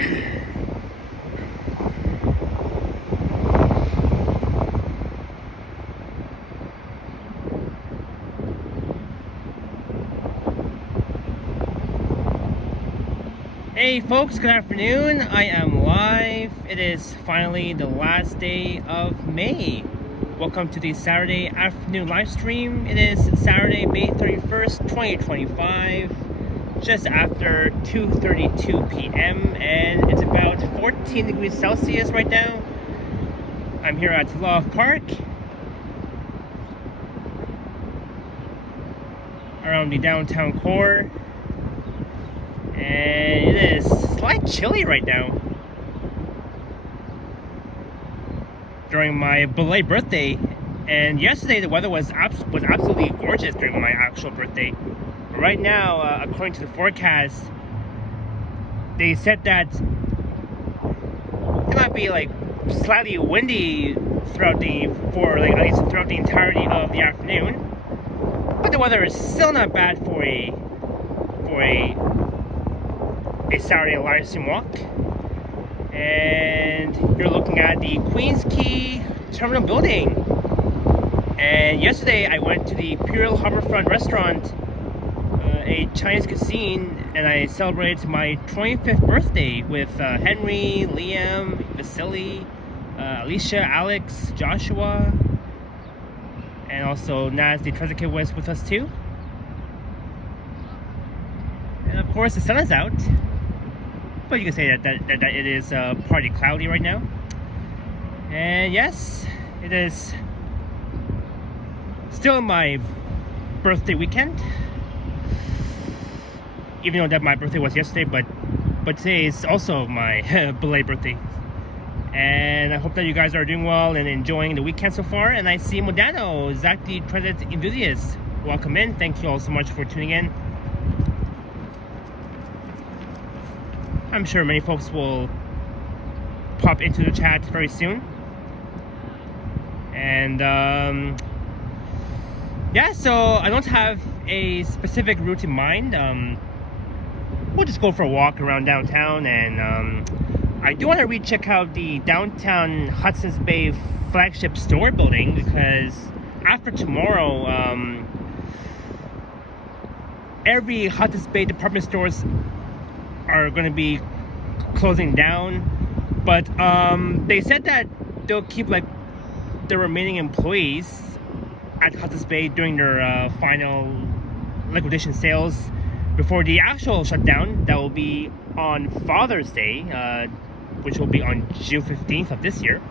Hey folks, good afternoon. I am live. It is finally the last day of May. Welcome to the Saturday afternoon live stream. It is Saturday, May 31st, 2025, just after 2:32 p.m. and it's about 14 degrees Celsius right now. I'm here at Love Park, around the downtown core. And it is slightly chilly right now. During my belated birthday, and yesterday the weather was absolutely gorgeous during my actual birthday. But right now, according to the forecast, they said that it might be like slightly windy throughout at least throughout the entirety of the afternoon. But the weather is still not bad for a Saturday live stream walk. And you're looking at the Queens Quay Terminal building. And yesterday I went to the Imperial Harborfront restaurant, a Chinese cuisine, and I celebrated my 25th birthday with Henry, Liam, Vasily, Alicia, Alex, Joshua, and also Naz the Treasure Kid was with us too. And of course the sun is out. But you can say that it is partly cloudy right now. And yes, it is still my birthday weekend. Even though that my birthday was yesterday, but today is also my belated birthday. And I hope that you guys are doing well and enjoying the weekend so far. And I see Modano, Zach the Transit Enthusiast. Welcome in. Thank you all so much for tuning in. I'm sure many folks will pop into the chat very soon. And yeah, so I don't have a specific route in mind. We'll just go for a walk around downtown, and I do want to check out the downtown Hudson's Bay Flagship store building, because after tomorrow, every Hudson's Bay department stores are going to be closing down, but they said that they'll keep like the remaining employees at Hudson's Bay during their final liquidation sales before the actual shutdown that will be on Father's Day, which will be on June 15th of this year.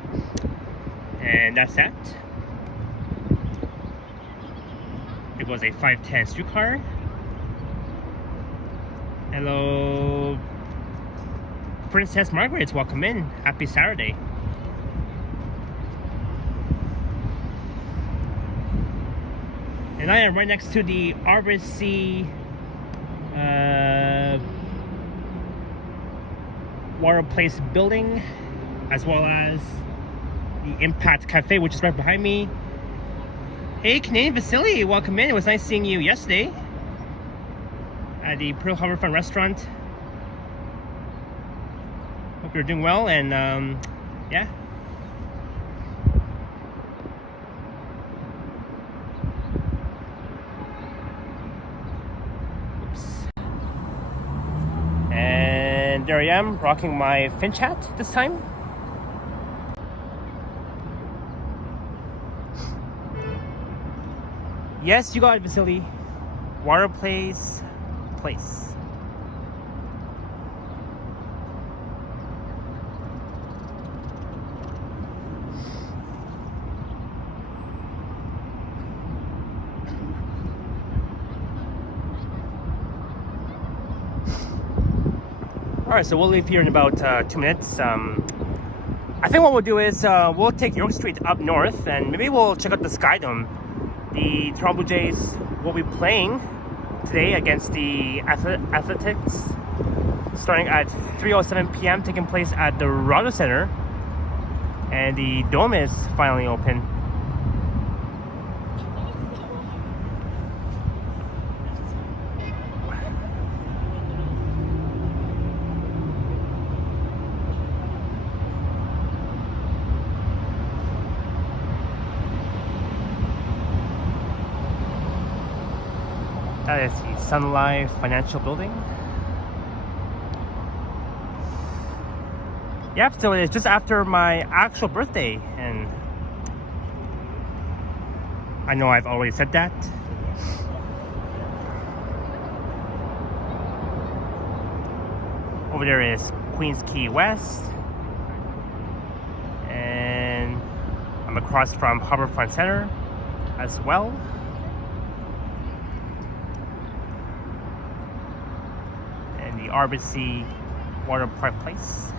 And that's that. It was a 510 streetcar. Hello, Princess Margaret, welcome in. Happy Saturday. And I am right next to the RBC Water Place building, as well as the Impact Cafe, which is right behind me. Hey, Canadian Vasily, welcome in. It was nice seeing you yesterday at the Pearl Harborfront restaurant. Hope you're doing well, and yeah. Oops. And there I am, rocking my Finch hat this time. Yes, you got it, Vasily. Water Place. Alright, so we'll leave here in about 2 minutes. I think what we'll do is we'll take York Street up north, and maybe we'll check out the Skydome. The Toronto Blue Jays will be playing today against the Athletics, starting at 3:07 p.m., taking place at the Rogers Center, and the Dome is finally open. That is the Sun Life Financial Building. Yep, so it's just after my actual birthday, and I know I've already said that. Over there is Queens Quay West, and I'm across from Harborfront Center as well. And the RBC Water Park Place.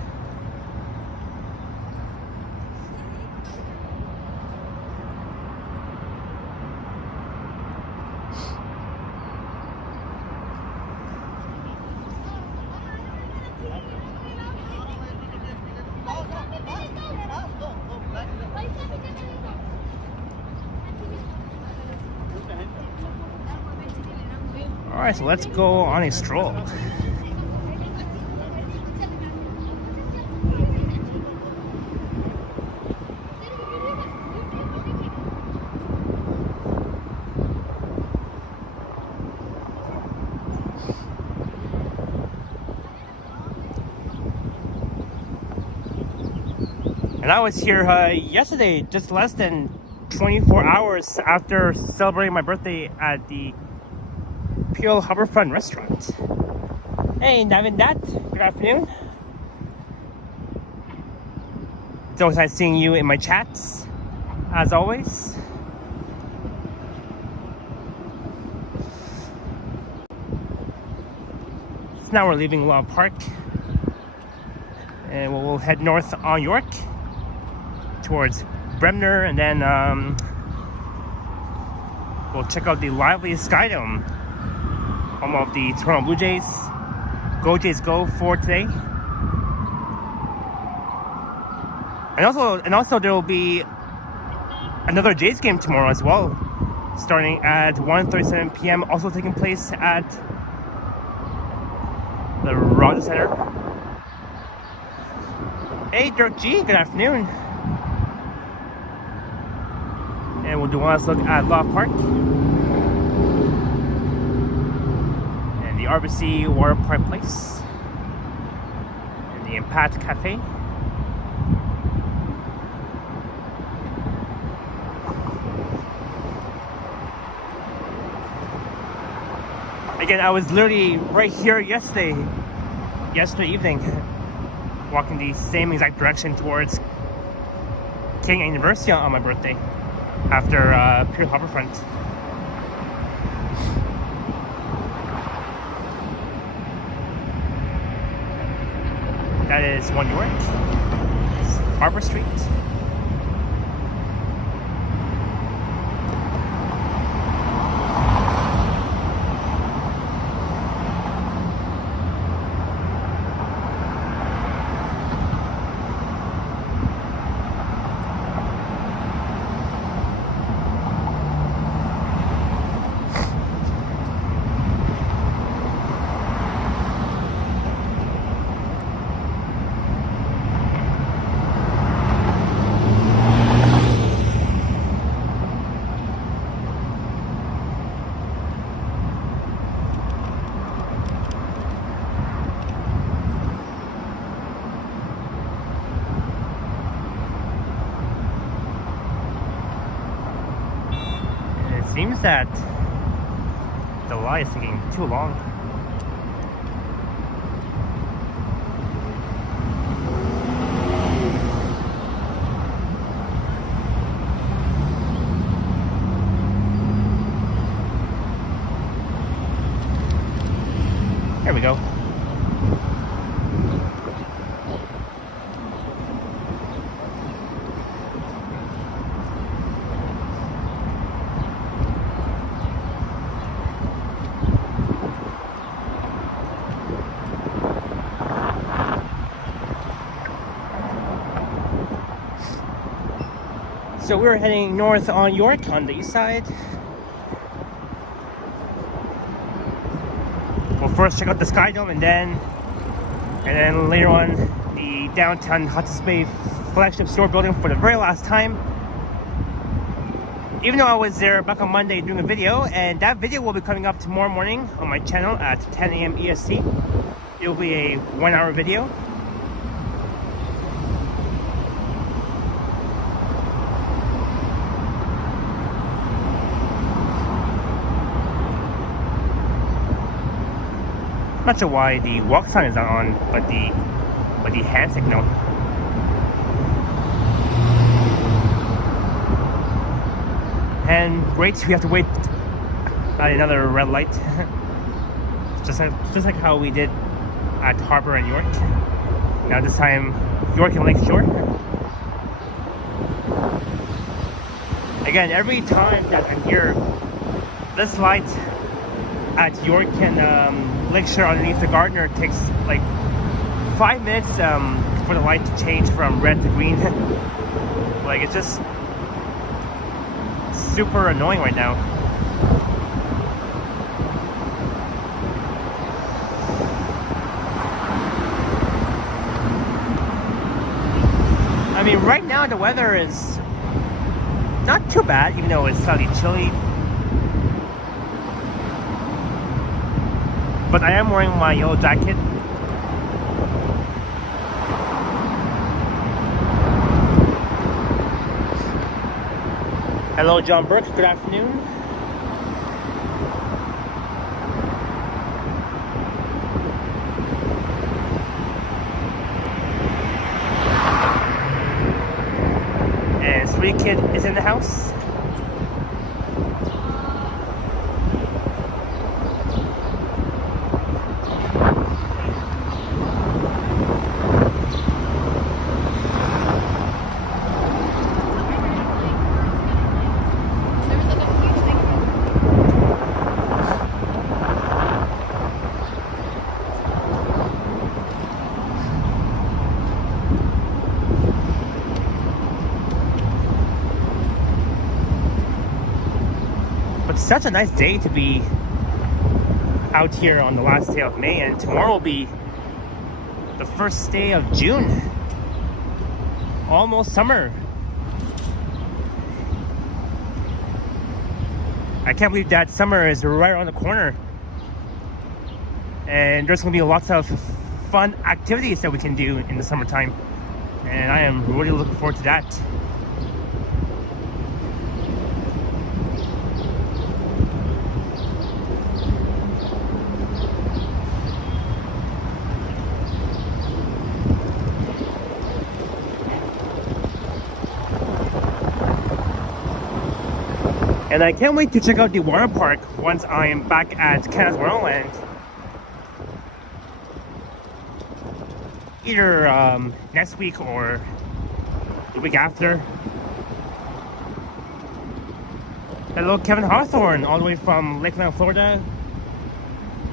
Alright, so let's go on a stroll. And I was here yesterday, just less than 24 hours after celebrating my birthday at the Peel Harborfront Restaurant. Hey, Navindat, good afternoon. It's always nice seeing you in my chats, as always. So now we're leaving Law Park, and we'll head north on York towards Bremner, and then we'll check out the lively Skydome, home of the Toronto Blue Jays. Go Jays Go for today. And also there will be another Jays game tomorrow as well, starting at 1:37 p.m. also taking place at the Rogers Center. Hey Dirk G, good afternoon. And we'll do one last look at Law Park and the RBC Water Park Place and the Impact Cafe. Again, I was literally right here yesterday evening, walking the same exact direction towards King University on my birthday after Peel Harborfront. That is 1 York, Harbor Street. Seems that the line is taking too long. There we go. So we're heading north on York on the east side. We'll first check out the Skydome and then later on the downtown Hudson Bay Flagship store building for the very last time. even though I was there back on Monday doing a video, and that video will be coming up tomorrow morning on my channel at 10 a.m. EST. It will be a 1-hour video. I'm not sure why the walk sign is not on, but the hand signal. And great, we have to wait at another red light. just like how we did at Harbor and York. Now this time, York and Lakeshore. Again, every time that I'm here, this light at York and Lakeshore underneath the Gardner takes like 5 minutes for the light to change from red to green. Like, it's just super annoying right now. I mean, right now the weather is not too bad, even though it's slightly chilly. But I am wearing my yellow jacket. Hello, John Burke. Good afternoon. And Sweet Kid is in the house. Such a nice day to be out here on the last day of May, and tomorrow will be the first day of June. Almost summer. I can't believe that summer is right around the corner, and there's going to be lots of fun activities that we can do in the summertime, and I am really looking forward to that. And I can't wait to check out the water park once I am back at Canada's Wonderland. Either next week or the week after. Hello, Kevin Hawthorne, all the way from Lakeland, Florida.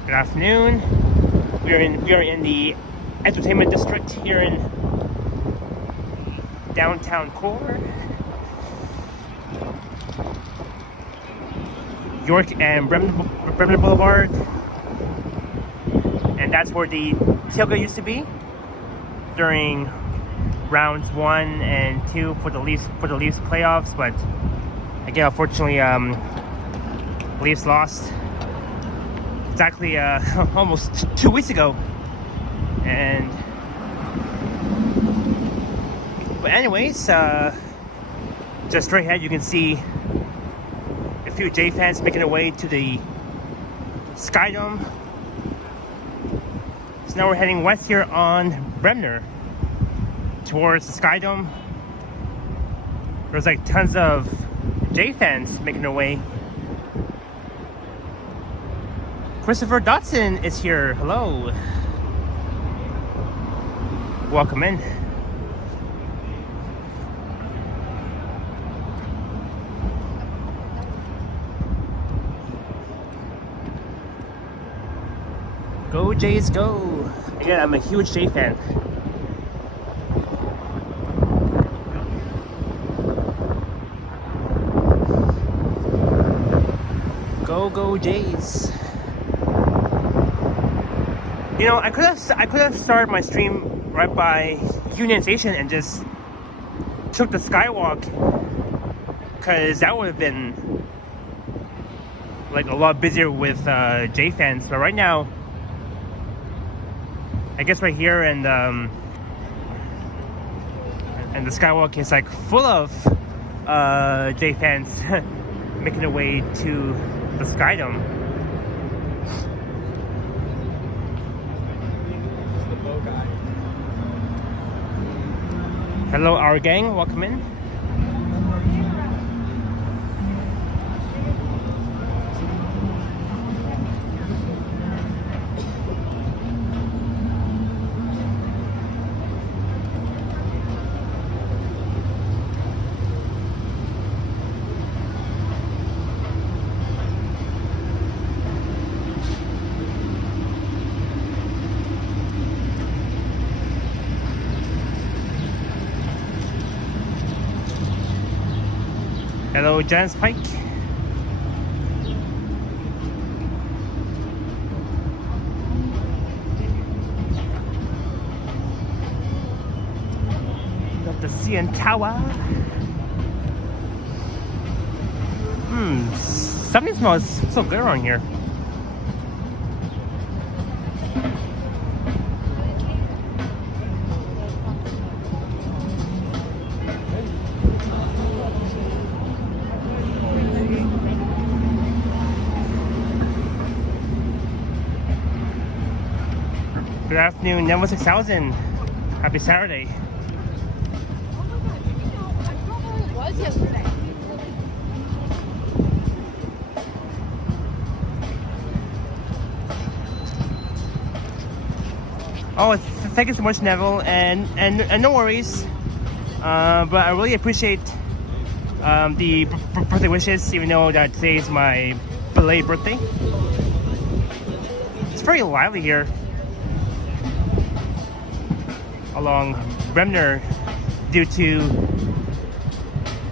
Good afternoon. We are in the entertainment district here in downtown core. York and Bremen Boulevard, and that's where the tailgate used to be during rounds 1 and 2 for the Leafs playoffs. But again, unfortunately, Leafs lost exactly almost 2 weeks ago. And but anyways, just straight ahead you can see a few J fans making their way to the Skydome. So now we're heading west here on Bremner towards the Skydome. There's like tons of J fans making their way. Christopher Dotson is here. Hello. Welcome in. Go Jays, go! Again, I'm a huge Jay fan. Go Jays! You know, I could have started my stream right by Union Station and just took the Skywalk, because that would have been like a lot busier with J fans. But right now, I guess right here and the skywalk is like full of J fans making their way to the Skydome. Hello, our gang. Welcome in. Hello, Janice Pike. Got the CN Tower. Something smells so good around here. Good afternoon, Number 6000. Happy Saturday. It was yesterday. Oh, thank you so much, Neville, and no worries. But I really appreciate the birthday wishes, even though that today is my belated birthday. It's very lively here along Bremner due to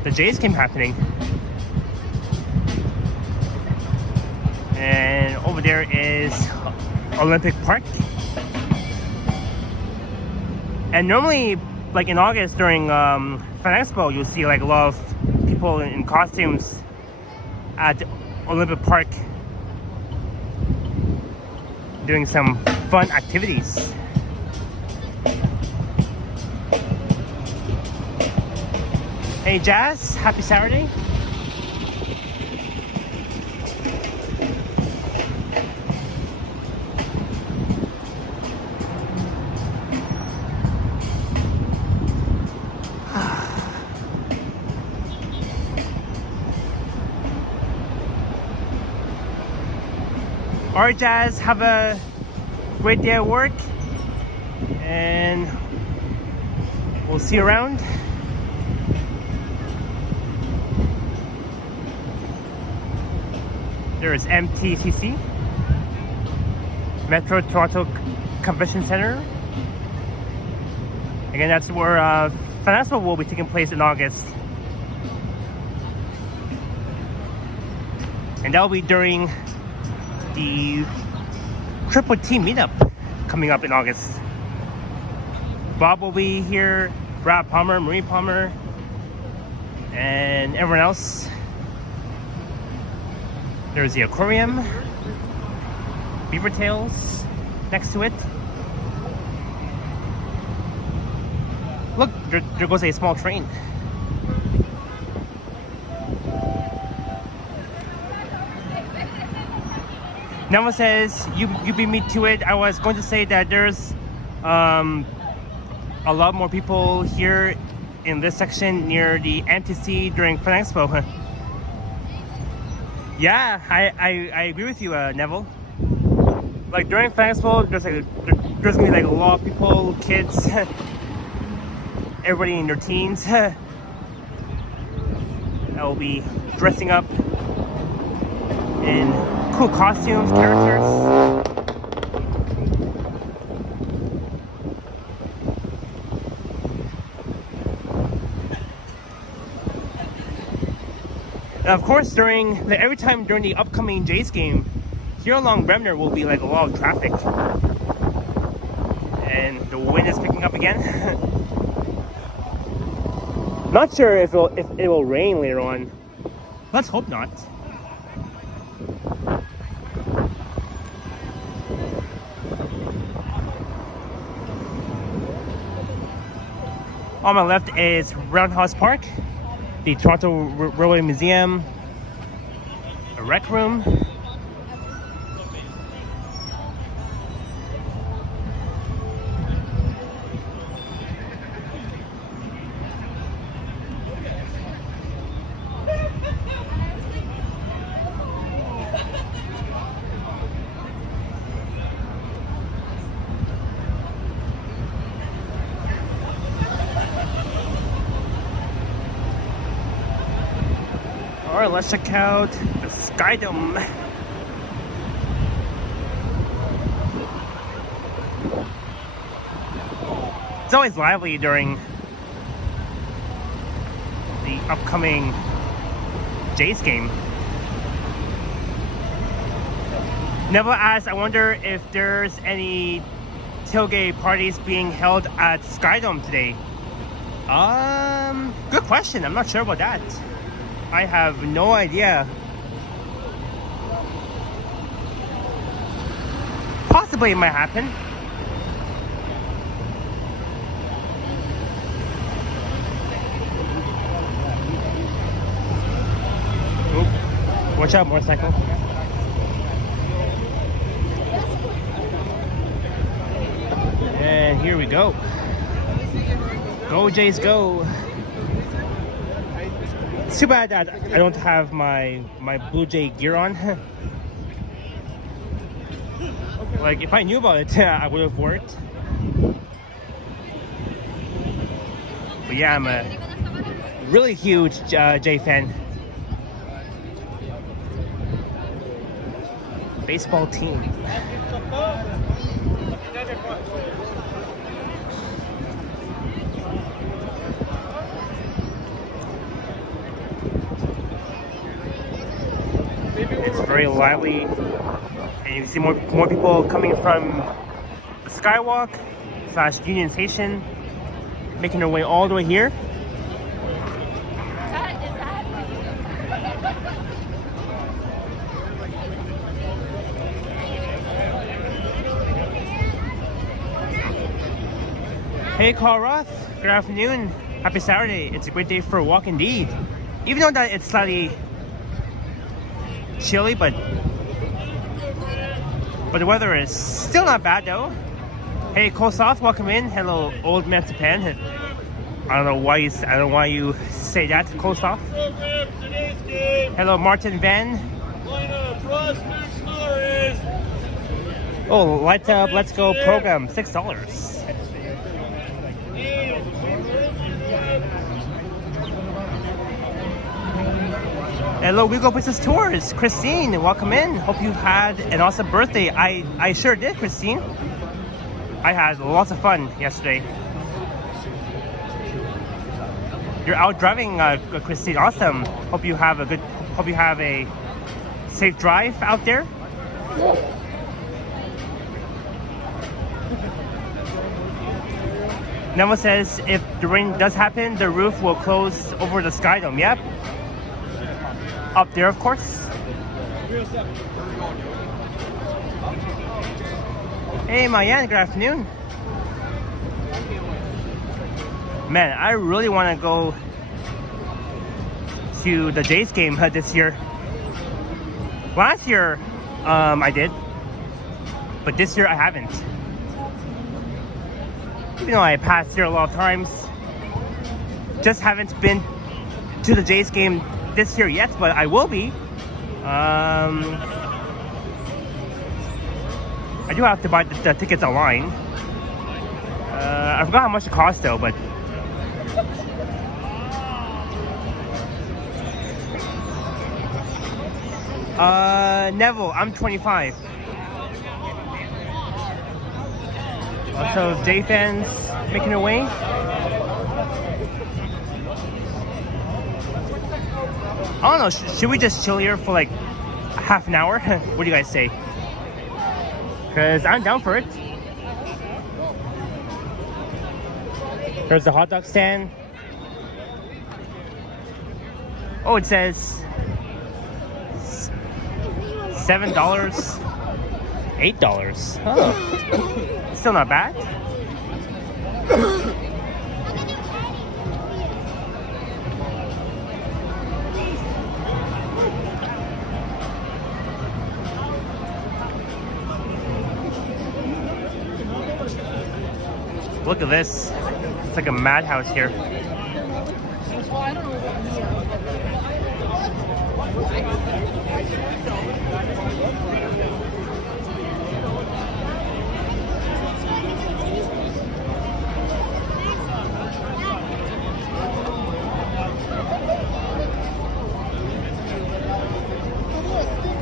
the Jays game happening. And over there is Olympic Park. And normally, like in August during Fan Expo, you'll see like a lot of people in costumes at Olympic Park doing some fun activities. Hey Jazz, happy Saturday. Alright Jazz, have a great day at work and we'll see you around. There is MTCC, Metro Toronto Convention Center. Again, that's where Fan Expo will be taking place in August. And that'll be during the Triple T meetup coming up in August. Bob will be here, Brad Palmer, Marie Palmer, and everyone else. There's the aquarium, beaver tails next to it. Look, there goes a small train. Nama says, you beat me to it. I was going to say that there's a lot more people here in this section near the MTC during Fan Expo. Yeah, I agree with you, Neville. Like during Fan Expo, there's gonna be like a lot of people, kids, everybody in their teens that will be dressing up in cool costumes, characters. And of course, every time during the upcoming Jays game, here along Bremner will be like a lot of traffic. And the wind is picking up again. Not sure if it will rain later on. Let's hope not. On my left is Roundhouse Park, the Toronto Railway Museum, a rec room. Alright, let's check out the Skydome. It's always lively during the upcoming Jays game. Neville asked, I wonder if there's any tailgate parties being held at Skydome today. Good question. I'm not sure about that. I have no idea. Possibly it might happen. Oop. Watch out, motorcycle. And here we go. Go Jays, go. It's too bad that I don't have my Blue Jay gear on. Like, if I knew about it, I would have worked. But yeah, I'm a really huge Jay fan. Baseball team. It's very lively, and you see more people coming from the Skywalk / Union Station, making their way all the way here. Hey Carl Roth, good afternoon, happy Saturday. It's a great day for a walk indeed. Even though that it's slightly chilly, but the weather is still not bad though. Hey Kosoff, welcome in. Hello old man Japan. I don't know why you say that, Kosoff. Hello Martin Van. Oh, light up, let's go program, $6. Hello, We Go Business Tours. Christine, welcome in. Hope you had an awesome birthday. I sure did, Christine. I had lots of fun yesterday. You're out driving, Christine. Awesome. Hope you have a safe drive out there. Nemo says if the rain does happen, the roof will close over the Skydome. Yep. Up there, of course. Hey, Mayan, good afternoon. Man, I really want to go to the Jays game this year. Last year, I did, but this year I haven't. Even though I passed here a lot of times, just haven't been to the Jays game this year yet, but I will be. I do have to buy the tickets online. I forgot how much it costs though, but Neville, I'm 25. Also, J fans making their way. I don't know, should we just chill here for like half an hour? What do you guys say? Because I'm down for it. There's the hot dog stand. Oh, it says $7, $8. Oh, still not bad. Look at this. It's like a madhouse here.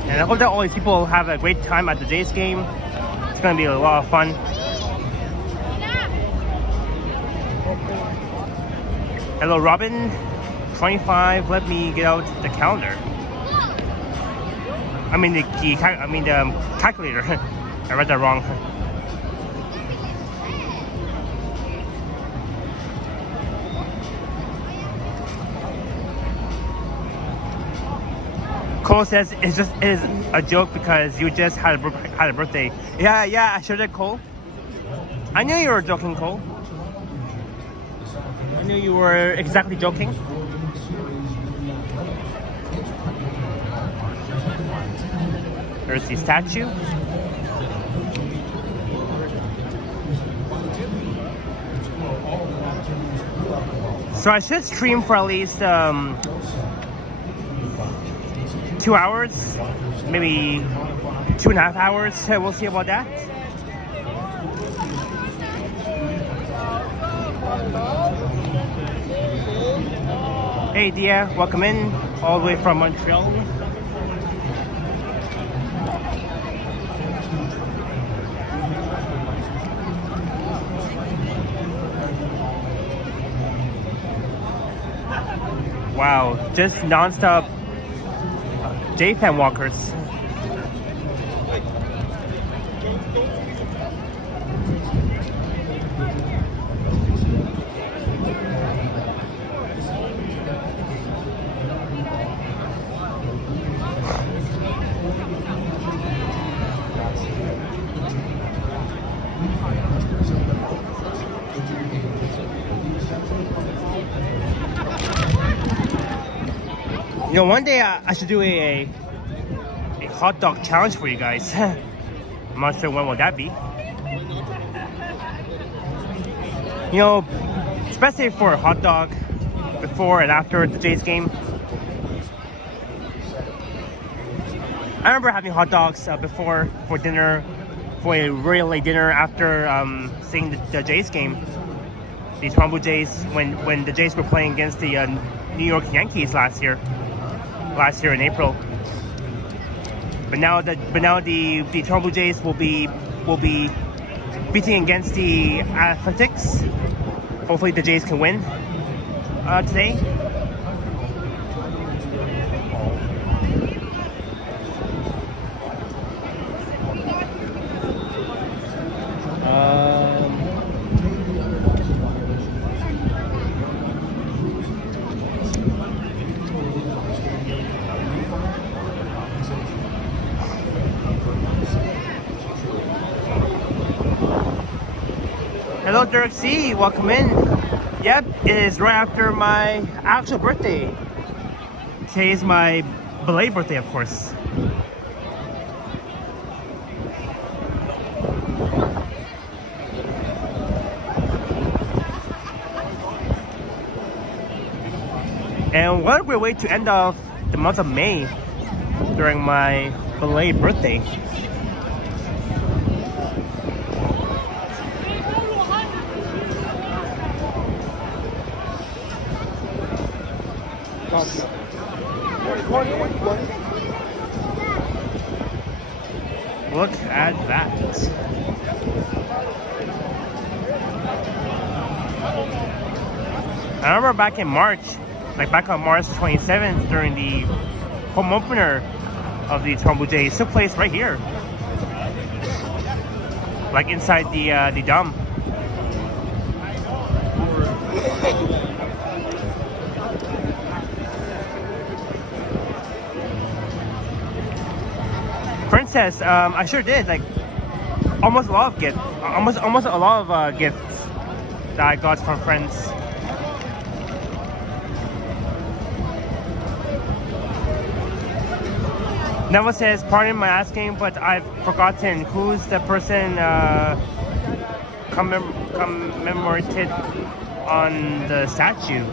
And I hope that all these people have a great time at the Jays game. It's going to be a lot of fun. Hello, Robin. 25. Let me get out the calendar. I mean the calculator. I read that wrong. Cole says it is a joke because you just had a birthday. Yeah, I showed it, Cole. I knew you were joking, Cole. I knew you were exactly joking. There's the statue. So I should stream for at least 2 hours, maybe 2.5 hours. We'll see about that. Hey Dia, welcome in, all the way from Montreal. Wow, just non-stop J-Fan walkers. You know, one day I should do a hot dog challenge for you guys. I'm not sure when will that be. You know, especially for a hot dog before and after the Jays game. I remember having hot dogs before for dinner, for a really late dinner after seeing the Jays game. The Toronto Jays when the Jays were playing against the New York Yankees last year in April. But now the Toronto Jays will be beating against the Athletics. Hopefully the Jays can win today. Hello, Dirk C. Welcome in. Yep, it is right after my actual birthday. Today is my belated birthday, of course. And what a great way to end off the month of May during my belated birthday. Look at that. I remember back in March, back on March 27th during the home opener of the Toronto Jays, took place right here. Like inside the dome. Princess, I sure did. Like, almost a lot of gifts. Almost a lot of gifts that I got from friends. Neville says, pardon my asking, but I've forgotten who's the person commemorated on the statue.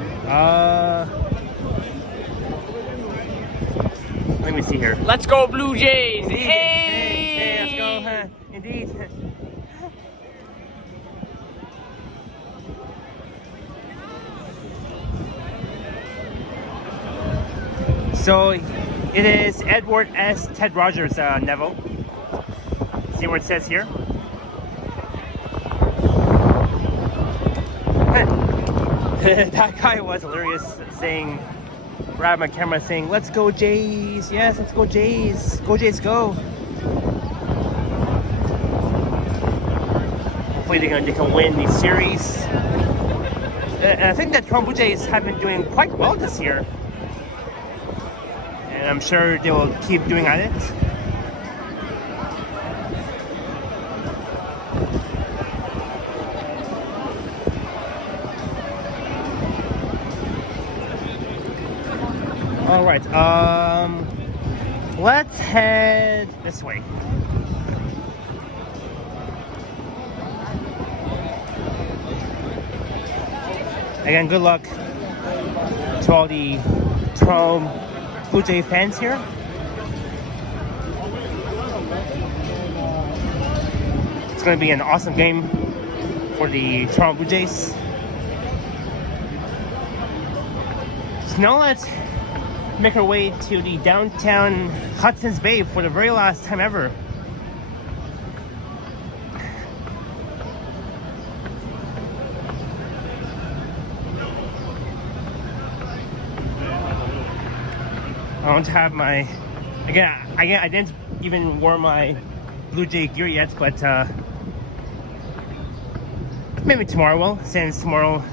Let me see here. Let's go, Blue Jays! Indeed. Hey! Hey, let's go. Indeed. So it is Edward S. Ted Rogers, Neville. See what it says here? That guy was hilarious, saying, grab my camera saying, let's go Jays, yes, let's go Jays, go Jays, go. Hopefully they can win the series. And I think that Toronto Blue Jays have been doing quite well this year. And I'm sure they will keep doing at it. All right, let's head this way. Again, good luck to all the Toronto Blue Jay fans here. It's going to be an awesome game for the Toronto Blue Jays. So now let's make our way to the downtown Hudson's Bay for the very last time ever. I want to have my again I didn't even wear my Blue Jay gear yet, but maybe tomorrow will, since tomorrow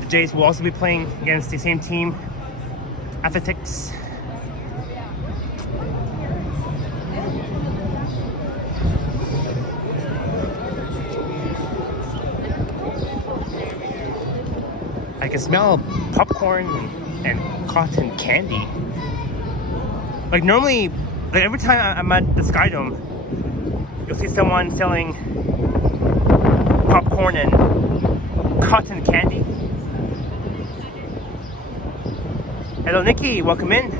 the Jays will also be playing against the same team, Athletics. I can smell popcorn and cotton candy. Like normally, like every time I'm at the Skydome, you'll see someone selling popcorn and cotton candy. Hello, Nikki. Welcome in.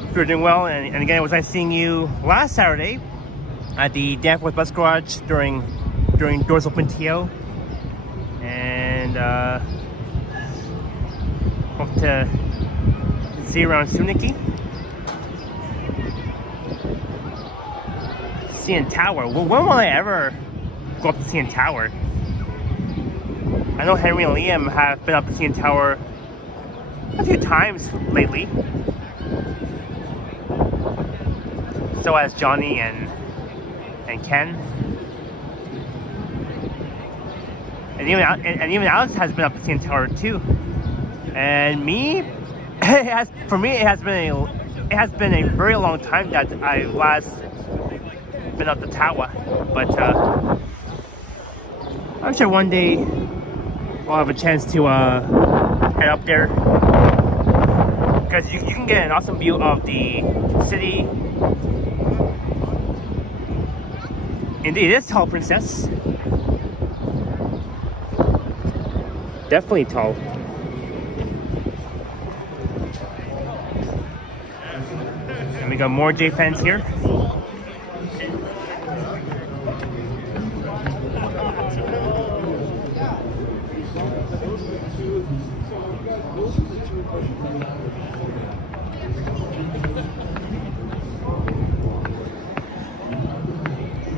Hope you're doing well. And again, it was nice seeing you last Saturday at the Danforth Bus Garage during Doors Open TO. And hope to see you around soon, Nikki. CN Tower. Well, when will I ever go up to CN Tower? I know Henry and Liam have been up to CN Tower a few times lately. So has Johnny and Ken. And even Alex has been up to CN Tower too. And me, for me, it has been a very long time that I last been up the tower. But I'm sure one day we'll have a chance to head up there, because you can get an awesome view of the city. Indeed, it is tall, Princess. Definitely tall. And we got more J fans here.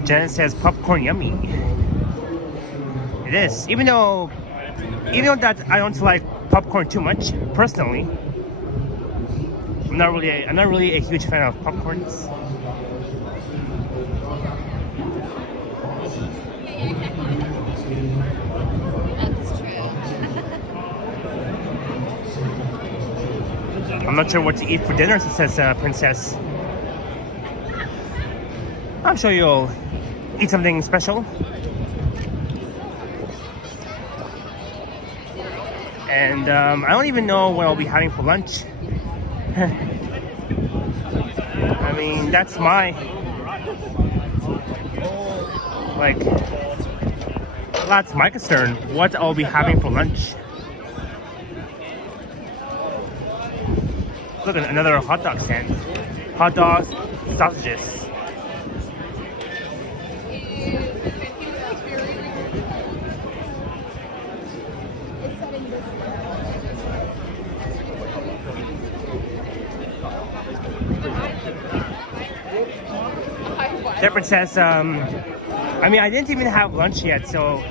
Janet says popcorn yummy. It is, even though that I don't like popcorn too much personally. I'm not really a huge fan of popcorns. That's true. I'm not sure what to eat for dinner, says Princess. I'm sure you'll eat something special. And I don't even know what I'll be having for lunch. I mean, that's my concern. What I'll be having for lunch. Look at another hot dog stand. Hot dogs, sausages. Shepard says, I mean, I didn't even have lunch yet, so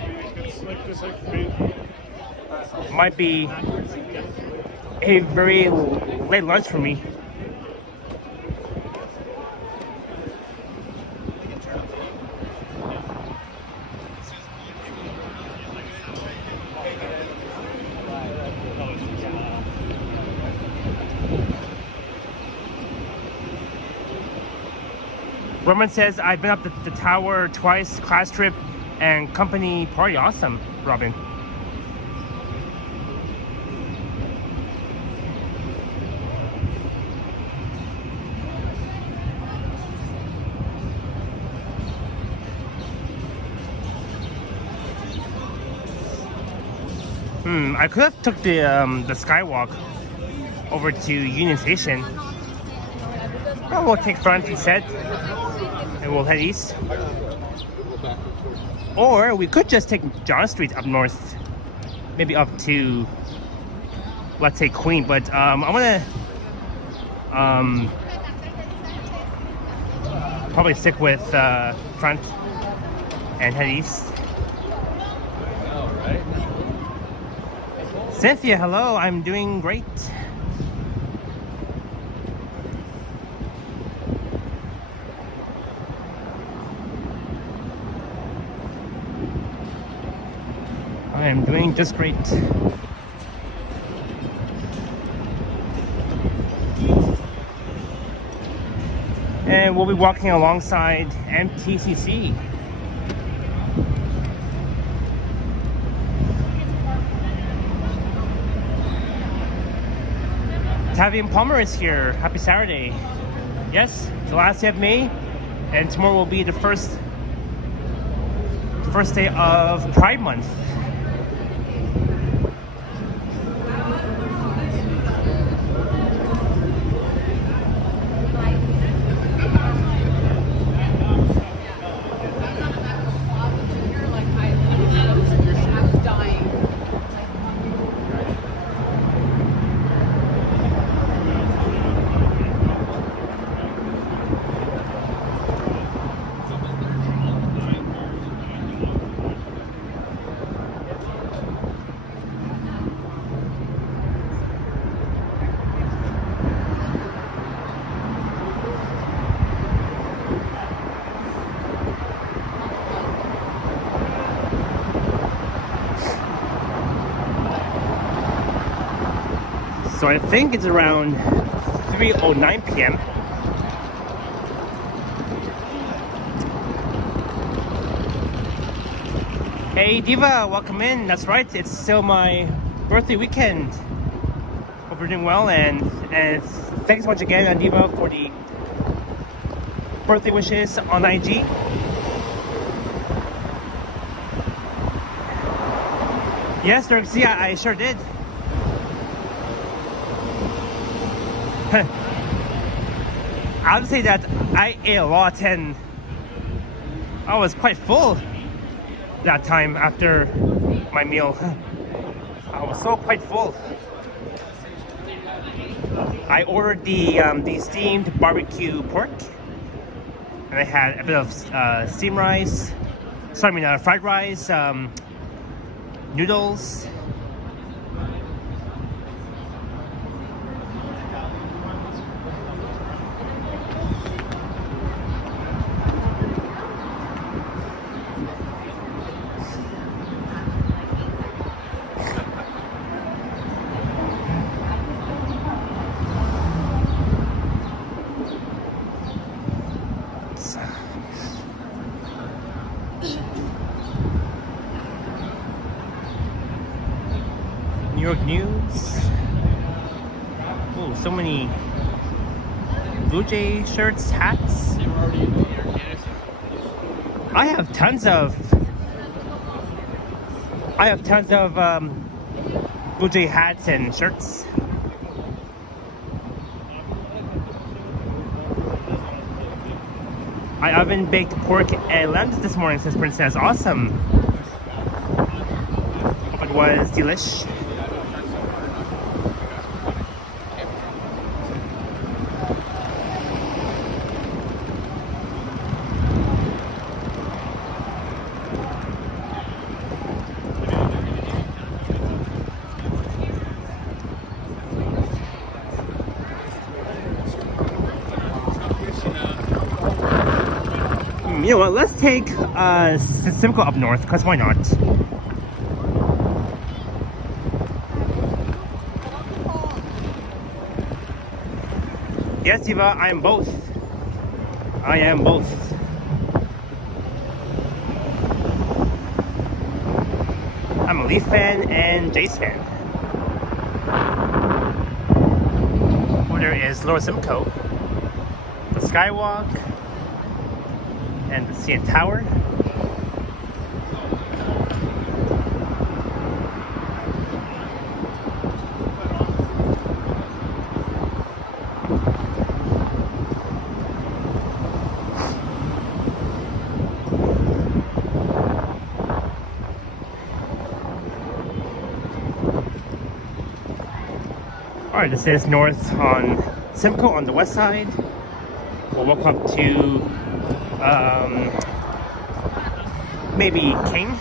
might be a very late lunch for me. Roman says, I've been up the tower twice, class trip and company party. Awesome, Robin. I could have took the skywalk over to Union Station. Well, we'll take front instead, and we'll head east. Or we could just take John Street up north, maybe up to, let's say, Queen. But I'm gonna probably stick with front and head east. Cynthia, hello. I'm doing great. I am doing just great. And we'll be walking alongside MTCC. Tavian Palmer is here. Happy Saturday. Yes, the last day of May, and tomorrow will be the first day of Pride Month. So I think it's around 3:09 p.m. Hey Diva, welcome in. That's right, it's still my birthday weekend. Hope you're doing well, and thanks once again, Diva, for the birthday wishes on IG. Yes, Dirk, yeah, I sure did. I would say that I ate a lot, and I was quite full that time after my meal. I was so quite full. I ordered the steamed barbecue pork, and I had a bit of steamed rice. Fried rice, noodles. York News. Oh, so many Blue Jay shirts, hats. I have tons of Blue Jay hats and shirts. I oven baked pork and lambs this morning, says Princess. Awesome. Hope it was delish. You know what, let's take Simcoe up north, because why not? Yes, Eva, I am both. I am both. I'm a Leaf fan and Jays fan. Over there is Lower Simcoe, the Skywalk, and the CN Tower. Alright, this is north on Simcoe on the west side. We'll walk up to maybe King.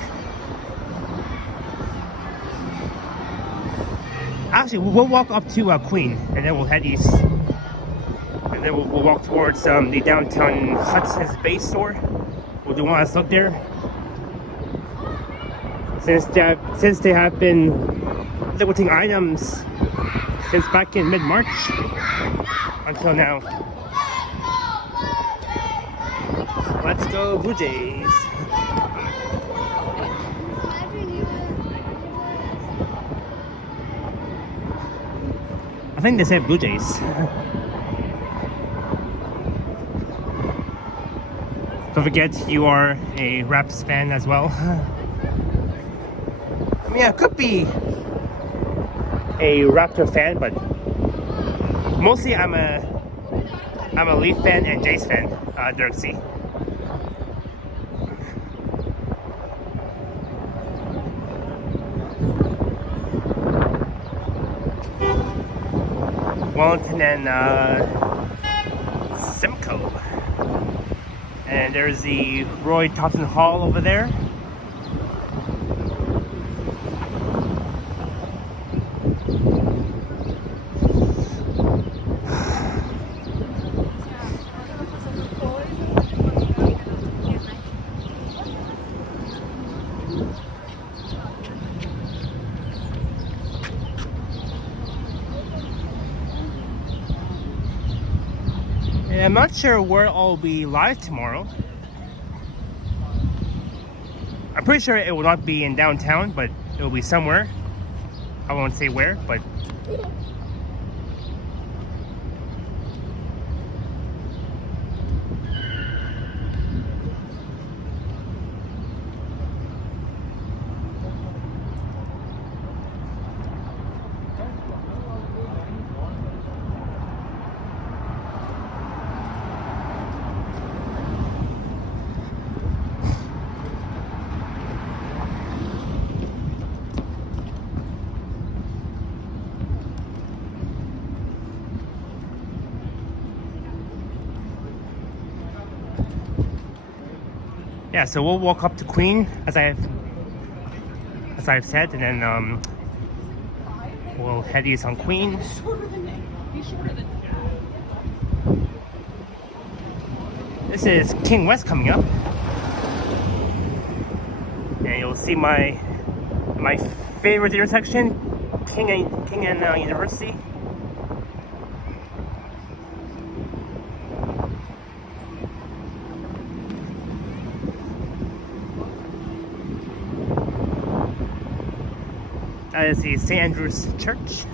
Actually, we'll walk up to Queen, and then we'll head east. And then we'll walk towards the downtown Hudson's base store. We'll do one last look there. Since they have been liquidating items since back in mid-March until now. Let's go Blue Jays. I think they said Blue Jays. Don't forget you are a Raps fan as well. I mean, I could be a Raptor fan, but mostly I'm a Leaf fan and Jays fan. Dirk C. Wellington and Simcoe. And there's the Roy Thompson Hall over there. I'm not sure where I'll be live tomorrow. I'm pretty sure it will not be in downtown, but it will be somewhere. I won't say where, but yeah, so we'll walk up to Queen as I've said, and then we'll head east on Queen. This is King West coming up, and you'll see my favorite intersection, King and University. That is the St. Andrew's Church.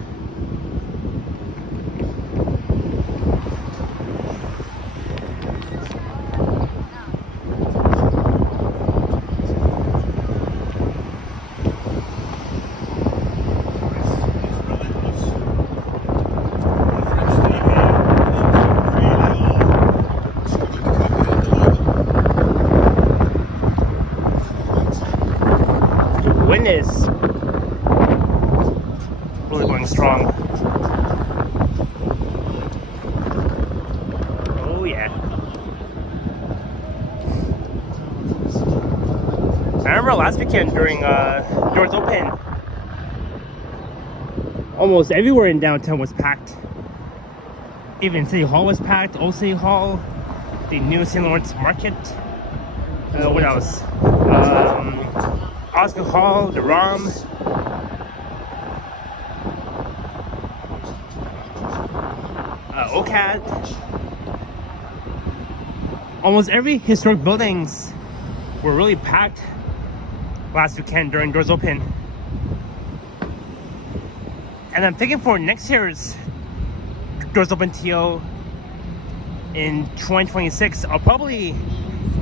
Wind is really going strong. Oh yeah. I remember last weekend during Doors Open, almost everywhere in downtown was packed. Even City Hall was packed, Old City Hall, the new St. Lawrence Market. What else? Oscar Hall, the ROM. OCAD. Almost every historic buildings were really packed last weekend during Doors Open. And I'm thinking for next year's Doors Open TO in 2026, I'll probably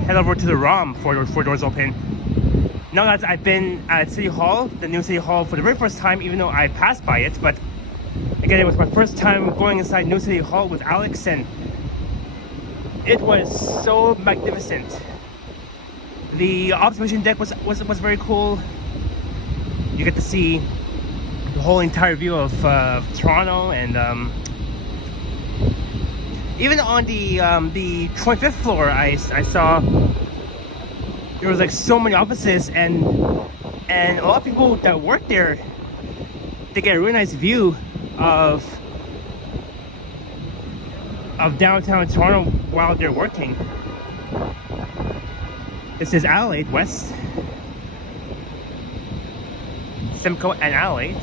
head over to the ROM for Doors Open. Now that I've been at City Hall, the new City Hall, for the very first time, even though I passed by it, but again, it was my first time going inside New City Hall with Alex, and it was so magnificent. The observation deck was very cool. You get to see the whole entire view of Toronto, and even on the 25th floor, I saw there was like so many offices, and a lot of people that work there, they get a really nice view of downtown Toronto while they're working. This is Adelaide West, Simcoe and Adelaide.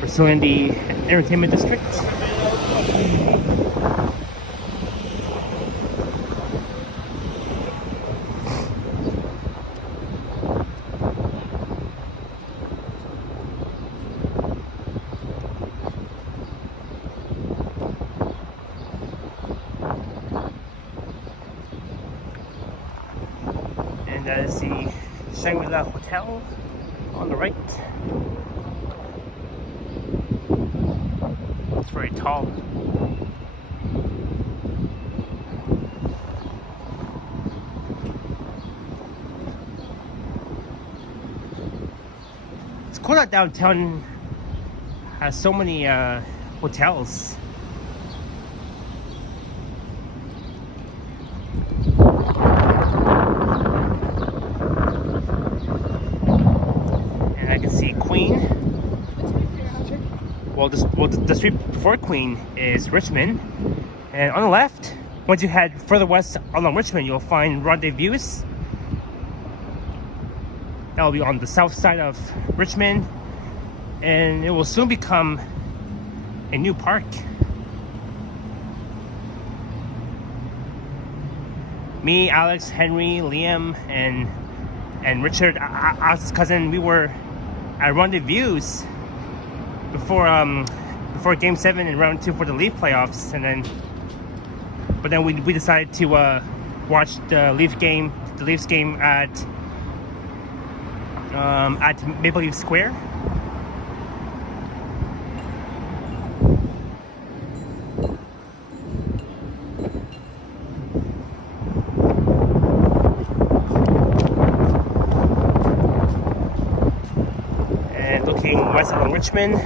We're still in the entertainment district. And that is the Shangri-La Hotel on the right. It's very tall. It's cool that downtown has so many hotels. And I can see Queen. Well, the street before Queen is Richmond, and on the left, once you head further west along Richmond, you'll find Rendezvous. That will be on the south side of Richmond, and it will soon become a new park. Me, Alex, Henry, Liam, and Richard, Alex's cousin, we were at Rendezvous before Game 7 and Round 2 for the Leaf playoffs, but then we decided to watch the Leafs game at Maple Leaf Square. And looking west along Richmond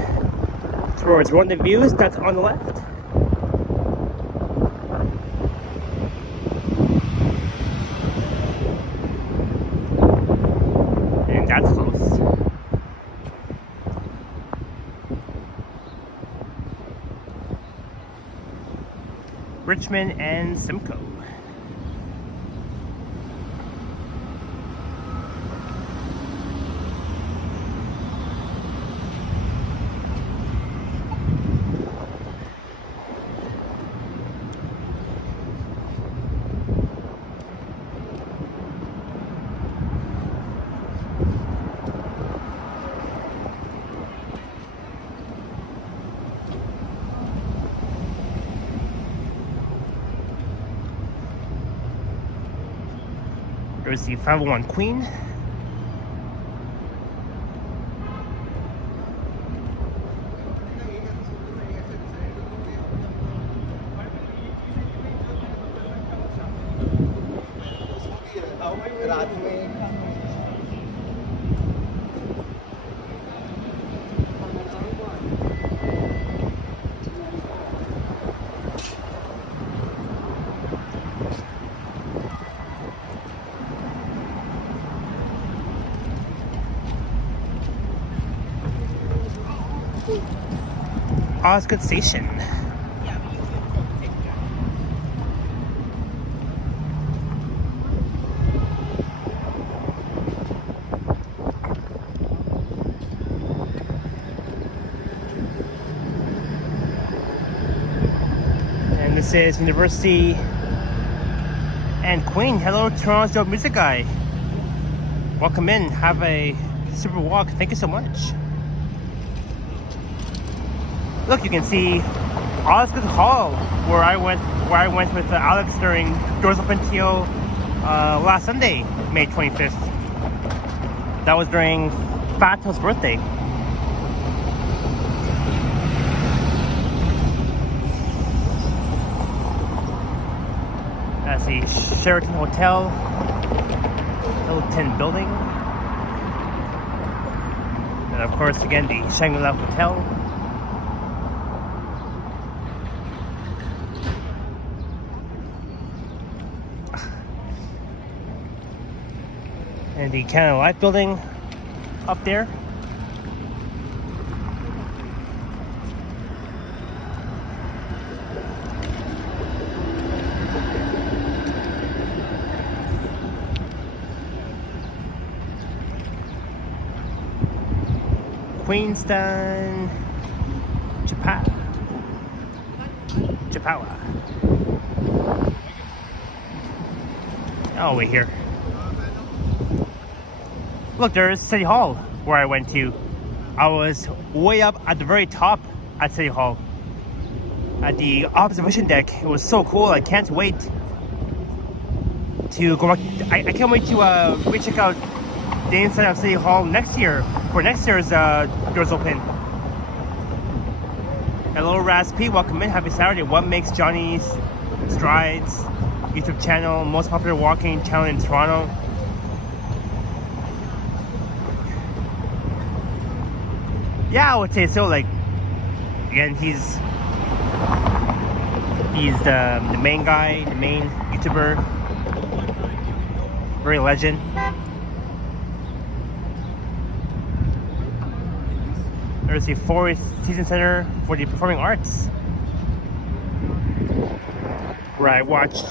towards Rendezvous, that's on the left. And that's close. Richmond and Simcoe. There's the 501 Queen. Osgood Station. And this is University and Queen. Hello, Toronto music guy. Welcome in. Have a super walk. Thank you so much. Look, you can see Osgood Hall, where I went with Alex during Doors Open till last Sunday, May 25th. That was during Fato's birthday. That's the Sheraton Hotel, Hilton Building, and of course, again, the Shangri-La Hotel. And the Canada Life building up there. Queenstown, Chippewa. Oh, we're here. Look, there's City Hall where I went to. I was way up at the very top at City Hall. At the observation deck. It was so cool. I can't wait to go back. I can't wait to recheck out the inside of City Hall next year for next year's Doors Open. Hello, Rasp. Welcome in. Happy Saturday. What makes Johnny's Strides YouTube channel most popular walking channel in Toronto? Yeah, I would say so. Like, again, he's the main guy, the main YouTuber, very legend. There's the Forest Season Center for the Performing Arts, where I watched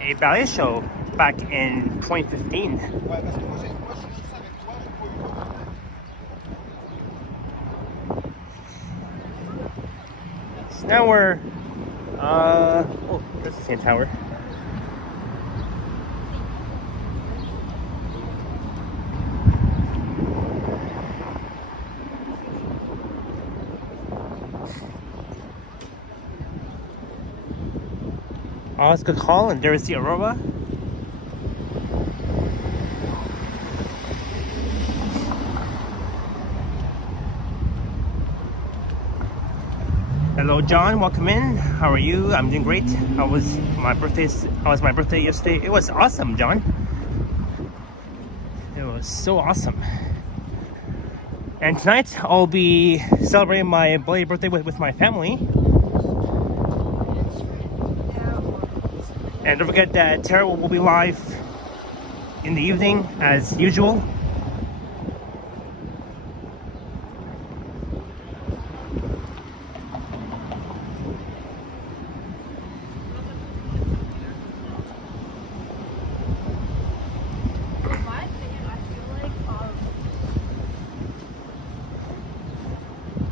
a ballet show back in 2015. So now we're, oh, there's the same tower. Osgood Hall, and there is the Aurora. Hello, John. Welcome in. How are you? I'm doing great. How was my birthday yesterday? It was awesome, John. It was so awesome. And tonight I'll be celebrating my belated birthday with my family. And don't forget that Tara will be live in the evening as usual.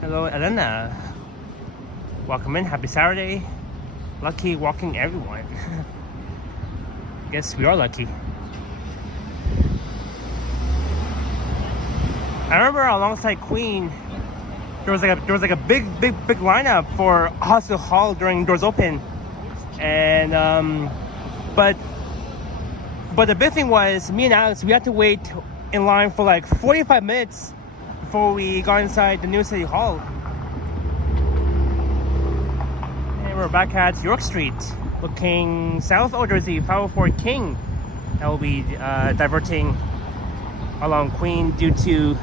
Hello, Elena. Welcome in. Happy Saturday. Lucky walking everyone. Guess we are lucky. I remember alongside Queen, there was like a big lineup for Osgood Hall during Doors Open, and but But the big thing was, me and Alex, we had to wait in line for like 45 minutes before we got inside the new City Hall. And we're back at York Street, looking south. Oh, there's the 504 King that will be diverting along Queen due to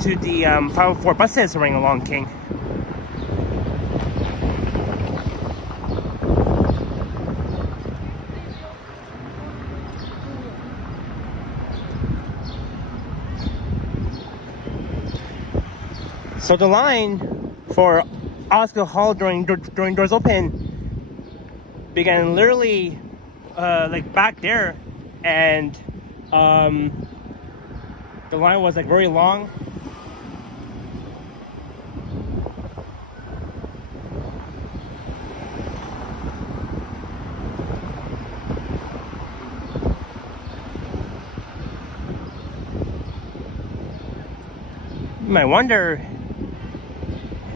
the 504 buses running along King. So the line for Oscar Hall during doors open began literally like back there, and the line was like very long. You might wonder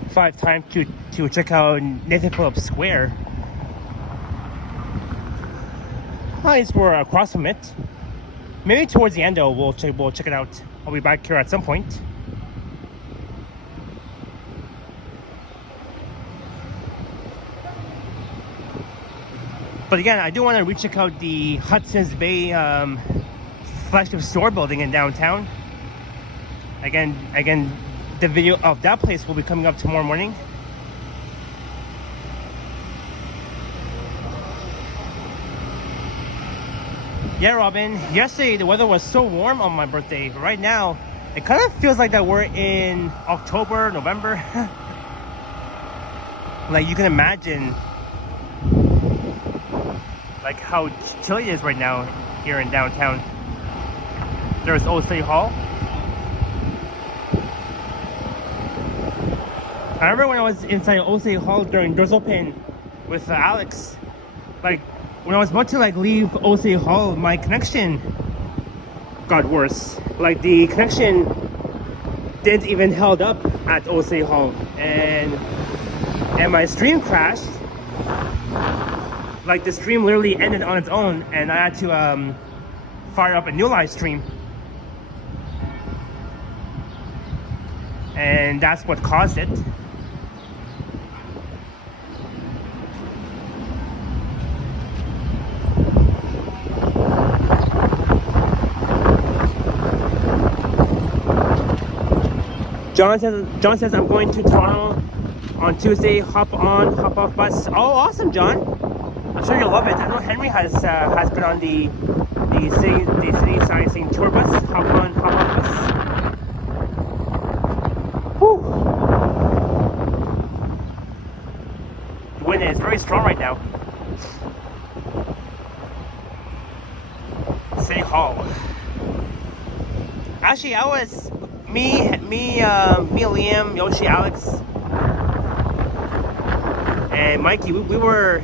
if I have time to check out Nathan Phillips Square. At least we're across from it. Maybe towards the end though, we'll check it out. I'll be back here at some point. But again, I do want to recheck out the Hudson's Bay Flagship store building in downtown. Again, the video of that place will be coming up tomorrow morning. Yeah, Robin, yesterday the weather was so warm on my birthday. Right now, it kind of feels like that we're in October, November. Like, you can imagine like how chilly it is right now here in downtown. There's Old City Hall. I remember when I was inside Old City Hall during doors open with Alex, like when I was about to like leave Old City Hall, my connection got worse. Like the connection didn't even held up at Old City Hall, and my stream crashed. Like the stream literally ended on its own, and I had to fire up a new live stream, and that's what caused it. John says I'm going to Toronto on Tuesday. Hop on, hop off bus. Oh, awesome, John! I'm sure you'll love it. I know Henry has been on the city sightseeing tour bus. Hop on, hop off bus. Whew. The wind is very strong right now. City Hall. Actually, I was me, Liam, Yoshi, Alex, and Mikey. We were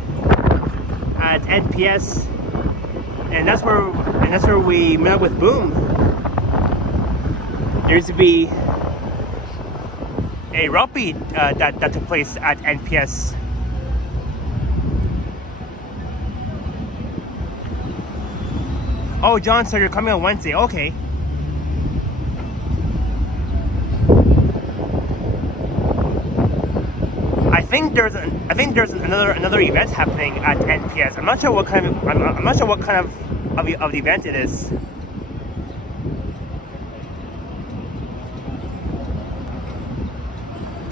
at NPS, and that's where we met up with Boom. There used to be a rugby that took place at NPS. Oh, John, so you're coming on Wednesday? Okay. I think there's another event happening at NPS. I'm not sure what kind of the event it is.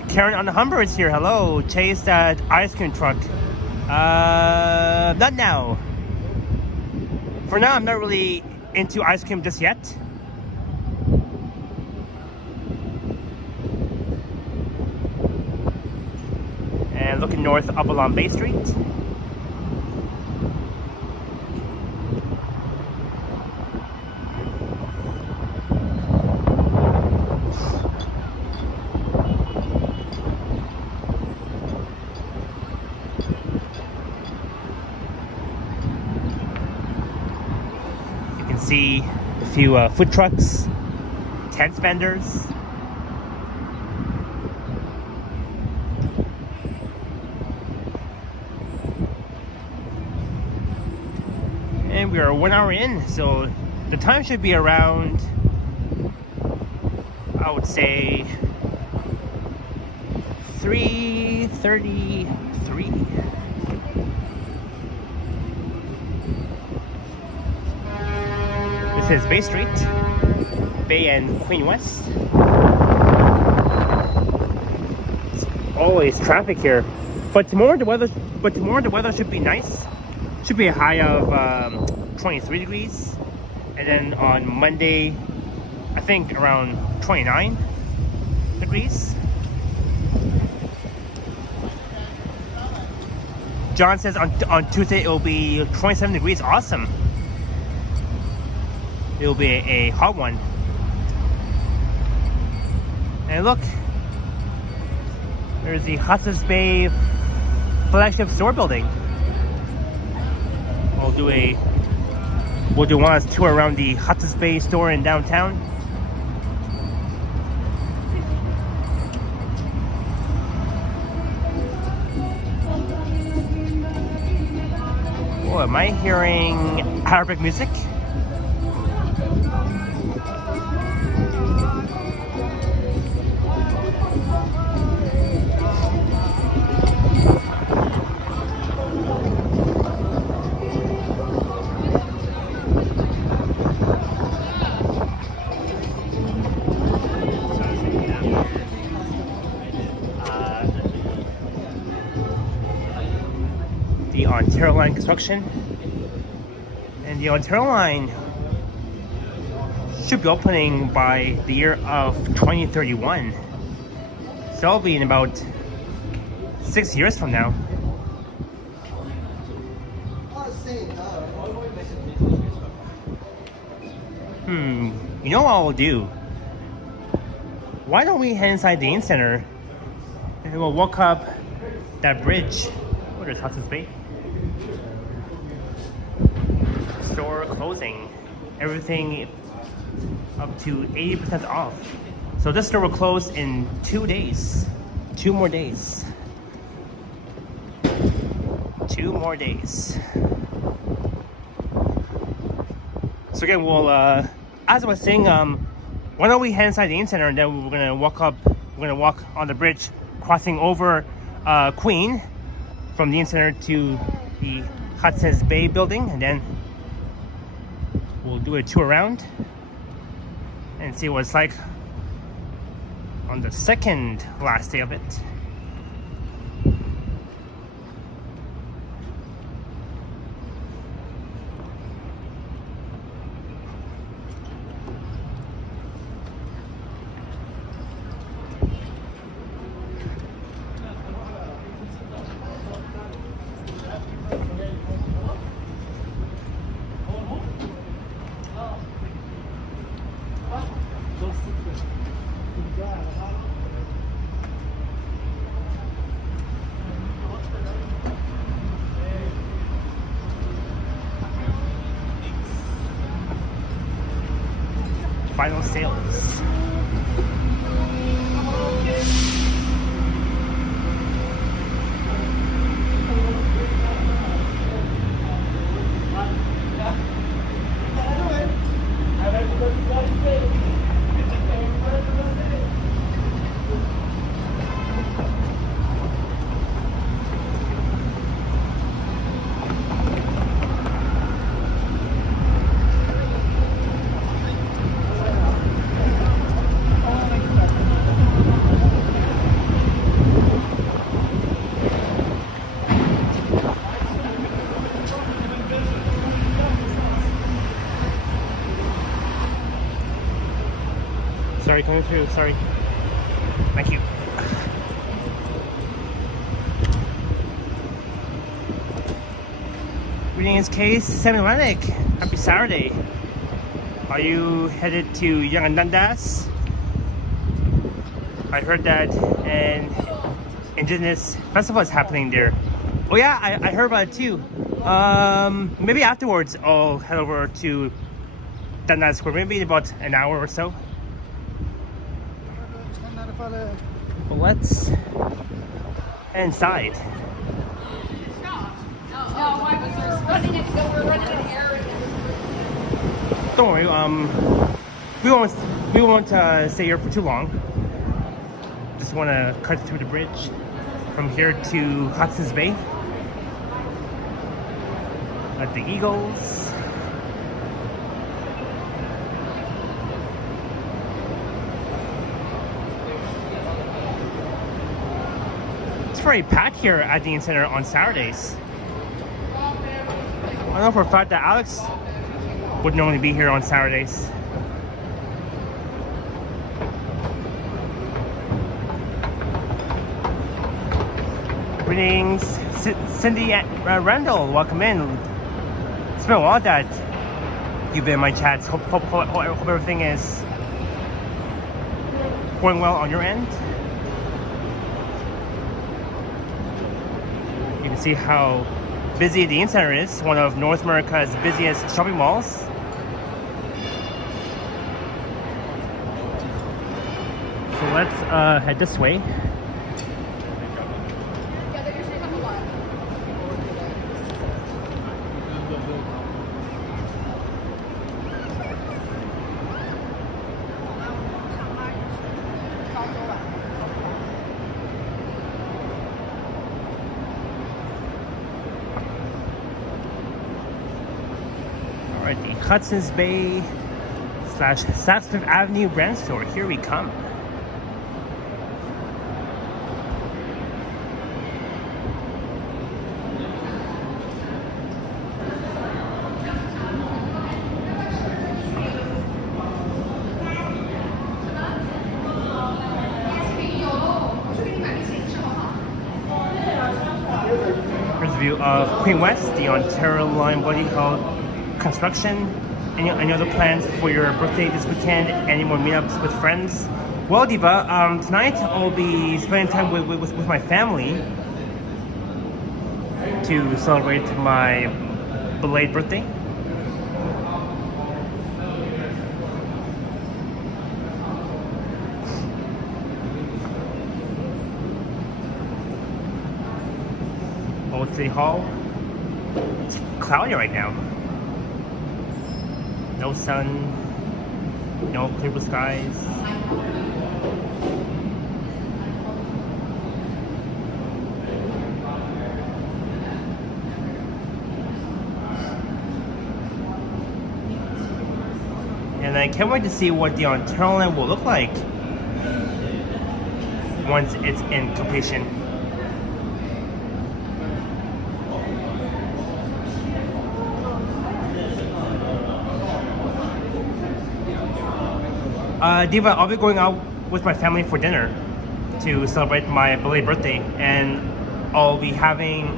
Karen on the Humber is here. Hello. Chase that ice cream truck. Not now. For now, I'm not really into ice cream just yet. And looking north up along Bay Street. You can see a few food trucks, tent vendors. we are 1 hour in, so the time should be around, I would say, 3:33. This is Bay Street, Bay and Queen West. It's always traffic here, but tomorrow the weather should be nice. Should be a high of 23 degrees, and then on Monday, I think around 29 degrees. John says on Tuesday it will be 27 degrees. Awesome. It will be a hot one. And look, there's the Hudson Bay Flagship store building. We'll do one last tour around the Hudson Bay store in downtown. Oh, am I hearing Arabic music? The Ontario Line construction, and the Ontario Line should be opening by the year of 2031, so that'll be in about 6 years from now. You know what we'll do? Why don't we head inside the Inn Center and we'll walk up that bridge. Oh, there's Hudson's Bay. Store closing. Everything up to 80% off. So this store will close in 2 days. 2 more days. 2 more days. So again, we'll, as I was saying, why don't we head inside the Inn Center and then we're gonna walk on the bridge, crossing over Queen from the Inn Center to the Hudson's Bay building, and then we'll do a tour around and see what it's like on the second last day of it. Final sales. Sorry, coming through. Sorry. Thank you. Greetings, Case 7 Atlantic. Happy Saturday. Are you headed to Yonge and Dundas? I heard that an Indigenous festival is happening there. Oh yeah, I heard about it too. Maybe afterwards I'll head over to Dundas Square, maybe in about an hour or so. Well, let's head inside. No, I was running it, so we're running an errand. don't worry. We won't stay here for too long. Just want to cut through the bridge from here to Hudson's Bay at the Eagles. It's very packed here at the Union Center on Saturdays. I know for a fact that Alex would normally be here on Saturdays. Greetings, Cindy and Randall. Welcome in. It's been a while that you've been in my chats. Hope everything is going well on your end. You can see how busy the Union Center is, one of North America's busiest shopping malls. So let's head this way. Alright, the Hudson's Bay / South Fifth Avenue brand store. Here we come. Here's a view of Queen West, the Ontario line body called construction. Any other plans for your birthday this weekend? Any more meetups with friends? Well, Diva, tonight I'll be spending time with my family to celebrate my belated birthday. Old City Hall. It's cloudy right now. No sun, no clear blue skies. And I can't wait to see what the Ontario line will look like once it's in completion. Diva, I'll be going out with my family for dinner to celebrate my belated birthday, and I'll be having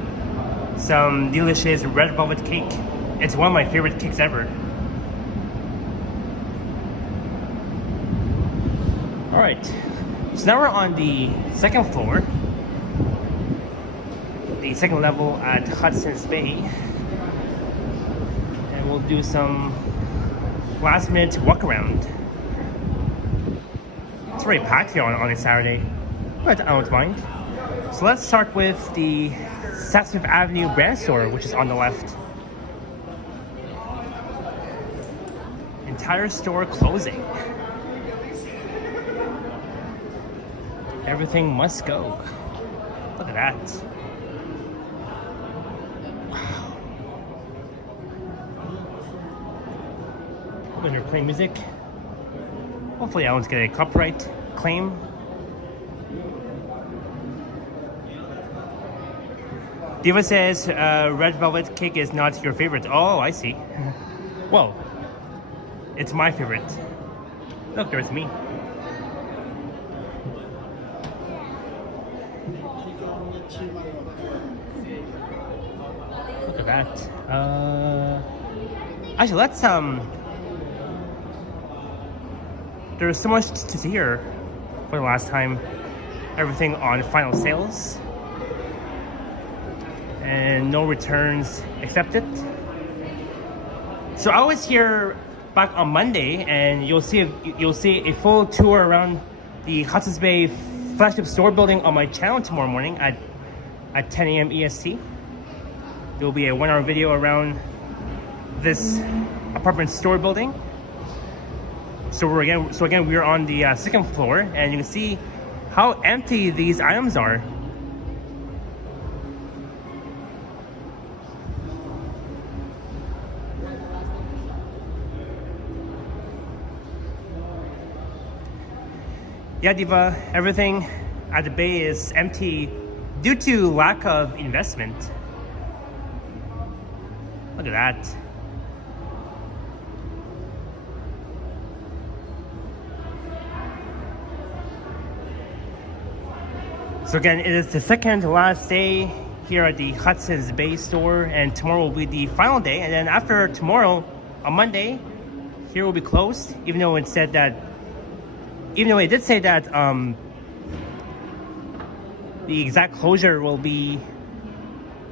some delicious red velvet cake. It's one of my favorite cakes ever. Alright, so now we're on the second floor, the second level at Hudson's Bay, and we'll do some last minute walk around. It's very packed here on a Saturday, but I don't mind. So let's start with the South Fifth Avenue brand store, which is on the left. Entire store closing. Everything must go. Look at that. Wow. When they're playing music. Hopefully I won't get a copyright claim. Diva says red velvet cake is not your favorite. Oh, I see. Well, it's my favorite. Look, there's me. Look at that. Actually, let's there's so much to see here for the last time. Everything on final sales. And no returns accepted. So I was here back on Monday, and you'll see a full tour around the Hudson's Bay Flagship store building on my channel tomorrow morning at 10 a.m. EST. There will be a 1-hour video around this apartment store building So again, we're on the second floor, and you can see how empty these items are. Yeah, Diva, everything at the bay is empty due to lack of investment. Look at that. So again, it is the second to last day here at the Hudson's Bay store, and tomorrow will be the final day. And then after tomorrow, on Monday, here will be closed. Even though it did say that the exact closure will be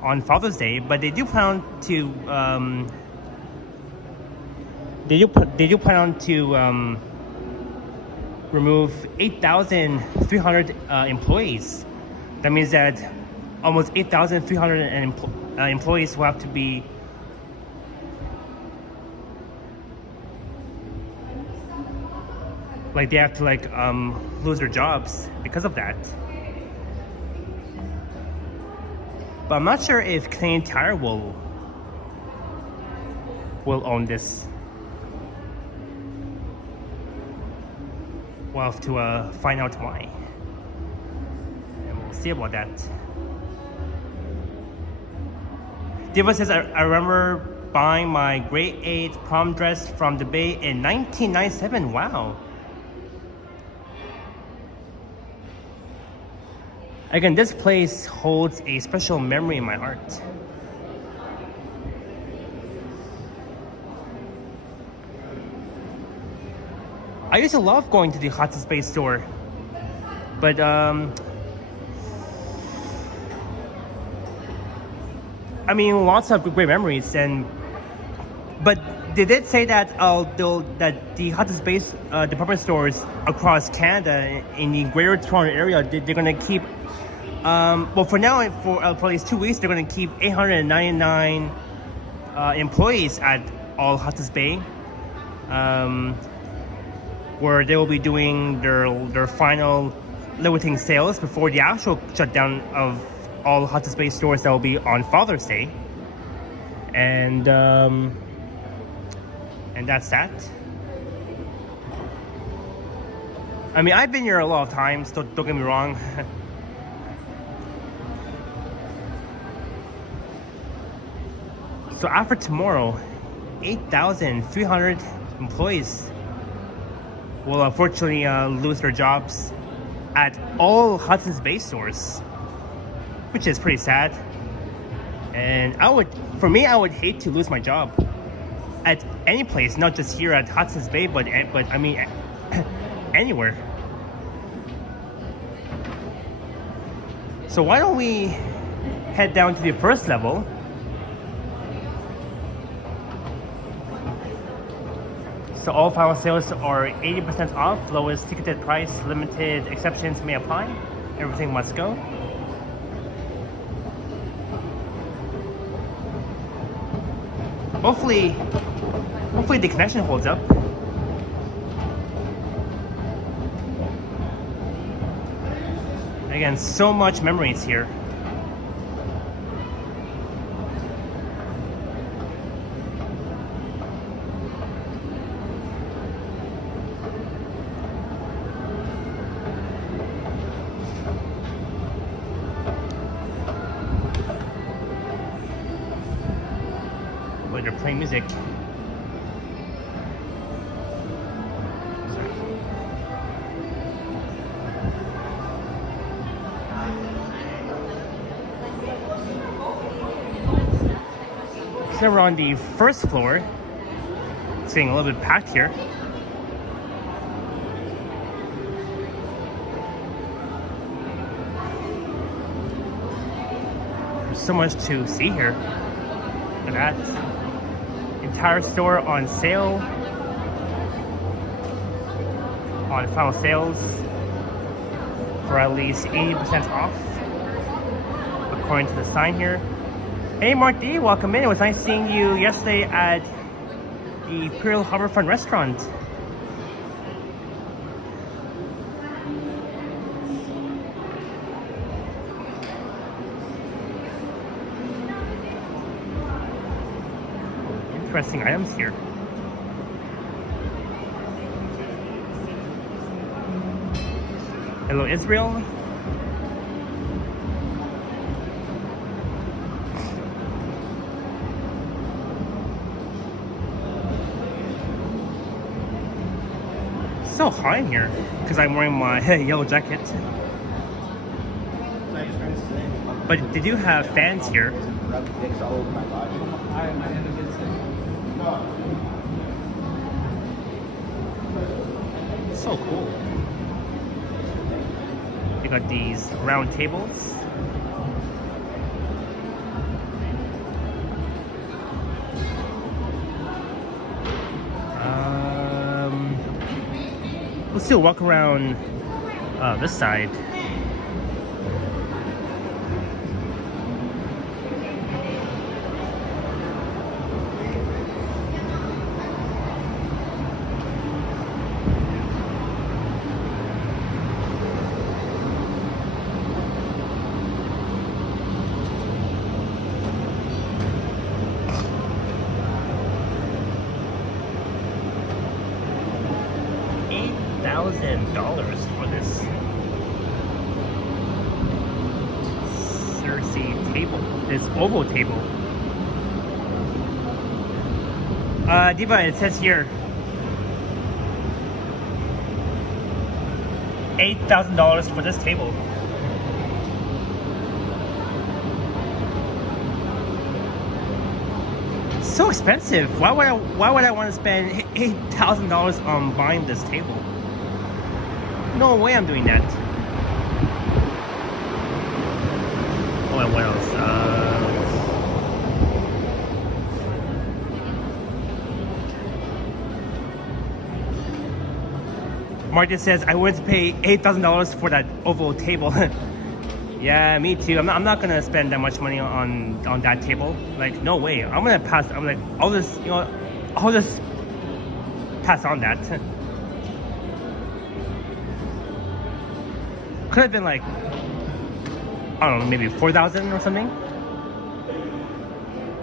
on Father's Day, but they do plan to remove 8,300 employees. That means that almost 8,300 employees will have to be they have to lose their jobs because of that. But I'm not sure if Canadian Tire will own this. We'll have to find out why, and we'll see about that. Diva says, I remember buying my grade 8 prom dress from the Bay in 1997. Wow. Again, this place holds a special memory in my heart. I used to love going to the Hudson's Bay store, but I mean, lots of great memories. But they did say that that the Hudson's Bay department stores across Canada in the Greater Toronto area, they're gonna keep. Well, for now, for these 2 weeks, they're gonna keep 899 employees at all Hudson's Bay. Where they will be doing their final limiting sales before the actual shutdown of all Hudson's Bay stores that will be on Father's Day. And that's that. I mean, I've been here a lot of times, don't get me wrong. So after tomorrow, 8,300 employees will unfortunately lose their jobs at all Hudson's Bay stores, which is pretty sad. And I would hate to lose my job at any place, not just here at Hudson's Bay, but I mean anywhere. So why don't we head down to the first level? So all final sales are 80% off, lowest ticketed price, limited exceptions may apply. Everything must go. Hopefully the connection holds up. Again, so much memories here. They're playing music. So we're on the first floor. It's getting a little bit packed here. There's so much to see here. Look at that. Entire store on sale, on final sales for at least 80% off, according to the sign here. Hey Mark D, welcome in. It was nice seeing you yesterday at the Imperial Harbourfront restaurant. interesting items here. Hello, Israel. It's so hot in here because I'm wearing my yellow jacket. But they do have fans here. So cool. They got these round tables. We'll still walk around this side. $8,000 for this Cersei table, this oval table. Diva, it says here $8,000 for this table. So expensive. Why would I want to spend $8,000 on buying this table? No way I'm doing that. Oh, and what else? Martin says I wouldn't pay $8,000 for that oval table. Yeah, me too. I'm not gonna spend that much money on that table. Like, no way. I'm gonna pass. I'm like, I'll just pass on that. Could have been like, I don't know, maybe 4,000 or something.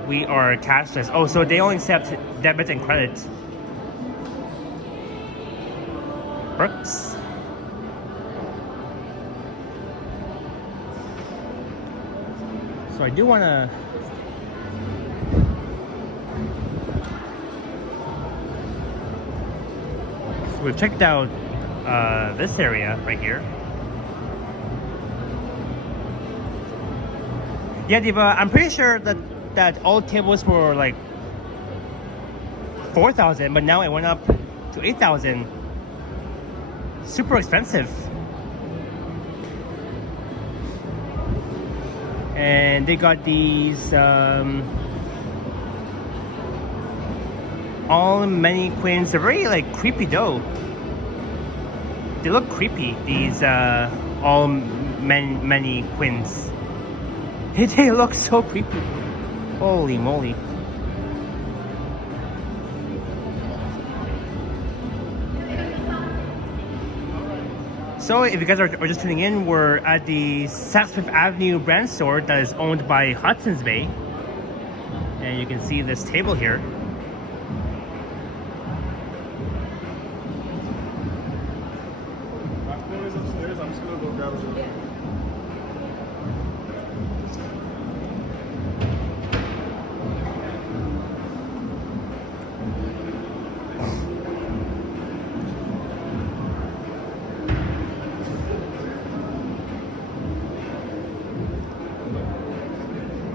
We are cashless. Oh, so they only accept debit and credit. Brooks. So I do want to so we've checked out this area right here. Yeah, Diva, I'm pretty sure that all tables were like 4,000, but now it went up to 8,000. Super expensive. And they got these all many queens. They're very like creepy though. They look creepy. These all many queens. They look so creepy. Holy moly. So if you guys are just tuning in, we're at the Saks Fifth Avenue brand store that is owned by Hudson's Bay. And you can see this table here. My family's upstairs. I'm just gonna go grab it.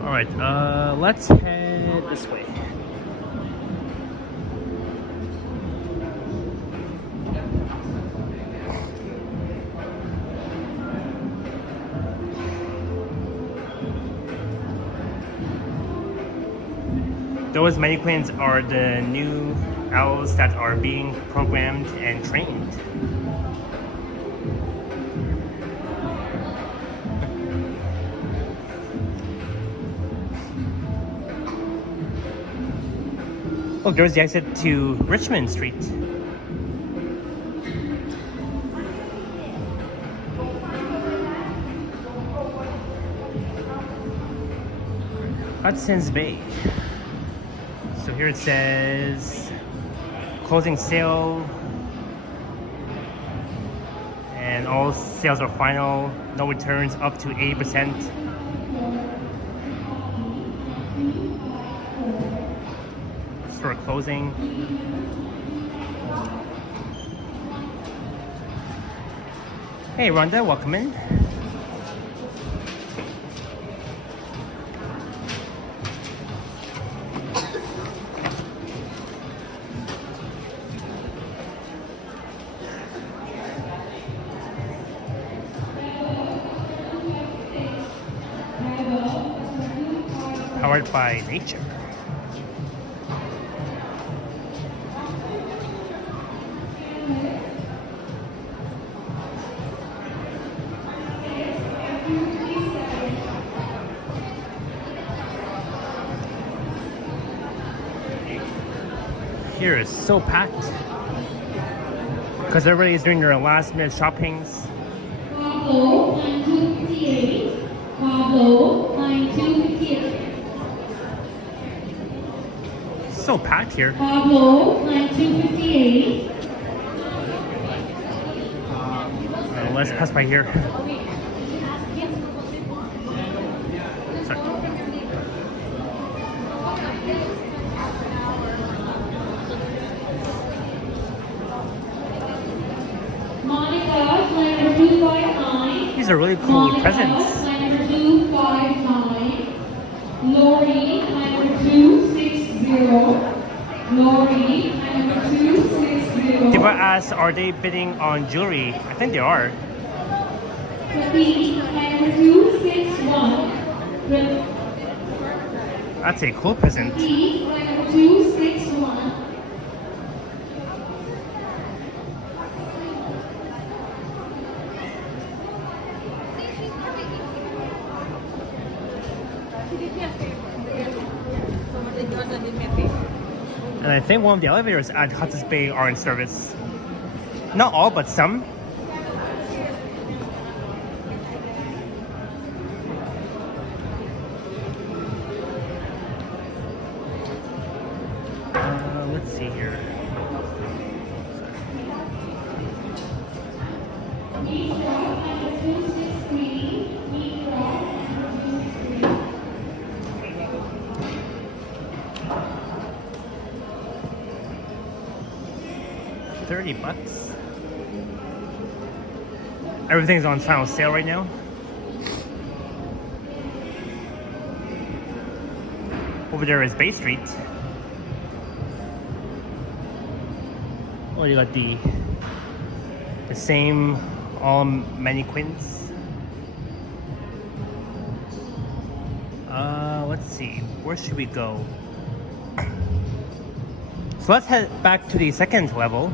Alright, let's head this way. Those mannequins are the new owls that are being programmed and trained. Oh, there's the exit to Richmond Street. Hudson's Bay. So here it says closing sale, and all sales are final, no returns up to 80%. Store closing. Hey Rhonda, welcome in. Powered by nature. Here is so packed because everybody's doing their last minute shoppings. Pablo, 9258. Pablo, 9258. So packed here. Pablo, 9258. Let's pass by here. Sorry. Monica, line number 259. These are really cool Monica, presents. line number 259. Lori, line number 260. Lori, line number 260. People ask, are they bidding on jewelry? I think they are. Pratik, line number 261. That's a cool present. Pratik, line number 261. And I think one of the elevators at Hudson's Bay are in service. Not all, but some. Let's see here. $30. Everything's on final sale right now. Over there is Bay Street. Oh, you got the same all mannequins. Let's see, where should we go? So let's head back to the second level,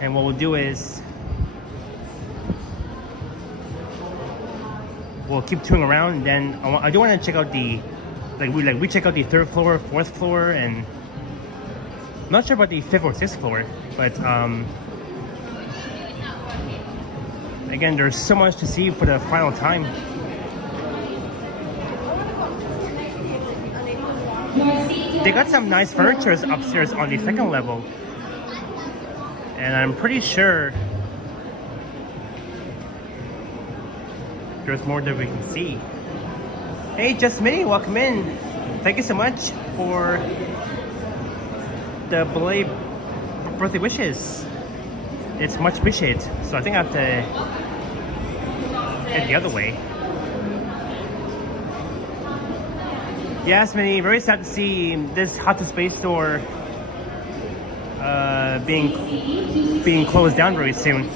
and what we'll do is we'll keep touring around, and then I do want to check out the we check out the third floor, fourth floor, and I'm not sure about the fifth or sixth floor, but again, there's so much to see for the final time. They got some nice furniture upstairs on the second level, and I'm pretty sure there's more that we can see. Hey, Just Minnie, welcome in. Thank you so much for the belated birthday wishes. It's much appreciated. So I think I have to head the other way. Yes, Minnie, very sad to see this Hudson Space store being closed down very soon.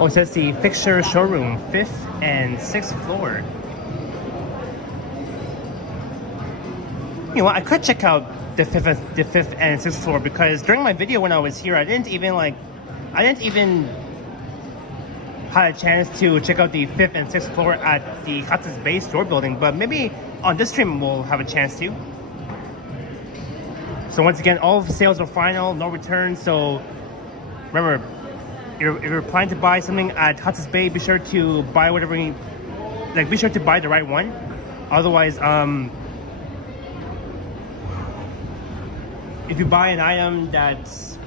Oh, it says the fixture showroom, 5th and 6th floor. You know what, I could check out the 5th and 6th floor, because during my video when I was here, I didn't even had a chance to check out the 5th and 6th floor at the Hudson's Bay store building, but maybe on this stream we'll have a chance to. So once again, all sales are final, no returns. So remember, if you're planning to buy something at Hudson's Bay, be sure to buy whatever you, like, be sure to buy the right one. Otherwise, if you buy an item that's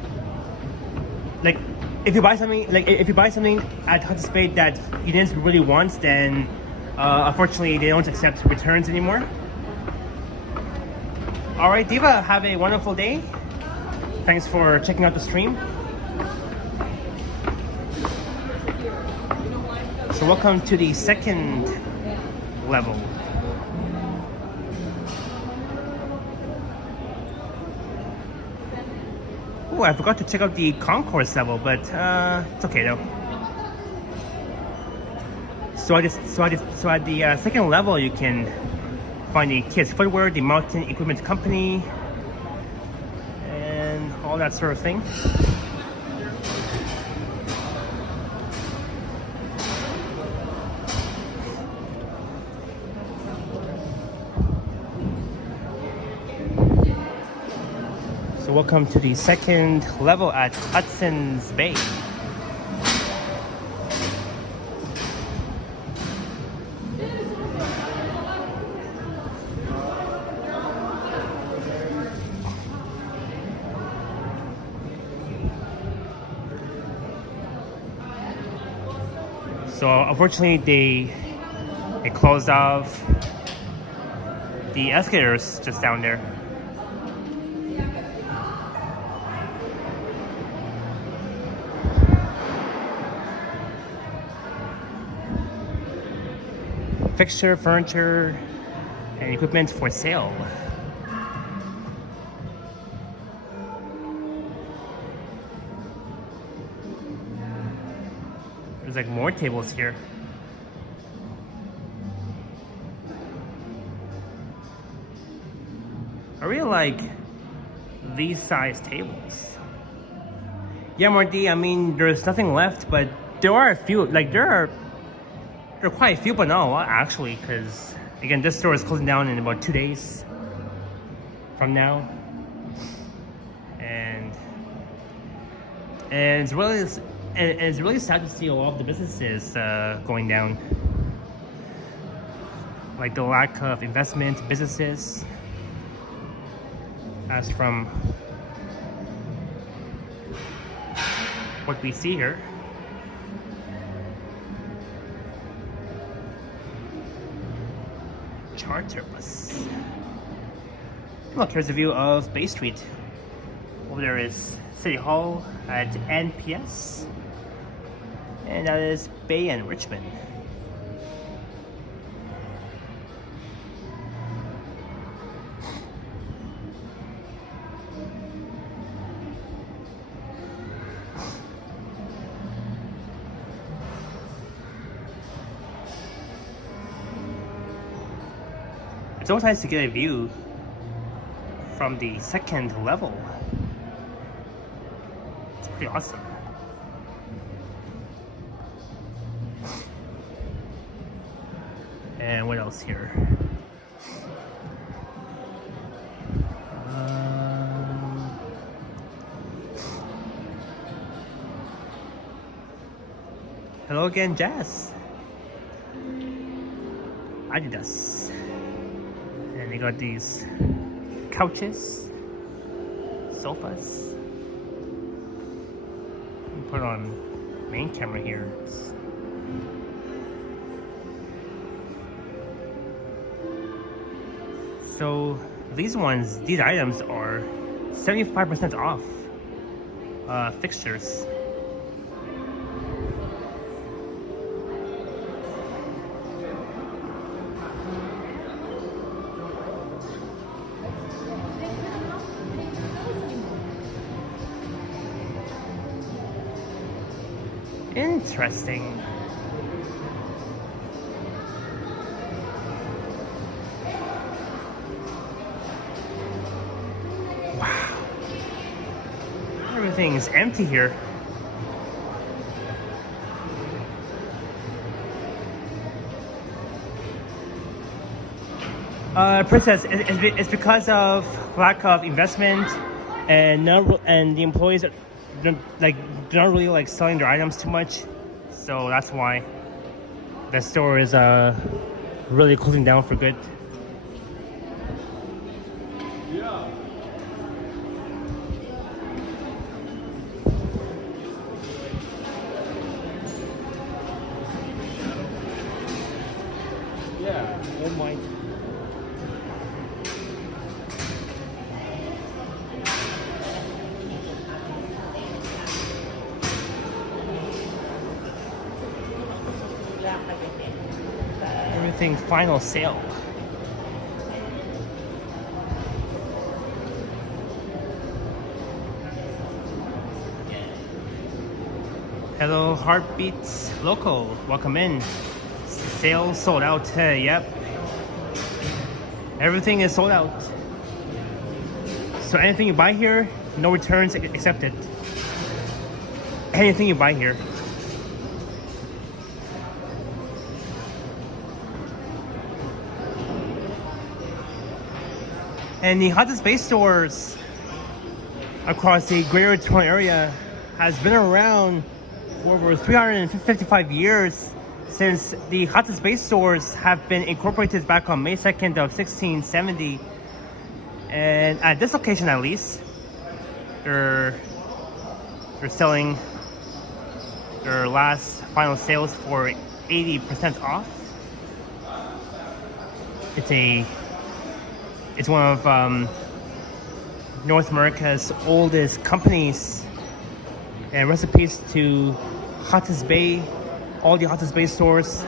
like, if you buy something at Hudson's Bay that you didn't really want, then unfortunately they don't accept returns anymore. All right, Diva, have a wonderful day. Thanks for checking out the stream. So welcome to the 2nd level. Oh, I forgot to check out the concourse level, but it's okay though. So at the 2nd level, you can find the kids' footwear, the mountain equipment company, and all that sort of thing. So welcome to the 2nd level at Hudson's Bay. So unfortunately they closed off the escalators just down there. Fixture, furniture, and equipment for sale. There's like more tables here. I really like these size tables. Yeah, Marty, I mean, there's nothing left, but there are a few, like there are quite a few, but not a lot actually, because again, this store is closing down in about 2 days from now. And it's really sad to see a lot of the businesses going down. Like the lack of investment in businesses, as from what we see here. Charter bus. Look, here's a view of Bay Street. Over there is City Hall at NPS, and that is Bay and Richmond. It's always nice to get a view from the 2nd level. It's pretty awesome. And what else here? Hello again, Jazz. Adidas. And they got these couches, sofas. Put it on main camera here. So these items are 75% off fixtures. Interesting. Wow. Everything is empty here. Princess, it's because of lack of investment, and the employees are they're not really like selling their items too much, so that's why the store is really closing down for good. Yeah. Yeah. Oh my. Everything final sale. Hello, Heartbeats Local. Welcome in. Sale sold out. Yep. Everything is sold out. So anything you buy here, no returns accepted. Anything you buy here. And the Hudson Space stores across the Greater Toronto area has been around for over 355 years, since the Hudson Space stores have been incorporated back on May 2nd of 1670. And at this location, at least, they're selling their last final sales for 80% off. It's one of North America's oldest companies, and recipes to Hudson's Bay, all the Hudson's Bay stores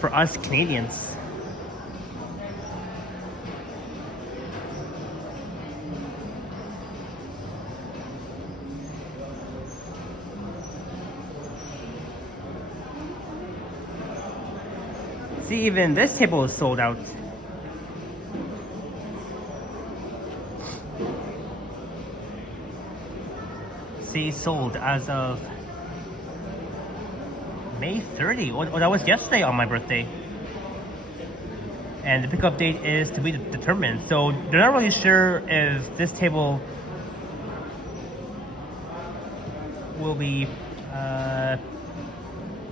for us Canadians. See, even this table is sold out. See, sold as of May 30. Oh, that was yesterday on my birthday. And the pickup date is to be determined. So they're not really sure if this table will be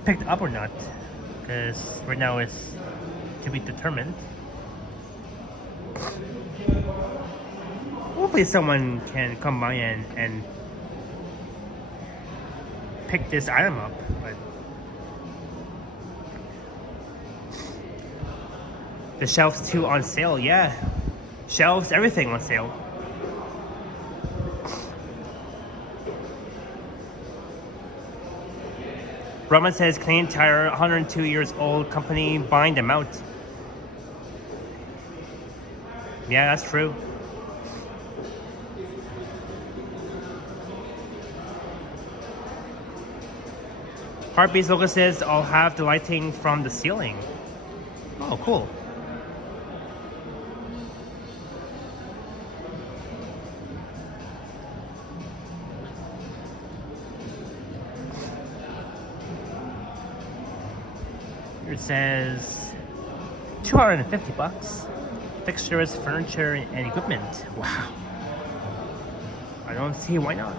picked up or not, because right now it's to be determined. Hopefully someone can come by and pick this item up, but the shelves too on sale. Yeah, shelves, everything on sale. Roman says Canadian Tire, 102 years old company, buying them out. Yeah, that's true. Heartbeats logo says I'll have the lighting from the ceiling. Oh, cool. Here it says $250. Fixtures, furniture, and equipment. Wow. I don't see why not.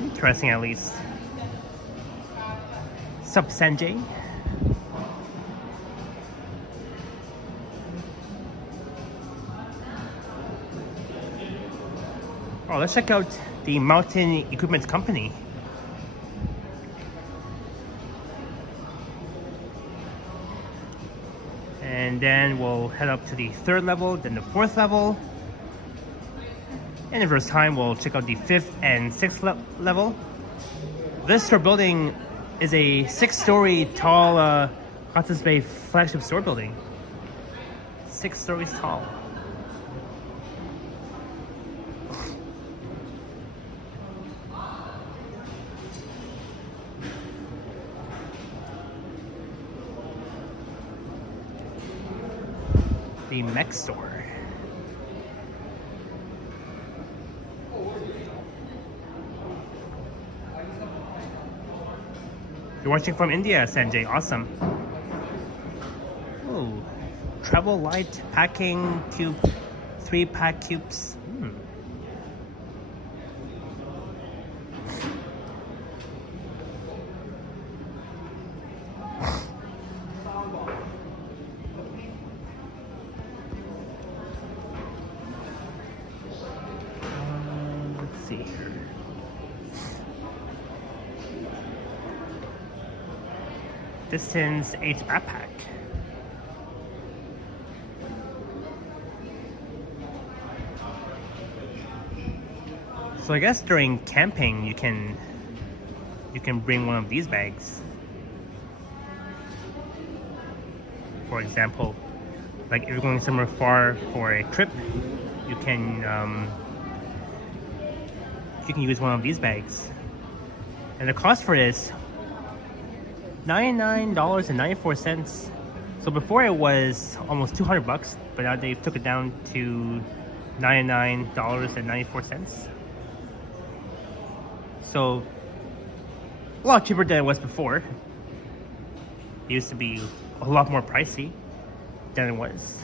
Interesting, at least. Sup, Sanjay? Oh, let's check out the Mountain Equipment Company. And then we'll head up to the 3rd level, then the 4th level. And if there's time, we'll check out the 5th and 6th level. This store building is a 6-story tall Hudson's Bay Flagship store building. 6 stories tall. The mech store. You're watching from India, Sanjay. Awesome. Oh, travel light packing cube, 3-pack cubes. Let's see here. Distance 8 backpack. So I guess during camping you can bring one of these bags. For example, like if you're going somewhere far for a trip, you can use one of these bags. And the cost for this, $99.94. So before it was almost $200, but now they took it down to $99.94. So a lot cheaper than it was before. It used to be a lot more pricey than it was.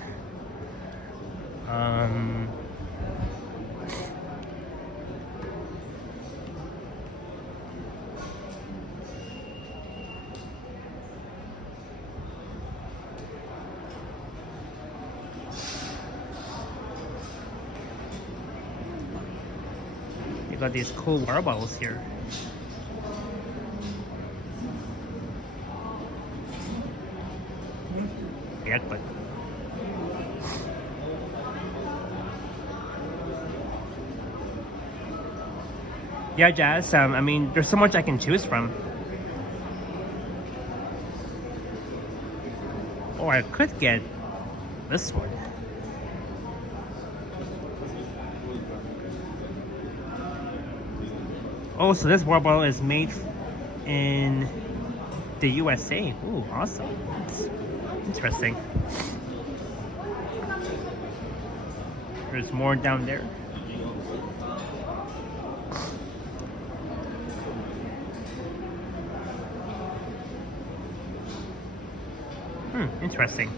You got these cool water bottles here. Yeah, but yeah, Jazz. I mean, there's so much I can choose from. Or I could get this one. Oh, so this water bottle is made in the USA. Ooh, awesome. That's interesting. There's more down there. Interesting.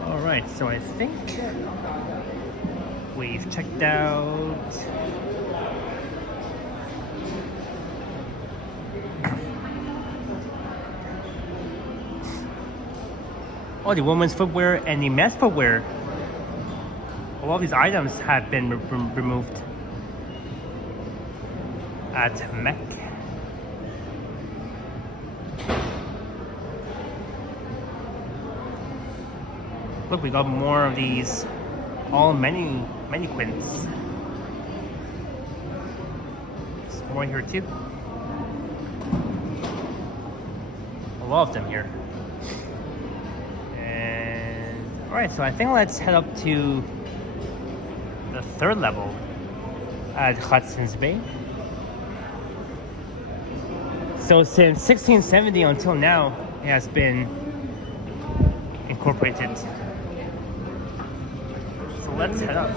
Alright, so I think we've checked out all the women's footwear and the men's footwear. All of these items have been removed at MEC. Look, we got more of these all mannequins. There's more here too. A lot of them here. And alright, so I think let's head up to the 3rd level at Hudson's Bay. So since 1670 until now, it has been incorporated. So let's head up.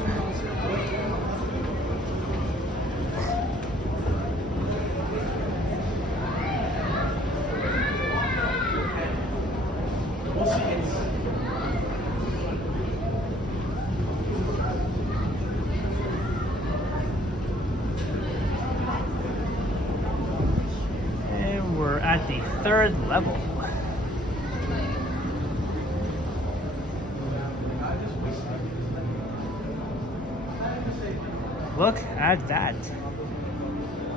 At the 3rd level. Look at that.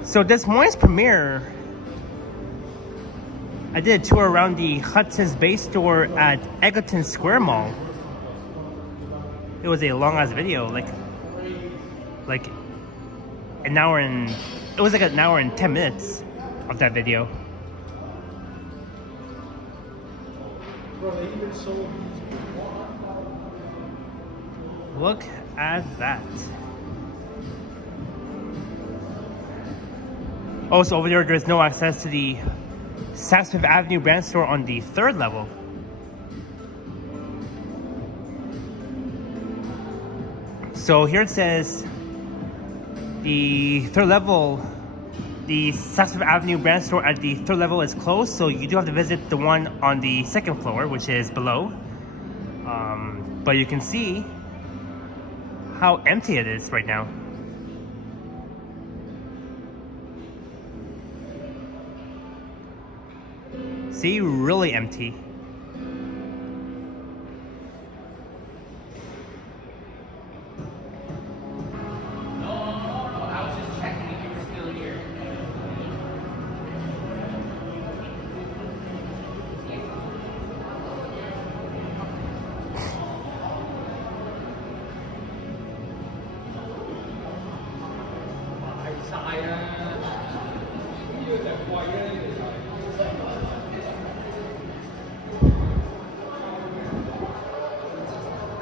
So this morning's premiere, I did a tour around the Hudson's Bay store at Dundas Square Mall. It was a long ass video, like an hour and it was like an hour and 10 minutes of that video. Look at that. Oh, so over there's no access to the Saks Fifth Avenue brand store on the 3rd level. So here it says the third level, the Saxon Avenue brand store at the third level is closed, so you do have to visit the one on the second floor, which is below. But you can see how empty it is right now. See, really empty.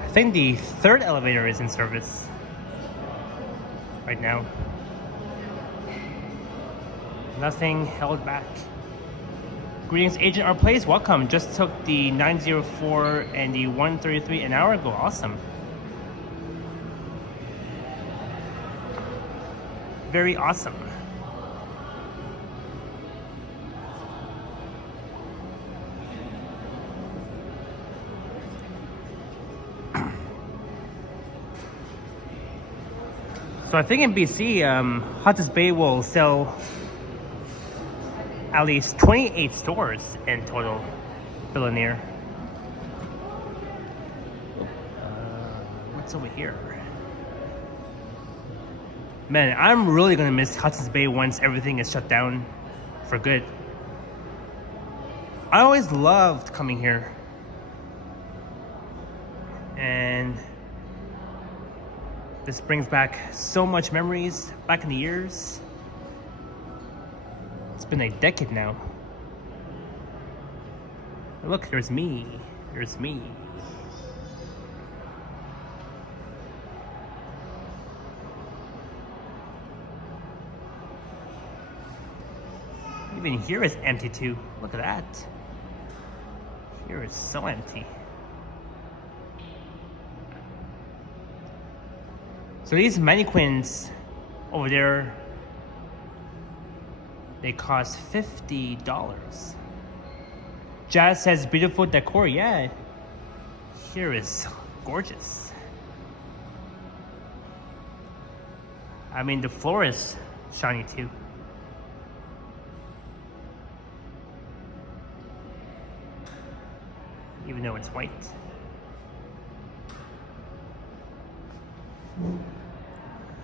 I think the third elevator is in service right now. Nothing held back. Greetings, Agent or Place. Welcome. Just took the 904 and the 133 an hour ago. Awesome. Very awesome. So I think in BC, Hudson's Bay will sell at least 28 stores in total, Billionaire. What's over here? Man, I'm really gonna miss Hudson's Bay once everything is shut down for good. I always loved coming here. And this brings back so much memories back in the years. It's been a decade now. Look, there's me. There's me. Even here is empty too. Look at that. Here is so empty. So these mannequins over there, they cost $50. Jazz says beautiful decor. Yeah, here is gorgeous. I mean, the floor is shiny too. Even though it's white.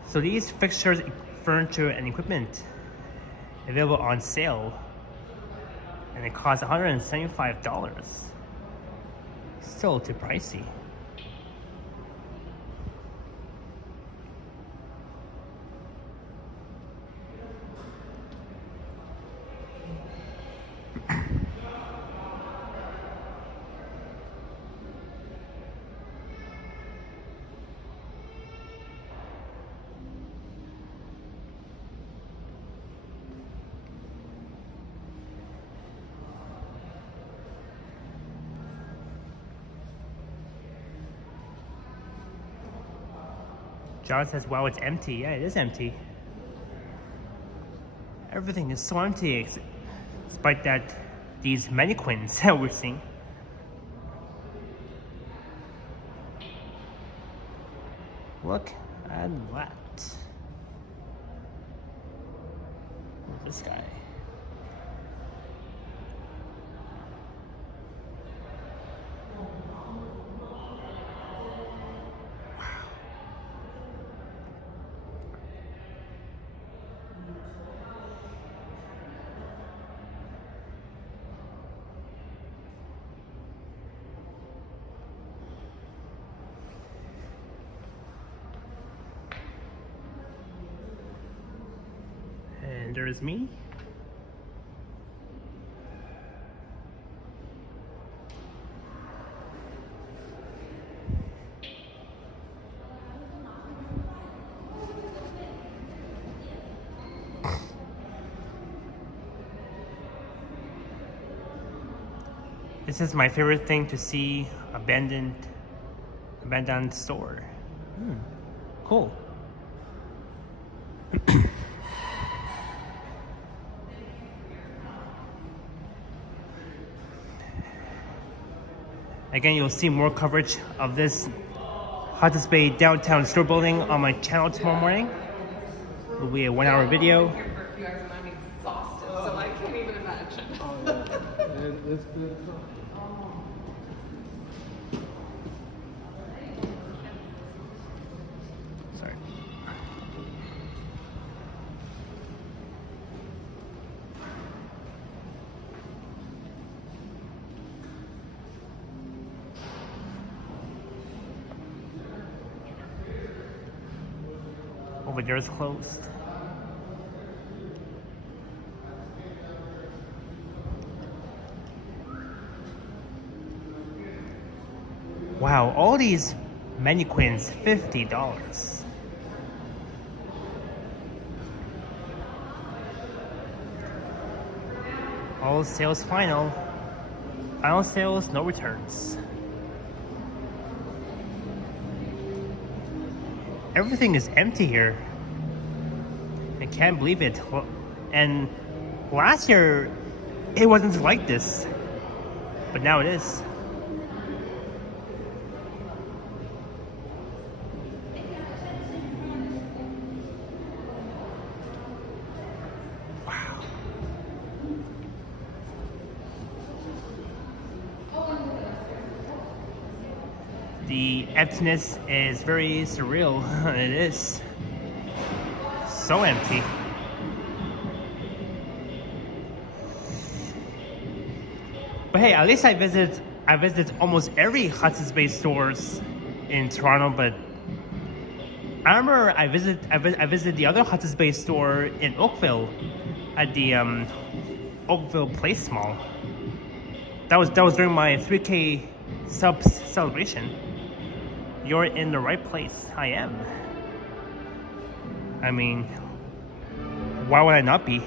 So these fixtures, furniture, and equipment available on sale, and it costs $175. Still too pricey. John says, wow, it's empty. Yeah, it is empty. Everything is so empty, despite that, these mannequins that we're seeing. Look at that. Who's this guy? And there's me. This is my favorite thing to see, abandoned store. cool. Again, you'll see more coverage of this Hudson's Bay downtown store building on my channel tomorrow morning. It will be a 1 hour video. Here for a few hours and I'm exhausted, so I can't even imagine. It's good. Sorry. Over there is closed. Wow, all these mannequins, $50. All sales final. Final sales, no returns. Everything is empty here. I can't believe it. And last year, it wasn't like this. But now it is. Wow. The emptiness is very surreal. It is so empty. But hey, at least I visited almost every Hudson's Bay stores in Toronto. But I remember I visited the other Hudson's Bay store in Oakville at the Oakville Place Mall. That was during my 3K subs celebration. You're in the right place. I am. I mean, why would I not be?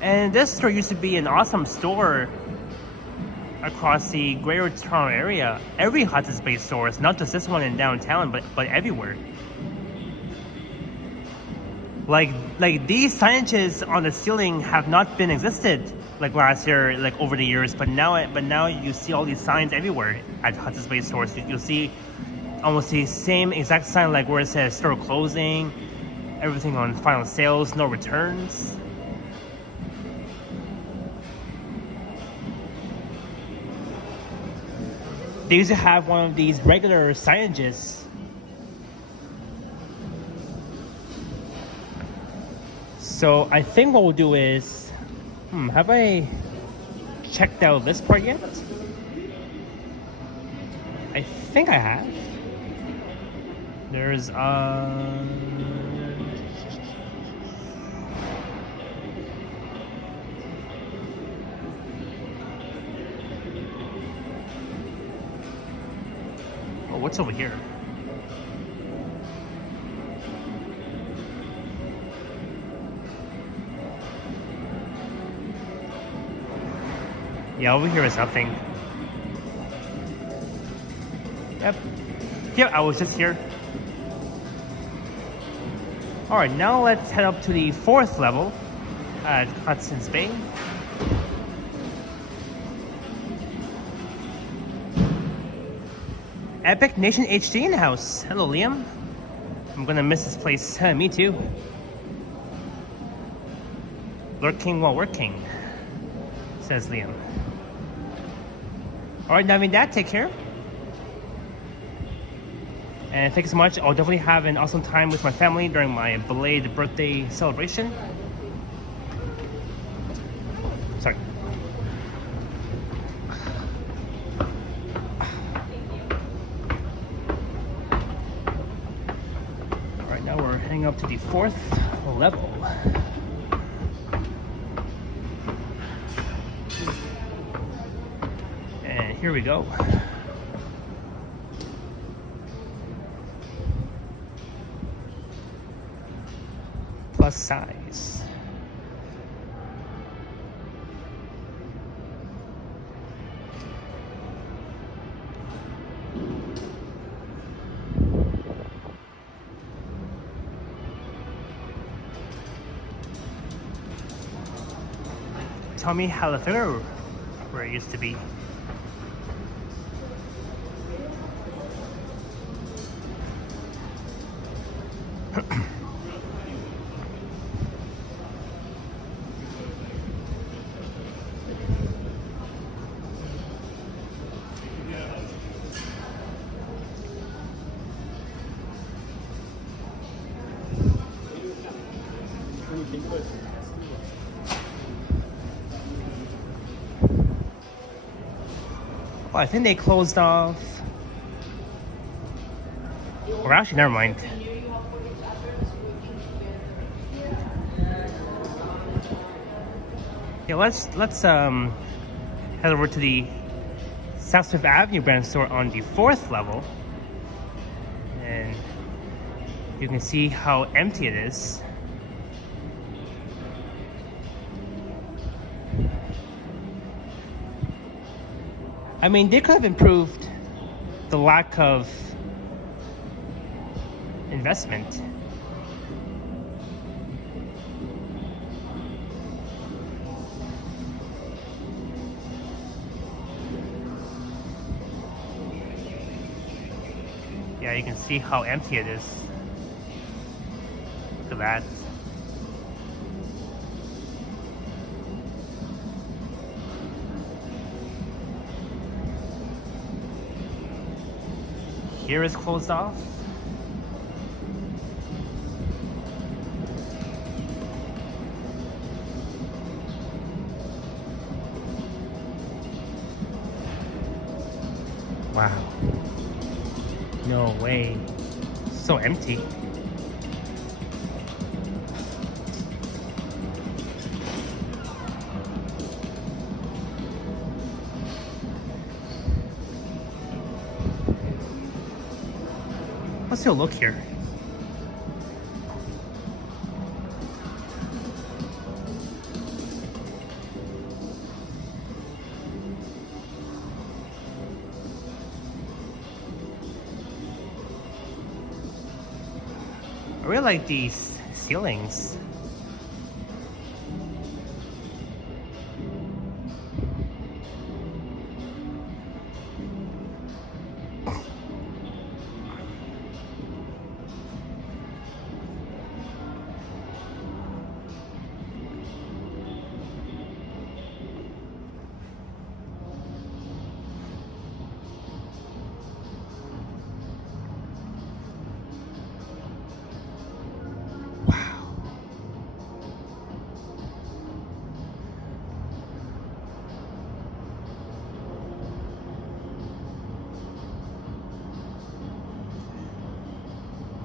And this store used to be an awesome store across the Greater Toronto area. Every Hudson's Bay store, it's not just this one in downtown, but everywhere. Like these signages on the ceiling have not been existed like last year, like over the years. But now you see all these signs everywhere at Hudson's Bay stores. You'll see almost the same exact sign, like where it says store closing, everything on final sales, no returns. They used to have one of these regular signages. So I think what we'll do is, have I checked out this part yet? I think I have. There's what's over here? Yeah, over here is nothing. Yep, I was just here. Alright, now let's head up to the 4th level at Hudson's Bay. Epic Nation HD in the house. Hello, Liam. I'm gonna miss this place. Me too. Lurking while working, says Liam. Alright, having that, take care. And thanks so much. I'll definitely have an awesome time with my family during my belated birthday celebration. Sorry. Alright, now we're heading up to the 4th level. And here we go. plus size. Tommy Halifax, where it used to be. Oh, I think they closed off. Or actually, never mind. Yeah, let's head over to the South Fifth Avenue brand store on the 4th level, and you can see how empty it is. I mean, they could have improved the lack of investment. Yeah, you can see how empty it is. Look at that. Here is closed off. Wow. No way. So empty. Let's take a look here. I really like these ceilings.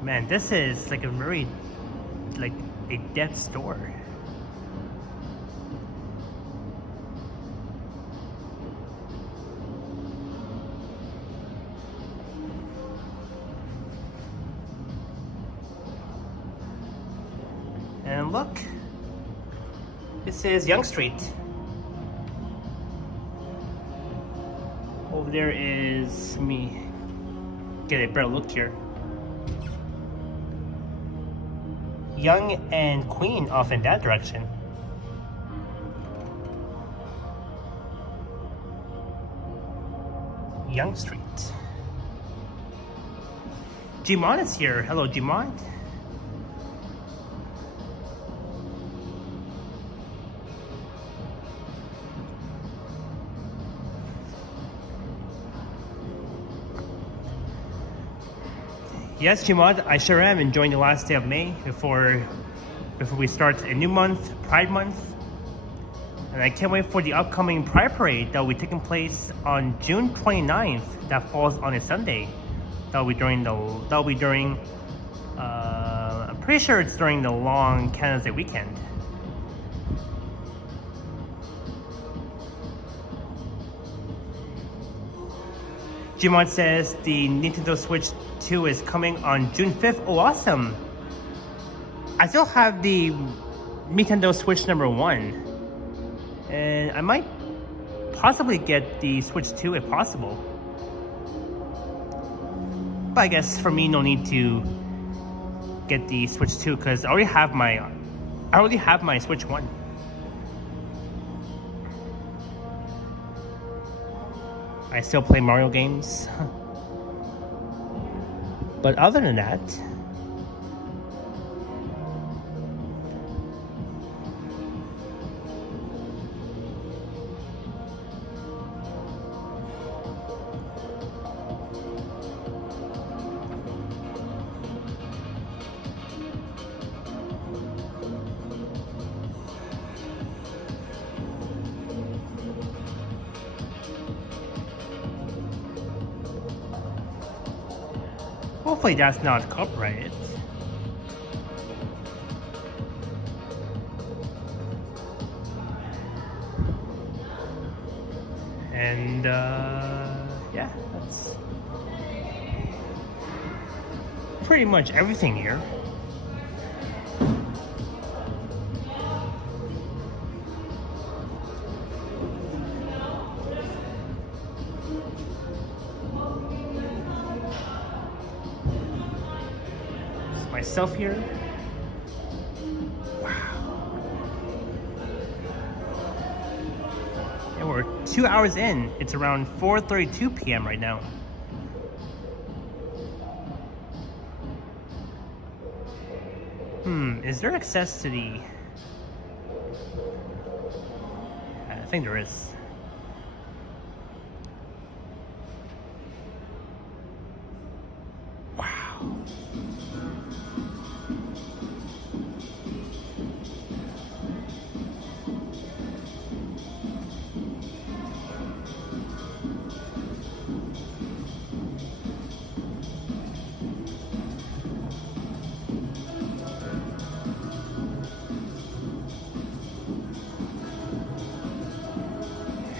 Man, this is like a very, like a dead store. And look, this is Yonge Street. Over there is, let me get a better look here. Yonge and Queen off in that direction. Yonge Street. Gmont is here. Hello, Gmont. Yes, Jimad, I sure am enjoying the last day of May before we start a new month, Pride Month. And I can't wait for the upcoming Pride Parade that will be taking place on June 29th. That falls on a Sunday. That'll be during, I'm pretty sure it's during the long Canada's Day weekend. Jimon says the Nintendo Switch 2 is coming on June 5th. Oh, awesome. I still have the Nintendo Switch number 1. And I might possibly get the Switch 2 if possible. But I guess for me, no need to get the Switch 2 because I already have my Switch 1. I still play Mario games. But other than that, hopefully that's not copyrighted. And yeah, that's pretty much everything here. Myself here. Wow. And we're 2 hours in. It's around 4:32 p.m. right now. Is there access to the... I think there is. Wow.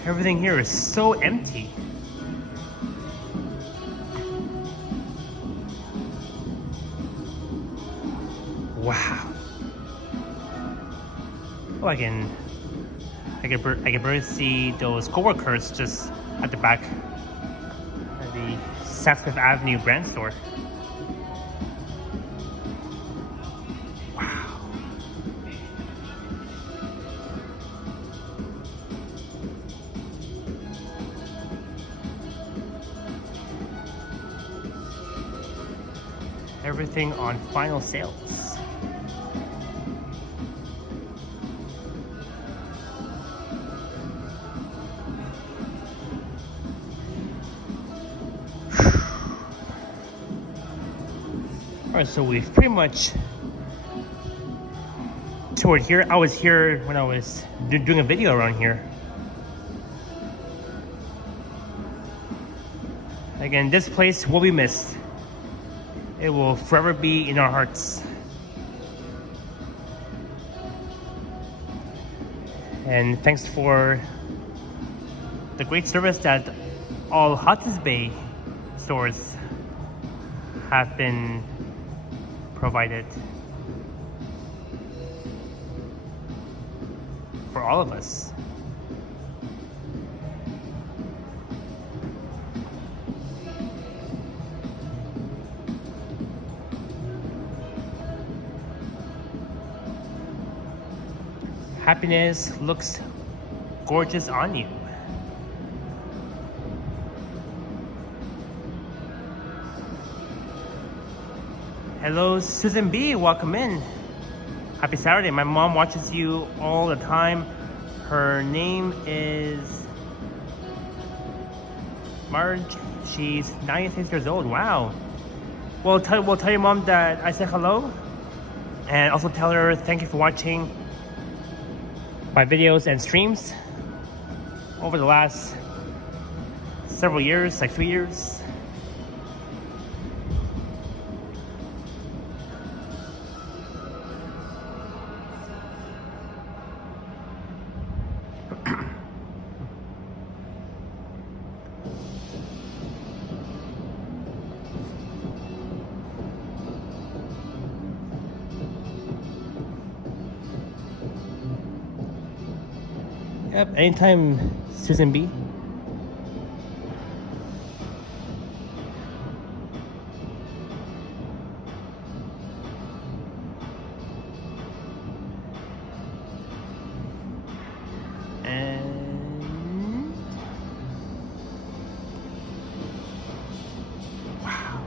Everything here is so empty. Wow. Oh, I can barely see those coworkers just at the back at the Saks Avenue brand store. Wow. Everything on final sales. Alright, so we've pretty much toured here. I was here when I was doing a video around here. Again, this place will be missed. It will forever be in our hearts. And thanks for the great service that all Hudson's Bay stores have been provided for all of us. Happiness looks gorgeous on you. Hello, Susan B. Welcome in. Happy Saturday. My mom watches you all the time. Her name is Marge. She's 96 years old. Wow. Well, tell your mom that I said hello, and also tell her thank you for watching my videos and streams over the last several years, like 3 years. Yep, anytime, Susan B. And wow.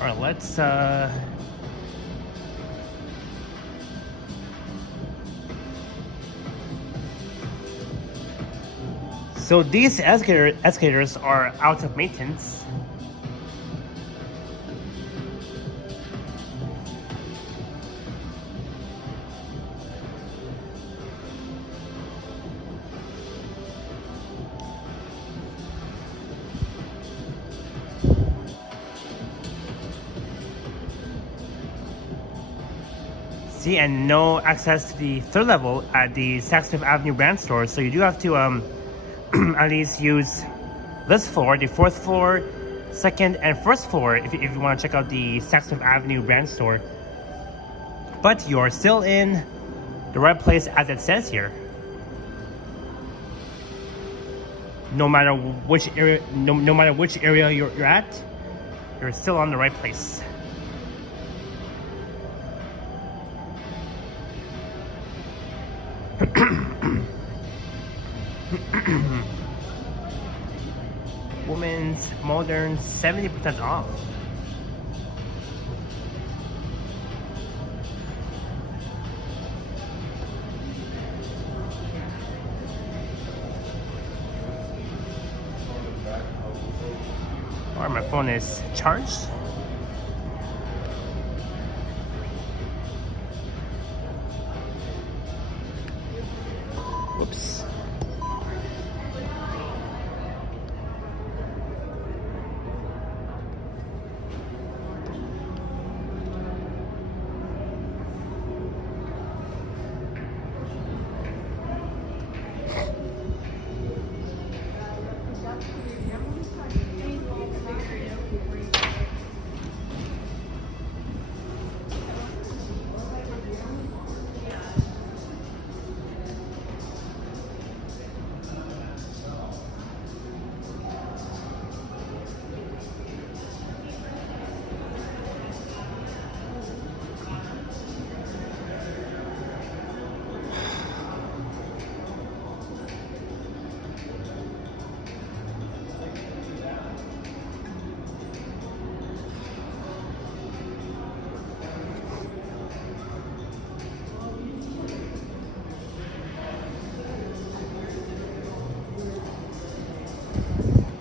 All right, let's so these escalators are out of maintenance. See, and no access to the third level at the Saks Avenue brand store, so you do have to at least use this floor, the fourth floor, second and first floor, if you want to check out the Saks Avenue brand store. But you're still in the right place as it says here. No matter which area, no matter which area you're at, you're still on the right place. Women's modern 70% off. Or my phone is charged. Whoops.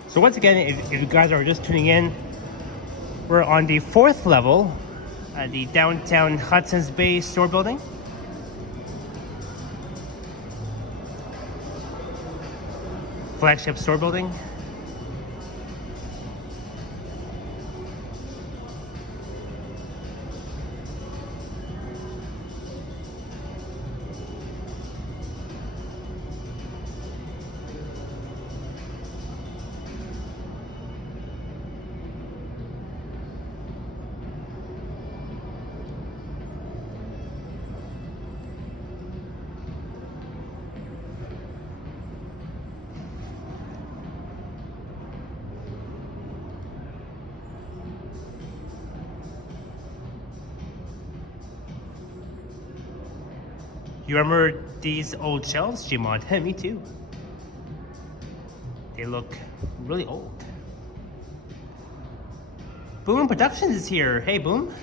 So once again, if you guys are just tuning in, we're on the fourth level at the downtown Hudson's Bay store building. Flagship store building. You remember these old shelves, Gmod? Hey, me too. They look really old. Boom Productions is here. Hey, Boom.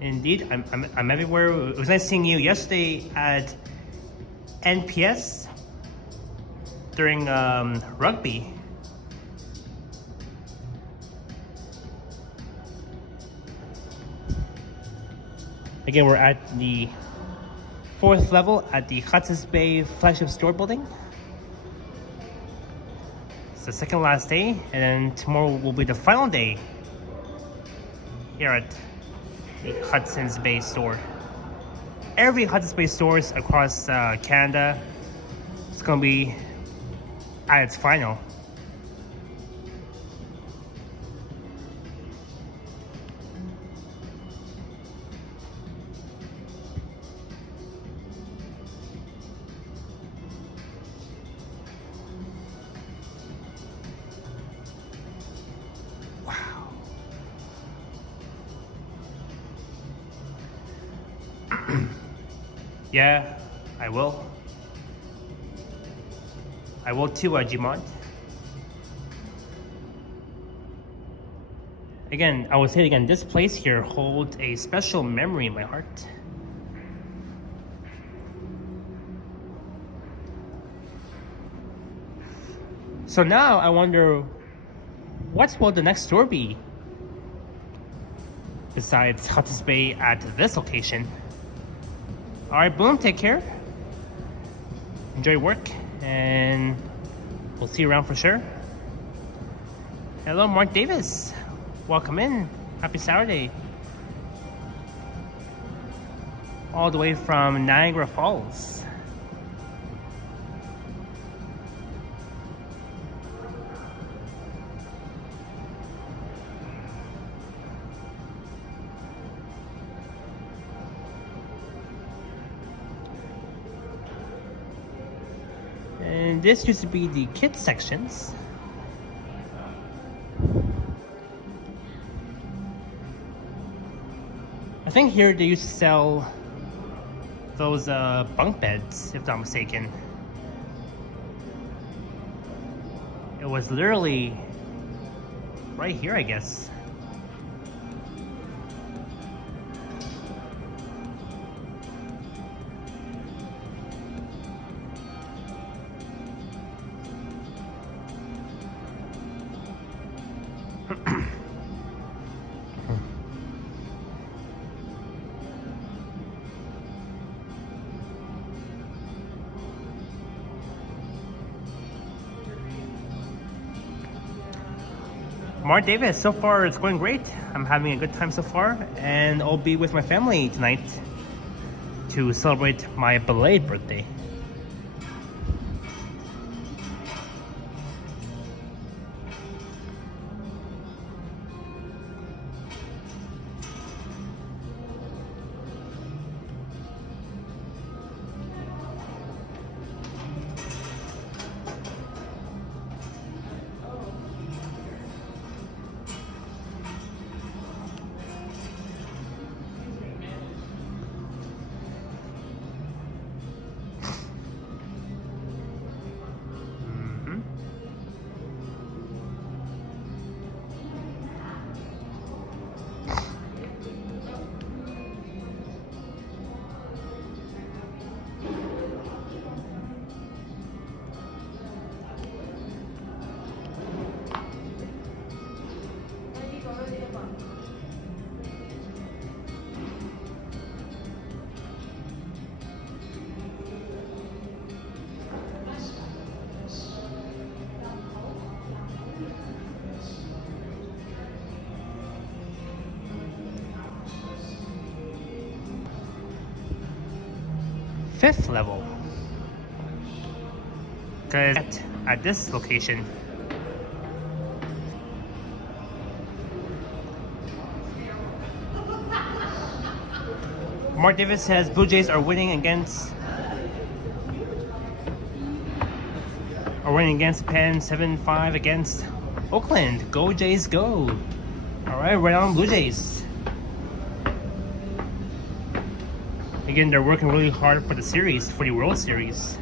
Indeed, I'm everywhere. It was nice seeing you yesterday at NPS during rugby. Again, we're at the fourth level at the Hudson's Bay Flagship store building. It's the second last day, and then tomorrow will be the final day here at the Hudson's Bay store. Every Hudson's Bay stores across Canada is going to be at its final. Yeah, I will. I will too, Gmod. Again, I will say it again, this place here holds a special memory in my heart. So now I wonder, what will the next store be? Besides Hudson's Bay at this location. Alright, Boom, take care. Enjoy work, and we'll see you around for sure. Hello, Mark Davis. Welcome in. Happy Saturday. All the way from Niagara Falls. And this used to be the kids sections. I think here they used to sell those bunk beds, if I'm not mistaken. It was literally right here, I guess. Mark Davis, so far it's going great. I'm having a good time so far, and I'll be with my family tonight to celebrate my belated birthday. Fifth level, because at this location Mark Davis says Blue Jays are winning against Penn 7-5 against Oakland. Go Jays, go! All right, right on, Blue Jays. Again, they're working really hard for the series, for the World Series.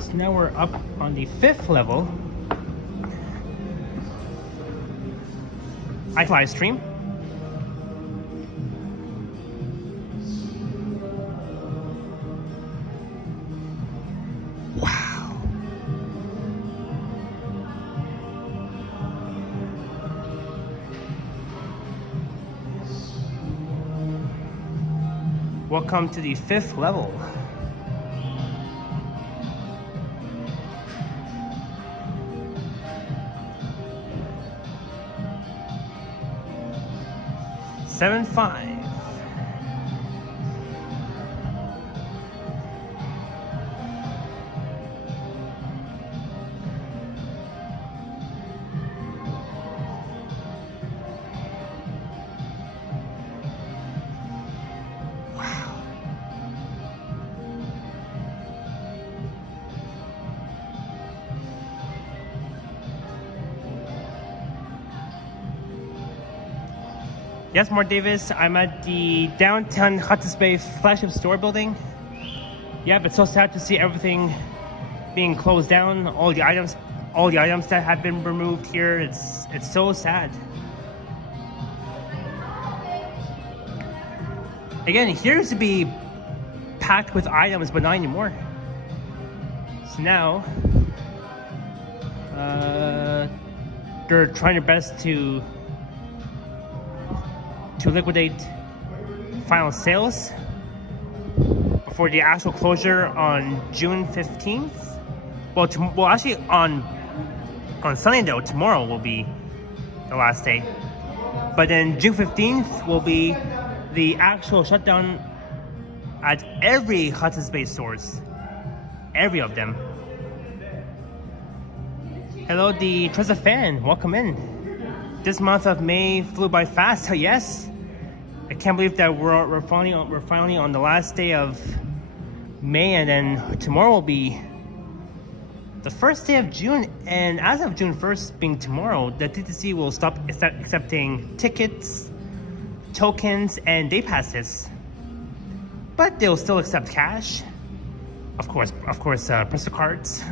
So now we're up on the 5th level. I live stream. Wow. Welcome to the 5th level. 7.5. Yes, Mark Davis. I'm at the downtown Hudson Bay Flagship store building. Yeah, it's so sad to see everything being closed down. All the items that have been removed here. It's so sad. Again, here used to be packed with items, but not anymore. So now, they're trying their best to liquidate final sales before the actual closure on June 15th. Well, actually on Sunday though, tomorrow will be the last day. But then June 15th will be the actual shutdown at every Hudson Bay stores. Every of them. Hello, the Trezza fan. Welcome in. This month of May flew by fast. Yes. I can't believe that we're finally on the last day of May, and then tomorrow will be the first day of June. And as of June 1st, being tomorrow, the DTC will stop accepting tickets, tokens, and day passes. But they'll still accept cash, of course, Presto cards.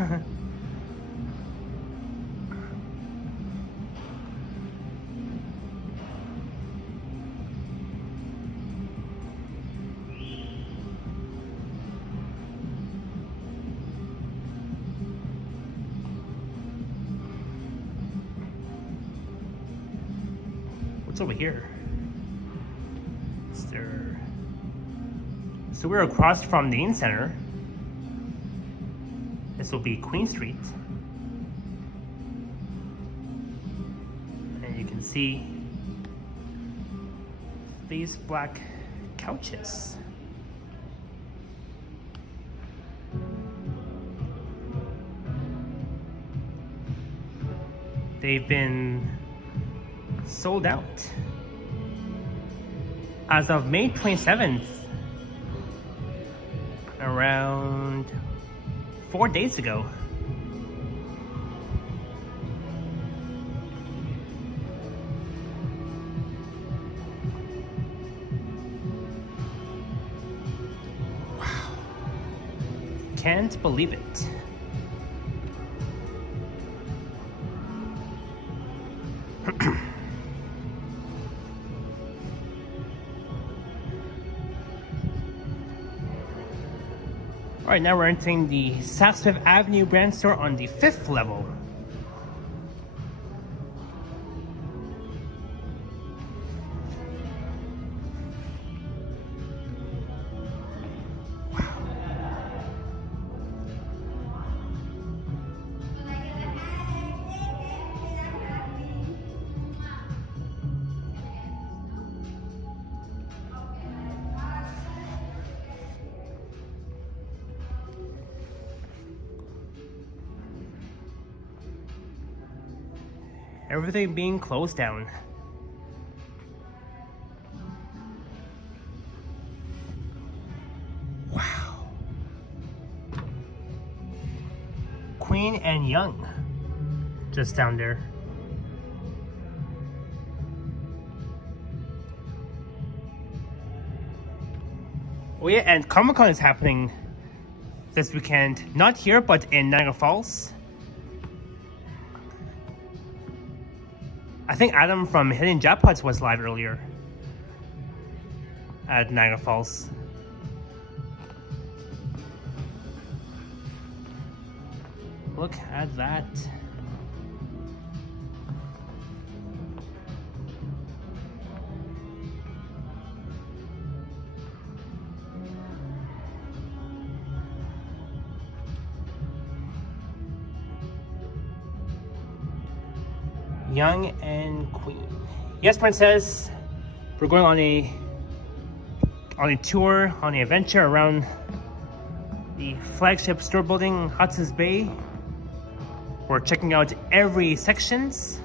What's over here? Is there... So we're across from the Dean Center. This will be Queen Street. And you can see these black couches. They've been sold out as of May 27th, around 4 days ago. Wow. Can't believe it. Alright, now we're entering the Saks Fifth Avenue brand store on the 5th level. Everything being closed down. Wow. Queen and Young, just down there. Oh yeah, and Comic-Con is happening this weekend. Not here, but in Niagara Falls. I think Adam from Hidden Jackpots was live earlier at Niagara Falls. Look at that. Young and Queen. Yes, Princess. We're going on a tour, on an adventure around the Flagship store building, Hudson's Bay. We're checking out every sections.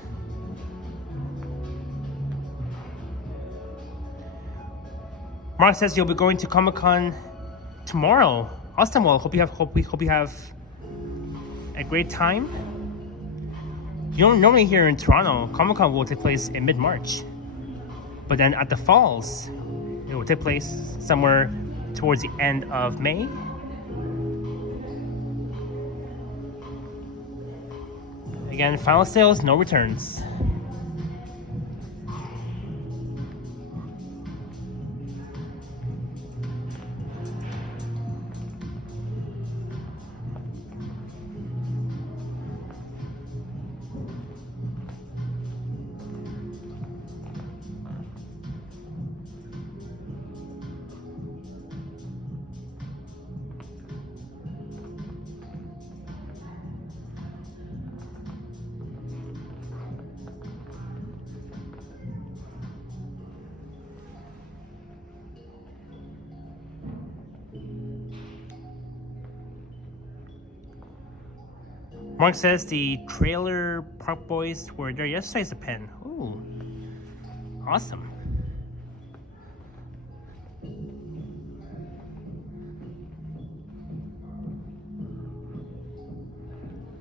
Mark says you'll be going to Comic-Con tomorrow. Awesome. Well, hope you have a great time. You don't normally here in Toronto, Comic-Con will take place in mid-March. But then at the Falls, it will take place somewhere towards the end of May. Again, final sales, no returns. Mark says the Trailer Park Boys were there yesterday as a pen. Ooh, awesome.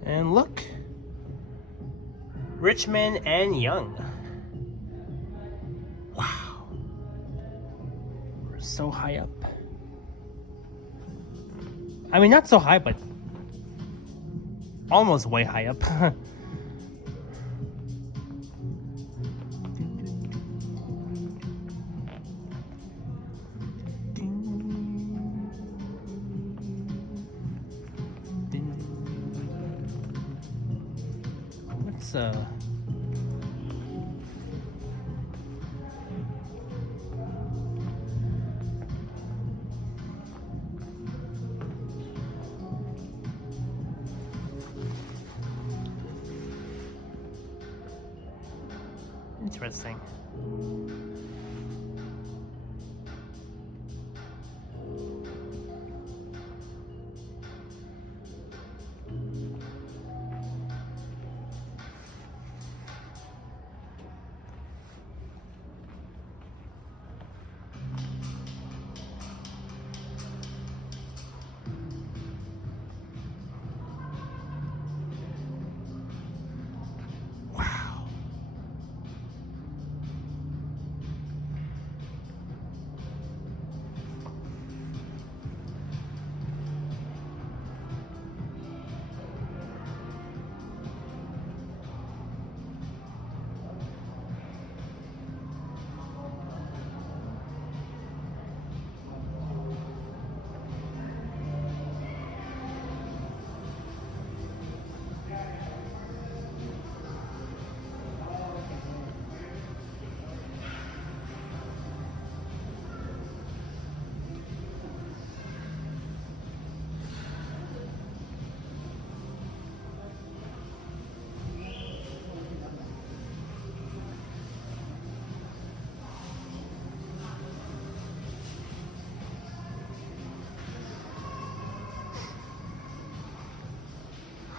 And look, Richmond and Young. Wow, we're so high up. I mean, not so high, but almost way high up. What's interesting.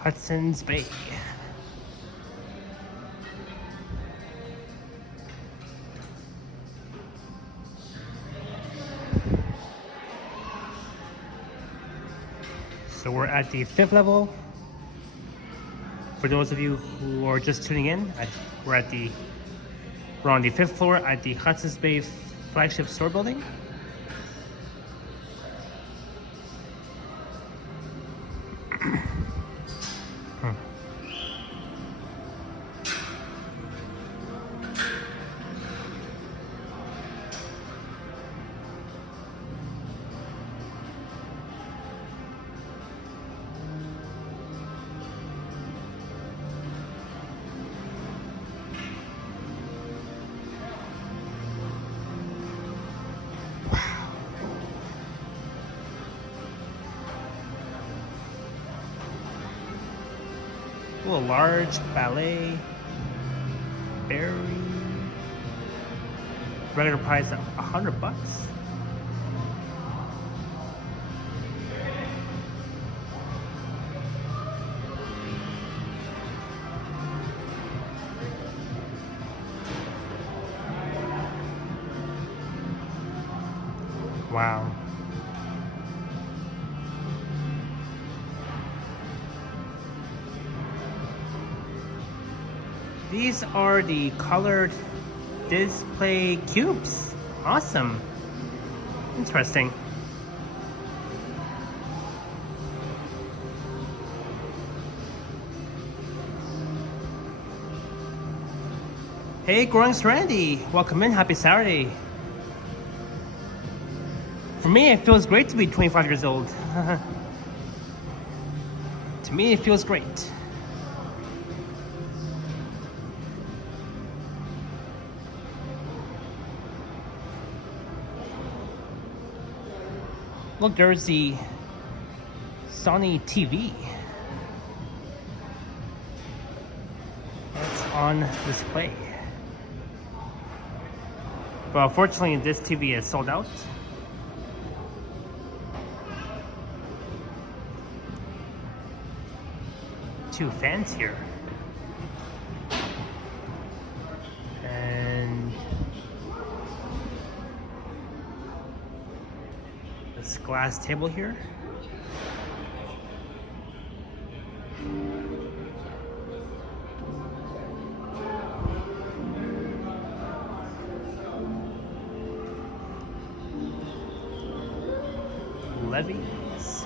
Hudson's Bay. So we're at the 5th level. For those of you who are just tuning in, we're on the 5th floor at the Hudson's Bay Flagship store building. A large ballet, berry. Regular price of $100. Wow. These are the colored display cubes. Awesome. Interesting. Hey, Growing Randy. Welcome in. Happy Saturday. For me, it feels great to be 25 years old. To me, it feels great. Look, there's the Sony TV. That's on display. But unfortunately, this TV is sold out. Two fans here. And this glass table here. Levies.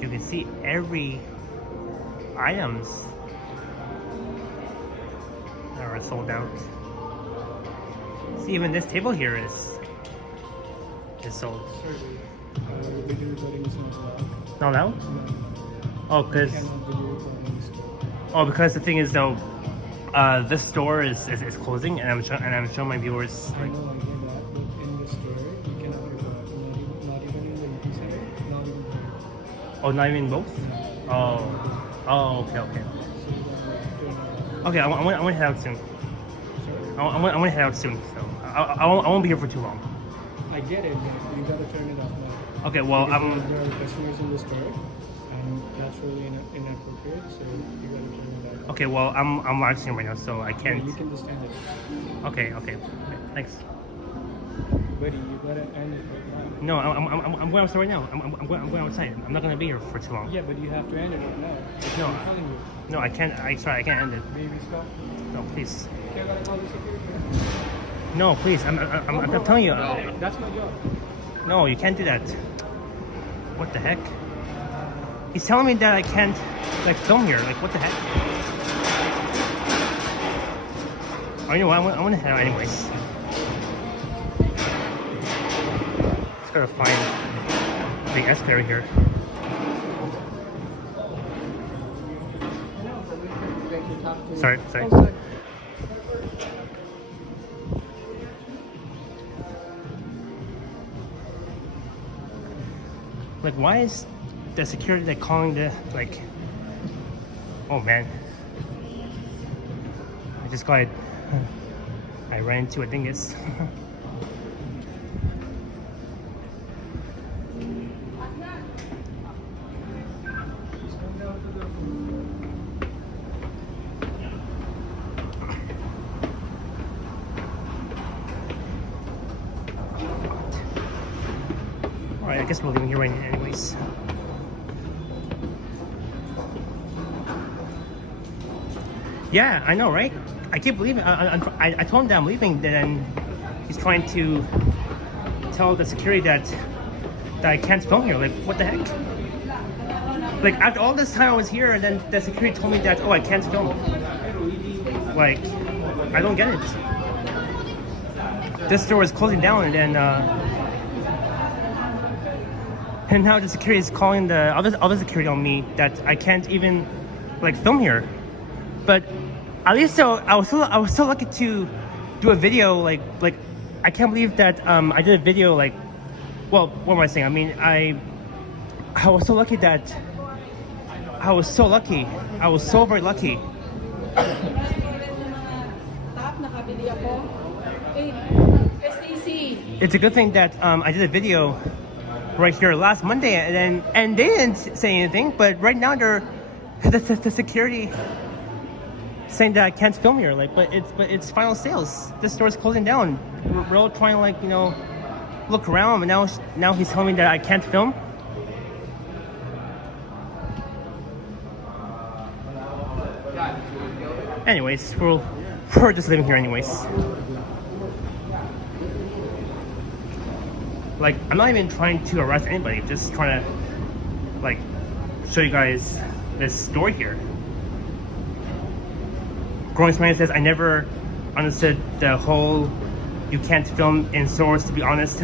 You can see every items that are sold out. See, even this table here is sold. Video recording is Not not allowed. out? Oh, because Cannot video recording is because the thing is though, this store is closing, and I'm showing my viewers I like. know I hear that, but in the store you cannot record. Not even in the movie center, not even here. Oh, not even both. Oh, okay. So you gotta turn Okay, I want to head out soon. it. I want to head out soon, so I won't be here for too long. I get it, but you gotta turn it off now. Okay, well, Because there are customers in the store, and that's really inappropriate. So you gotta turn it off. okay, well, I'm live streaming right now, so I Yeah, can't. you can just end it. Okay, thanks. Buddy, you gotta end it right No, now. I'm going outside right now. I'm going outside. I'm not gonna be here for too long. Yeah, but you have to end it right now. No. I'm telling you. No, I can't. I can't end it. Baby, stop. No, please. Okay, I gotta call the security. No, please. I'm telling you. No, that's my job. No, you can't do that. What the heck? He's telling me that I can't like film here. Like, what the heck? Oh, you know what? I want to head out anyways. Just gotta find the escalator here. Sorry. Like, why is the security like calling the like? Oh man, I ran into a dingus. Alright, I guess we're leaving here right now anyways. Yeah, I know, right? I keep leaving. I told him that I'm leaving, then he's trying to tell the security that I can't film here. Like, what the heck? Like, after all this time I was here, and then the security told me that, oh, I can't film. Like, I don't get it. This store is closing down, and then and now the security is calling the other security on me that I can't even like film here. But at least though, I was so lucky to do a video. Like I can't believe that I did a video like, well, what am I saying? I mean, I I was so lucky that I was so lucky. I was so very lucky. It's a good thing that I did a video right here last Monday, and they didn't say anything. But right now the security saying that I can't film here. Like, but it's final sales. This store's closing down. We're all trying to, like, you know, look around, and now he's telling me that I can't film. Anyways, we're just living here anyways. Like, I'm not even trying to arrest anybody, just trying to, like, show you guys this store here. Growing Smiley says, I never understood the whole you can't film in stores, to be honest.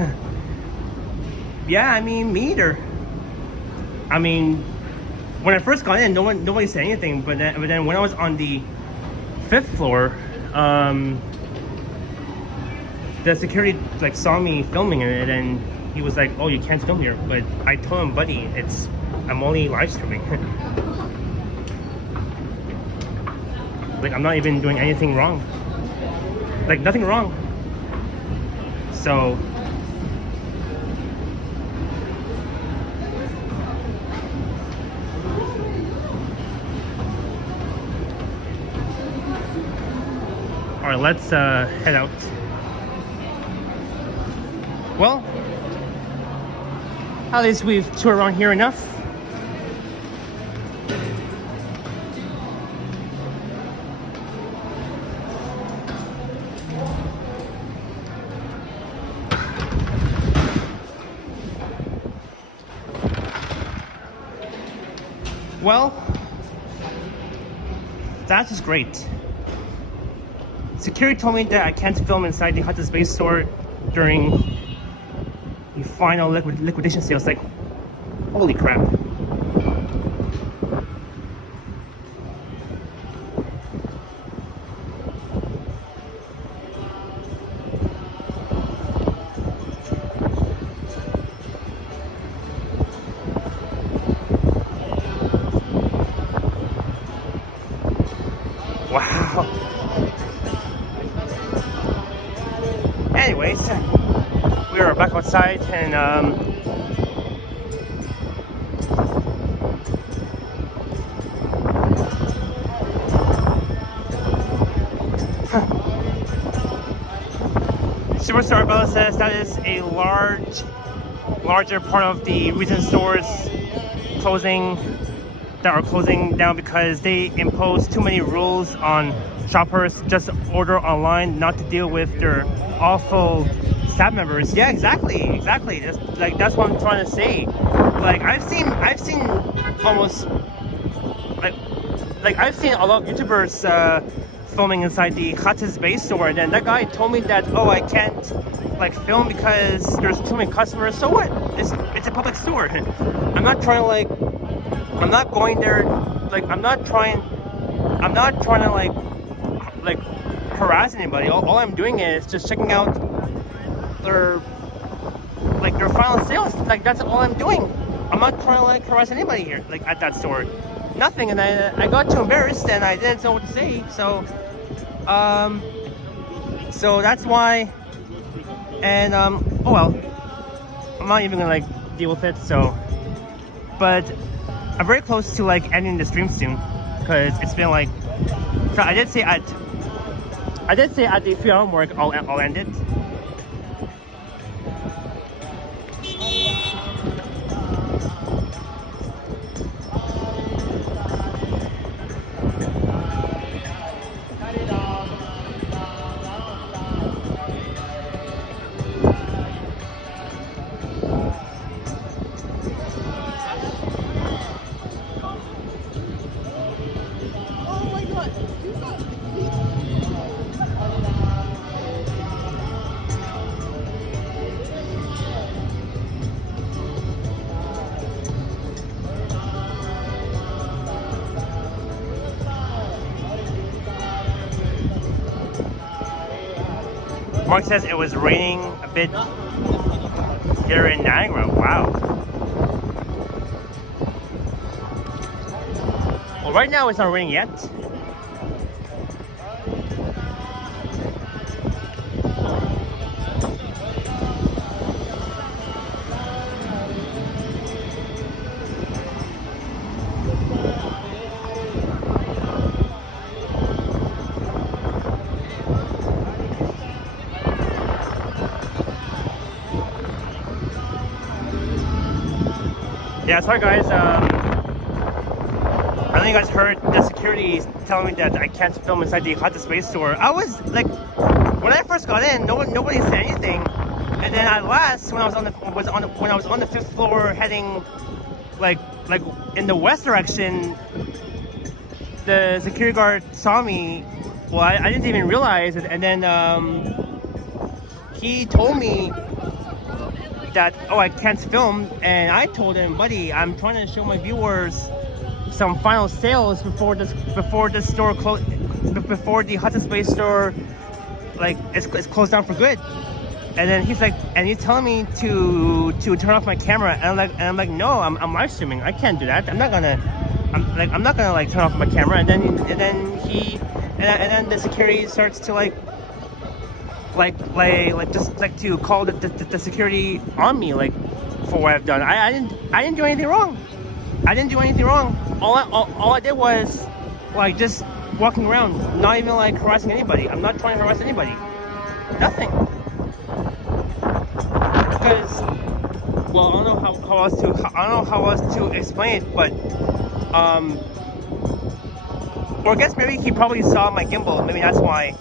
Yeah, I mean, me either. I mean, when I first got in, nobody said anything, but then when I was on the 5th floor, the security, like, saw me filming it, and he was like, oh, you can't film here. But I told him, buddy, I'm only live streaming. Like, I'm not even doing anything wrong. Like, nothing wrong. So all right, let's head out. Well, at least we've toured around here enough. Well, that's just great. Security told me that I can't film inside the Hudson Space store during the final liquidation sales. Like, holy crap. Wow. Anyways, we are back outside, and Superstar Bella says that is a larger part of the recent stores that are closing down because they impose too many rules on shoppers. Just order online, not to deal with their awful staff members. Yeah, exactly. That's what I'm trying to say. Like, I've seen almost like I've seen a lot of YouTubers filming inside the Hudson Space store, and then that guy told me that, oh, I can't, like, film because there's too many customers. So what? It's a public store. I'm not trying to, like, I'm not going there, like, I'm not trying to, like harass anybody. All I'm doing is just checking out their final sales. Like, that's all I'm doing. I'm not trying to, like, harass anybody here, like, at that store. Nothing. And I got too embarrassed and I didn't know what to say. So that's why. And oh well, I'm not even gonna, like, deal with it. So, but I'm very close to, like, ending the stream soon, because it's been, like, so I did say at the 3-hour mark I'll end it. Mark says it was raining a bit here in Niagara. Wow. Well, right now it's not raining yet. Yeah, sorry guys. I know you guys heard the security telling me that I can't film inside the Hudson Space Store. I was like, when I first got in, nobody said anything, and then at last, when I was on the 5th floor, heading like in the west direction, the security guard saw me. Well, I didn't even realize it, and then he told me that, oh, I can't film, and I told him, buddy, I'm trying to show my viewers some final sales before the store before the Hudson Space Store like it's closed down for good. And then he's like, and he's telling me to turn off my camera, and I'm like, no, I'm live streaming. I can't do that. I'm not gonna like turn off my camera. And then the security starts to like just like to call the security on me, like, for what I've done. I didn't do anything wrong. I didn't do anything wrong. All I did was like just walking around, not even like harassing anybody. I'm not trying to harass anybody. Nothing. Because, well, I don't know how else to explain it, but or I guess maybe he probably saw my gimbal. Maybe that's why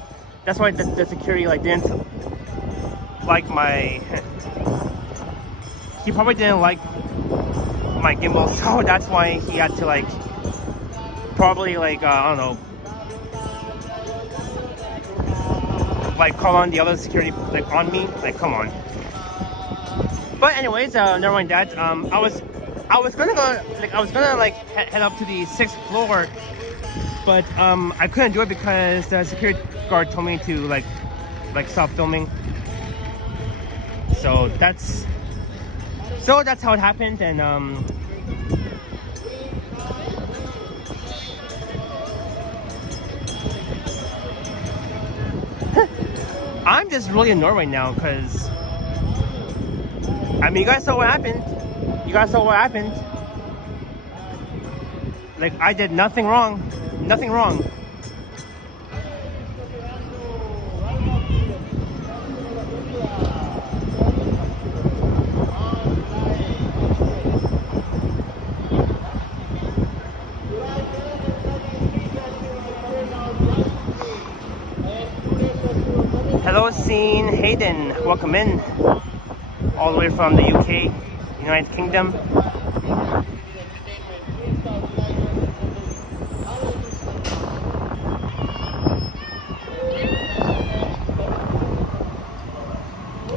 the security like didn't like my. He probably didn't like my gimbal, so that's why he had to like probably like I don't know, like call on the other security like on me. Like, come on. But anyways, never mind that. I was gonna head up to the 6th floor, but I couldn't do it because the security guard told me to like stop filming. So that's how it happened. And I'm just really annoyed right now because, I mean, you guys saw what happened. Like, I did nothing wrong. Nothing wrong. Hello, Scene Hayden. Welcome in. All the way from the UK, United Kingdom.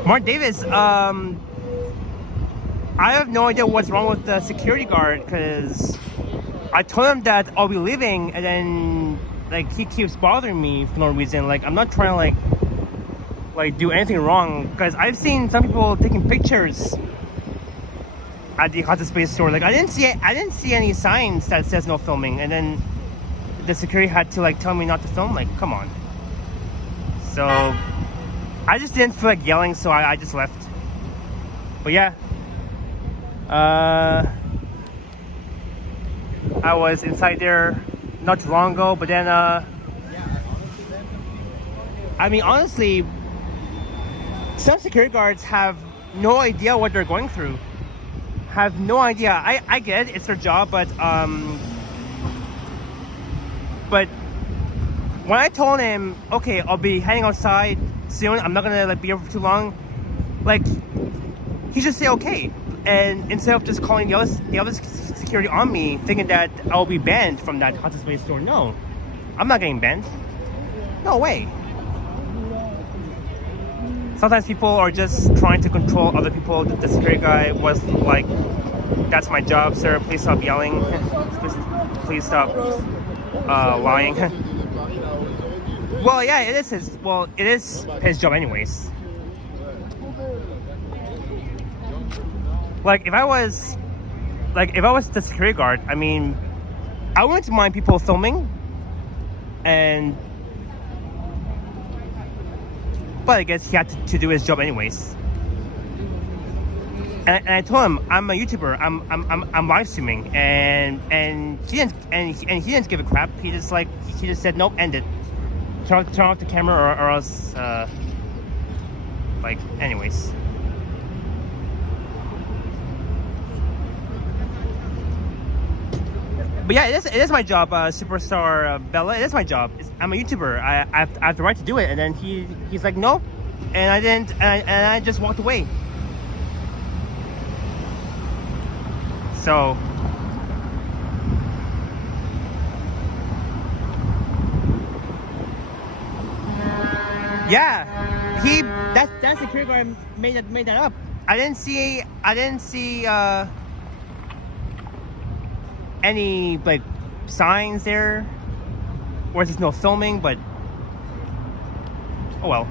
Mark Davis, I have no idea what's wrong with the security guard, because I told him that I'll be leaving, and then like he keeps bothering me for no reason. Like, I'm not trying to like do anything wrong, because I've seen some people taking pictures at the Hudson Space Store. Like, I didn't see any signs that says no filming, and then the security had to like tell me not to film. Like, come on. So I just didn't feel like yelling, so I just left. But yeah, I was inside there not too long ago, but then I mean, honestly, some security guards have no idea what they're going through. Have no idea. I get it, it's their job, but when I told him, okay, I'll be heading outside soon, I'm not gonna like be here for too long, like, he just say okay, and instead of just calling the other security on me, thinking that I'll be banned from that Hudson Space Store. No, I'm not getting banned. No way. Sometimes people are just trying to control other people. The security guy was like, that's my job, sir, please stop yelling. Please stop lying. Well, yeah, it is his job anyways. Like, if I was the security guard, I mean, I wouldn't mind people filming, but I guess he had to do his job anyways. And I told him I'm a YouTuber. I'm live streaming, and he didn't give a crap. He just said nope, end it. Turn off the camera or else anyways. But yeah, it is my job, Superstar Bella. It is my job. I'm a YouTuber. I have the right to do it. And then he's like, no, and I didn't, and I just walked away. So yeah, that security guard made that up. I didn't see any like signs there, or there's no filming, but oh well.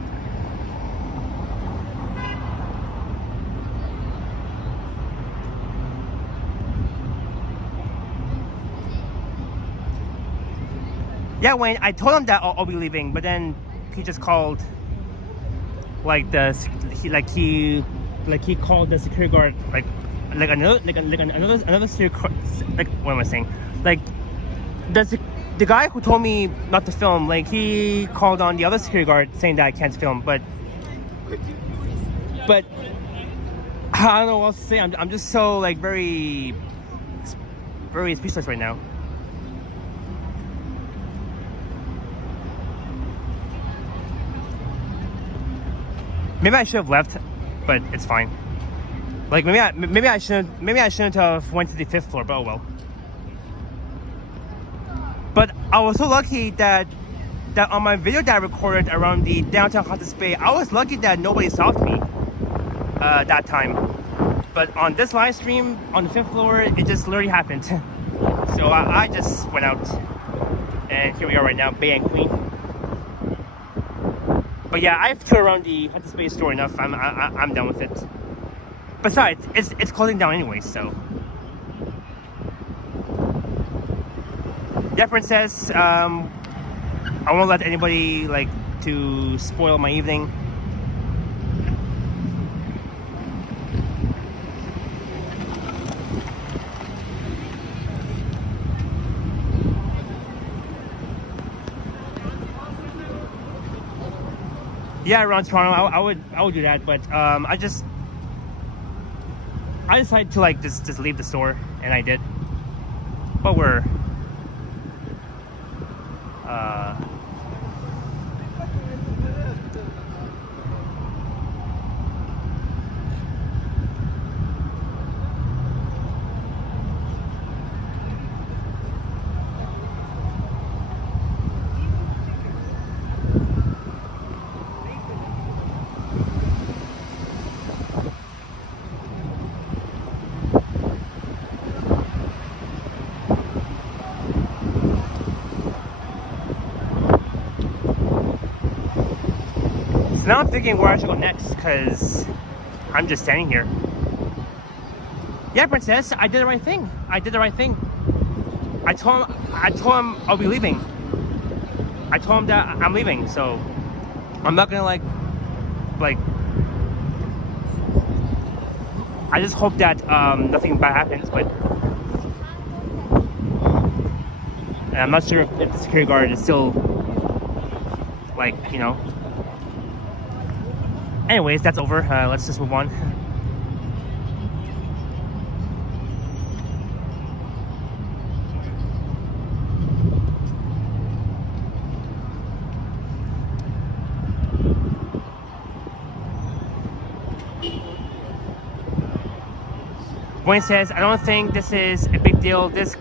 Yeah, when I told him that I'll be leaving, but then he just called he called the security guard another security guard, what am I saying? Like the guy who told me not to film, like he called on the other security guard saying that I can't film, but I don't know what else to say. I'm just so like very speechless right now. Maybe I should have left, but it's fine. Like maybe I shouldn't have went to the 5th floor, but oh well. But I was so lucky that on my video that I recorded around the downtown Dundas Square, I was lucky that nobody saw me that time. But on this live stream on the 5th floor, it just literally happened. So I just went out, and here we are right now, Bay and Queen. But yeah, I've toured around the Hudson Space store enough. I'm done with it. Besides, it's closing down anyway, so. Yeah, Princess. I won't let anybody to spoil my evening. Yeah, around Toronto, I would do that, but I decided to just leave the store, and I did. But we're so now I'm thinking where I should go next, because I'm just standing here. Yeah, Princess, I did the right thing. I told him I'll be leaving. I told him that I'm leaving, so I'm not gonna I just hope that nothing bad happens, but and I'm not sure if the security guard is still Anyways, that's over. Let's just move on. Wayne says, I don't think this is a big deal. This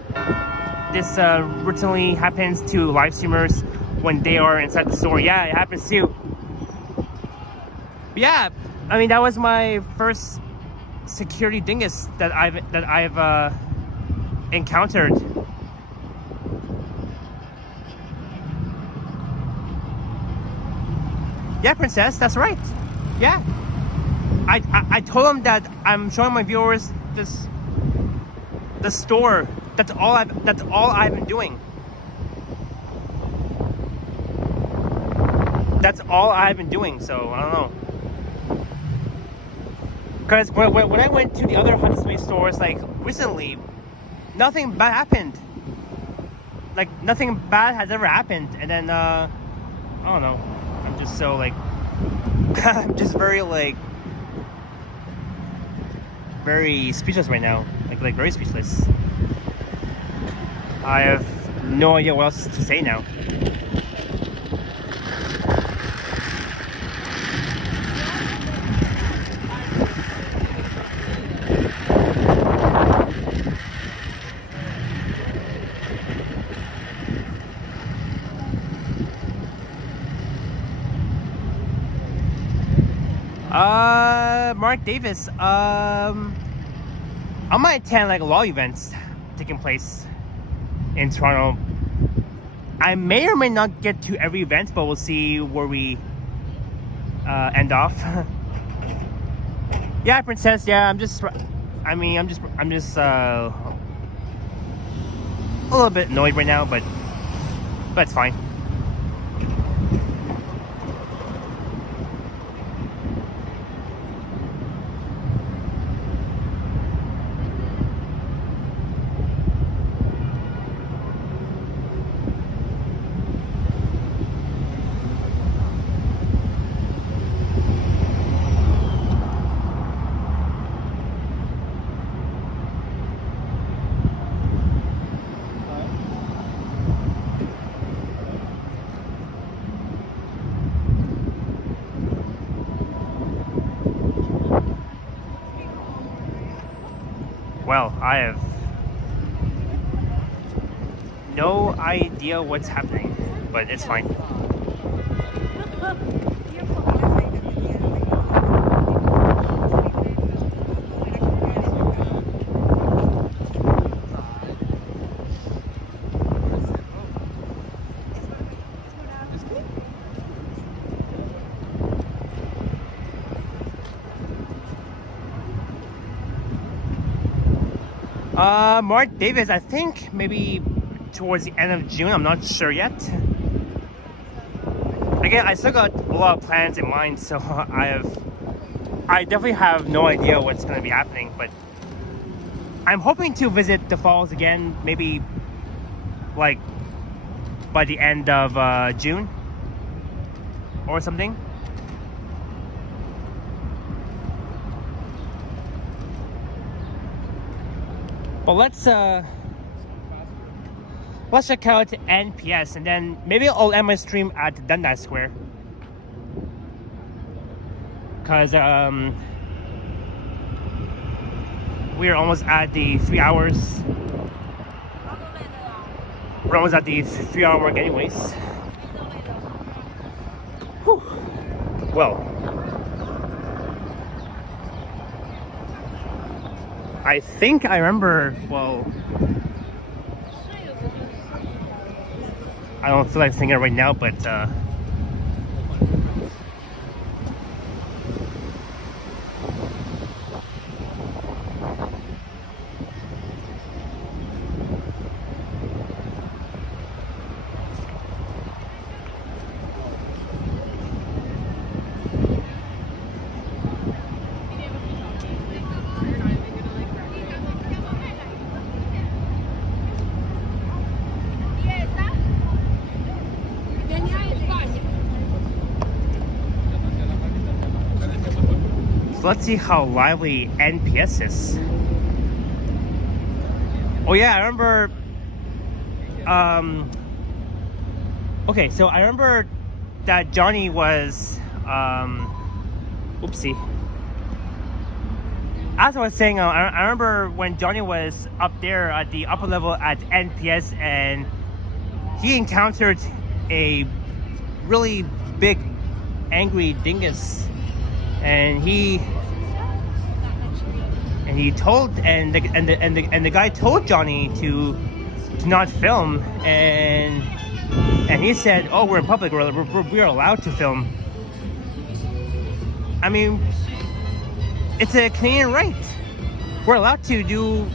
routinely happens to live streamers when they are inside the store. Yeah, it happens too. Yeah, I mean that was my first security dingus that I've encountered. Yeah, Princess, that's right. Yeah, I told him that I'm showing my viewers the store That's all I've been doing. That's all I've been doing. So I don't know. Because when I went to the other Hudson Bay stores like recently, nothing bad happened. Like nothing bad has ever happened, and then I don't know. I'm just so like, I'm just very like, very speechless right now. Like very speechless. I have no idea what else to say now. Mark Davis. I might attend like law events taking place in Toronto. I may or may not get to every event, but we'll see where we end off. Yeah, Princess. Yeah, I'm just a little bit annoyed right now, but it's fine. Well, I have no idea what's happening, but it's fine. Mark Davis, I think maybe towards the end of June. I'm not sure yet. Again, I still got a lot of plans in mind, so I definitely have no idea what's going to be happening. But I'm hoping to visit the falls again, maybe like by the end of June or something. But let's check out NPS, and then maybe I'll end my stream at Dundas Square, cause we're almost at the 3 hours. We're almost at the 3 hour mark, anyways. Whew. Well. I think I remember, well, I don't feel like singing it right now, but let's see how lively NPS is. Oh yeah, I remember. Okay, so I remember that Johnny was. Oopsie. As I was saying, I remember when Johnny was up there at the upper level at NPS, and he encountered a really big, angry dingus. And he told the guy told Johnny to not film, and he said, "Oh, we're in public. We're allowed to film." I mean, it's a Canadian right. We're allowed to do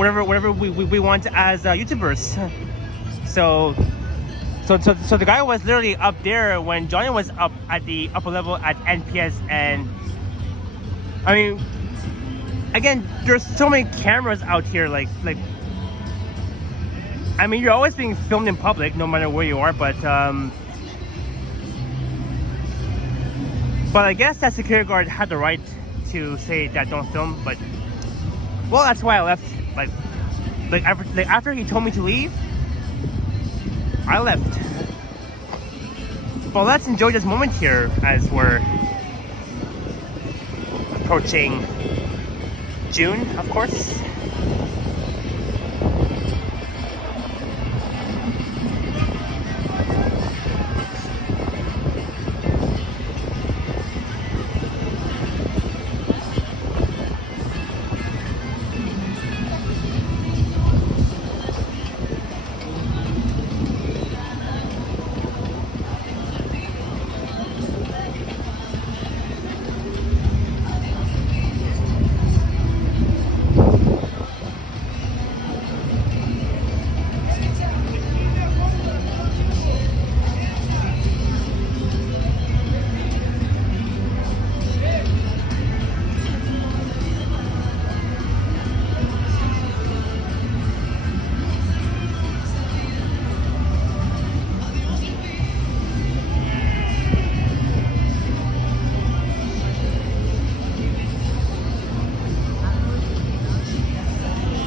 whatever we want as YouTubers. So the guy was literally up there when Johnny was up at the upper level at NPS, and I mean, again, there's so many cameras out here. Like I mean, you're always being filmed in public, no matter where you are. But I guess that security guard had the right to say that don't film. But well, that's why I left. Like after he told me to leave, I left. But let's enjoy this moment here as we're approaching June, of course.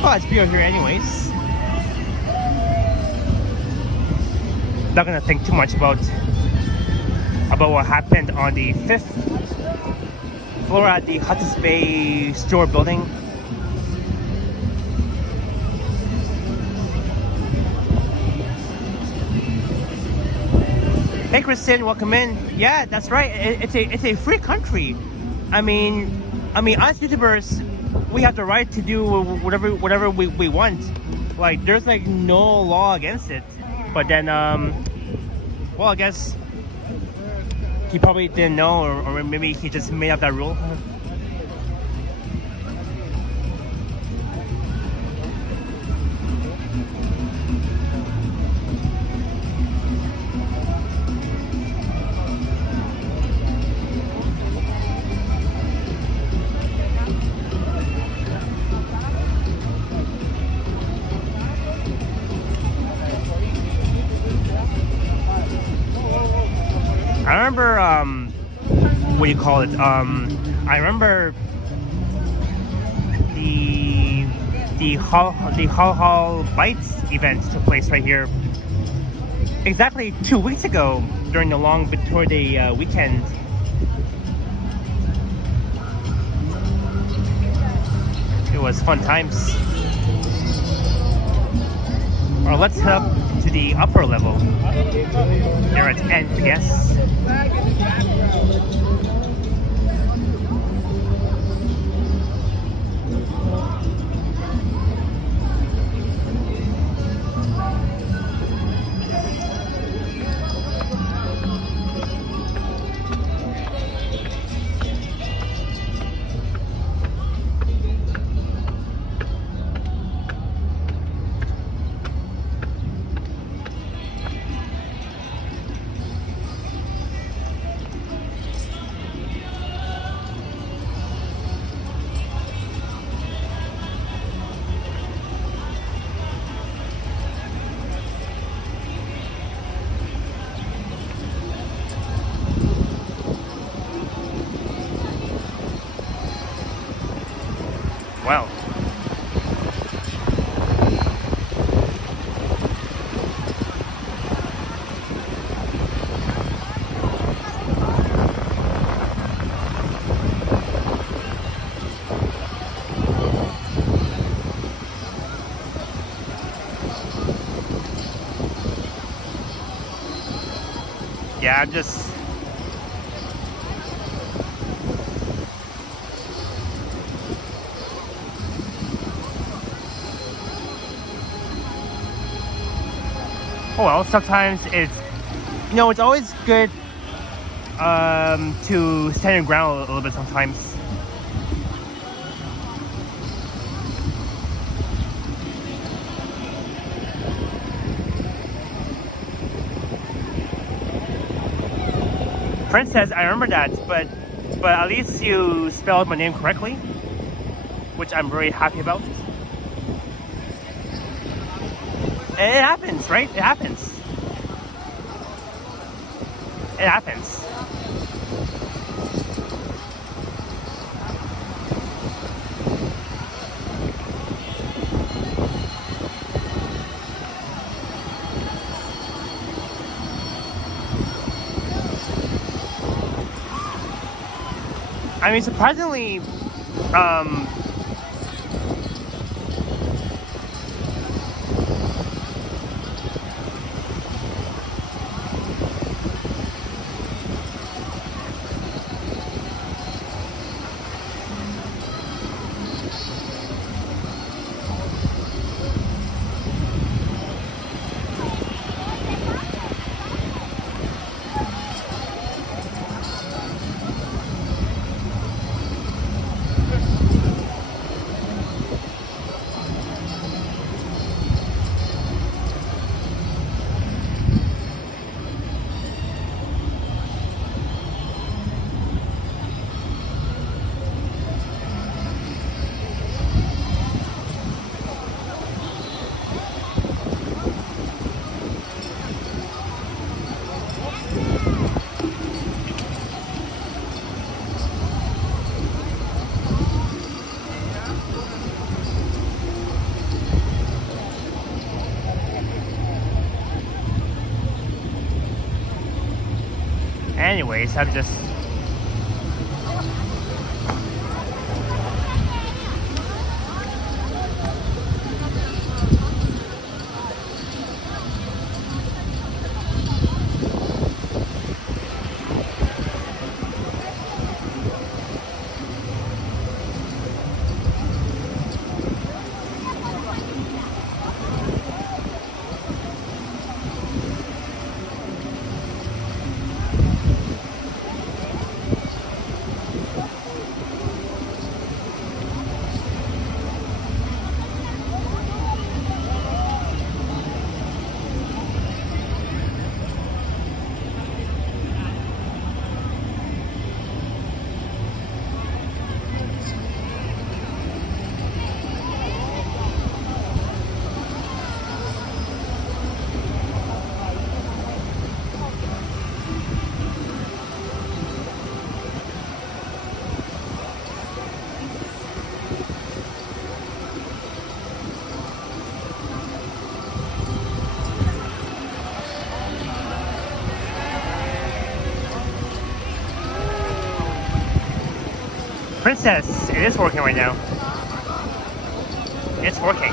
Well, it's beautiful here anyways. Not gonna think too much about what happened on the 5th floor at the Hudson Bay store building. Hey Kristen, welcome in. Yeah, that's right. It's a free country. I mean, us YouTubers, we have the right to do whatever we want. Like, there's like no law against it. But then, well, I guess he probably didn't know, or maybe he just made up that rule. I remember, what do you call it? I remember the Hall Bites event took place right here exactly 2 weeks ago during the long Victoria Day weekend. It was fun times. Alright, let's head up to the upper level. There at NPS. Wow. Yeah, I'm just... Oh well, sometimes it's, you know, it's always good to stand your ground a little bit sometimes. Princess, I remember that, but at least you spelled my name correctly, which I'm very happy about. And it happens, right? It happens. It happens. I mean, surprisingly, anyways, I'm just... Princess, it is working right now. It's working.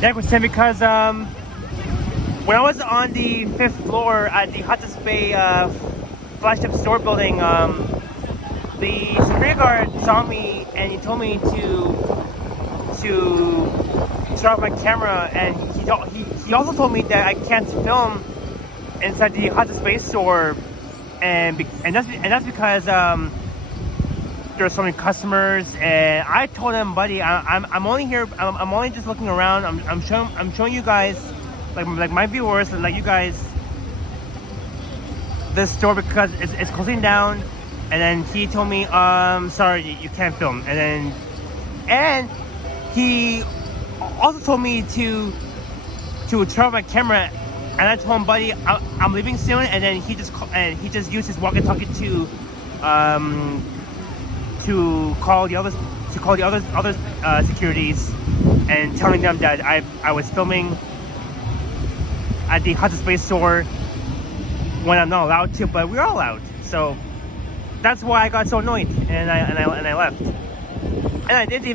That was because when I was on the 5th floor at the Hudson Bay Flagship store building, the security guard saw me and he told me to turn off my camera, and he also told me that I can't film inside the Hudson Bay store, and that's because there are so many customers. And I told them, buddy, I'm only here. I'm only just looking around. I'm showing you guys, like my viewers, like you guys, this store because it's closing down. And then he told me, sorry, you can't film. And he also told me to turn off my camera. And I told him, buddy, I'm leaving soon. And then he just used his walkie-talkie to call the other securities and telling them that I was filming at the Hudson Space store when I'm not allowed to, but we're all allowed. So that's why I got so annoyed, and I left. And I didn't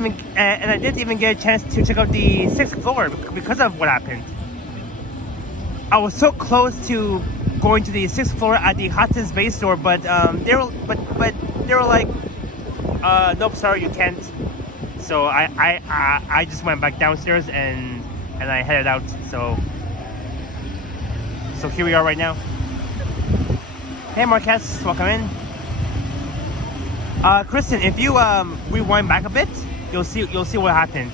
even get a chance to check out the 6th floor because of what happened. I was so close to going to the 6th floor at the Hudson's Bay store, but they were like, nope, sorry, you can't. So I just went back downstairs and I headed out. So here we are right now. Hey Marquez, welcome in. Kristen, if you rewind back a bit, you'll see what happened.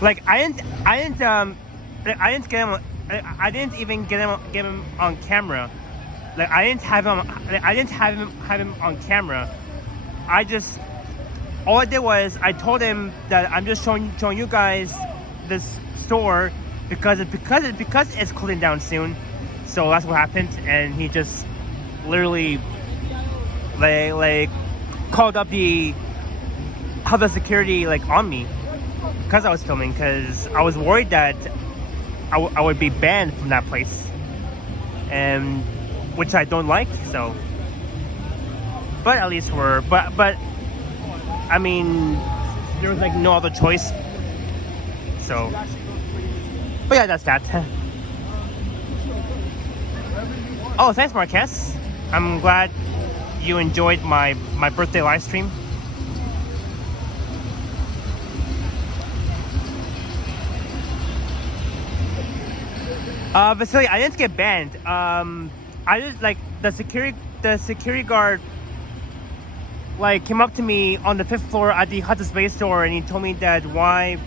Like I didn't even get him on camera. Like I didn't have him on camera. All I did was I told him that I'm just showing you guys this store because it's closing down soon. So that's what happened, and he just literally like called up the security like on me because I was filming, because I was worried that I would be banned from that place, and which I don't like. So, but at least but I mean, there was like no other choice. So, but yeah, that's that. Oh, thanks, Marquez. I'm glad you enjoyed my birthday live stream. Vasily, I didn't get banned. I just like the security guard like came up to me on the 5th floor at the Hudson Bay store, and he told me that why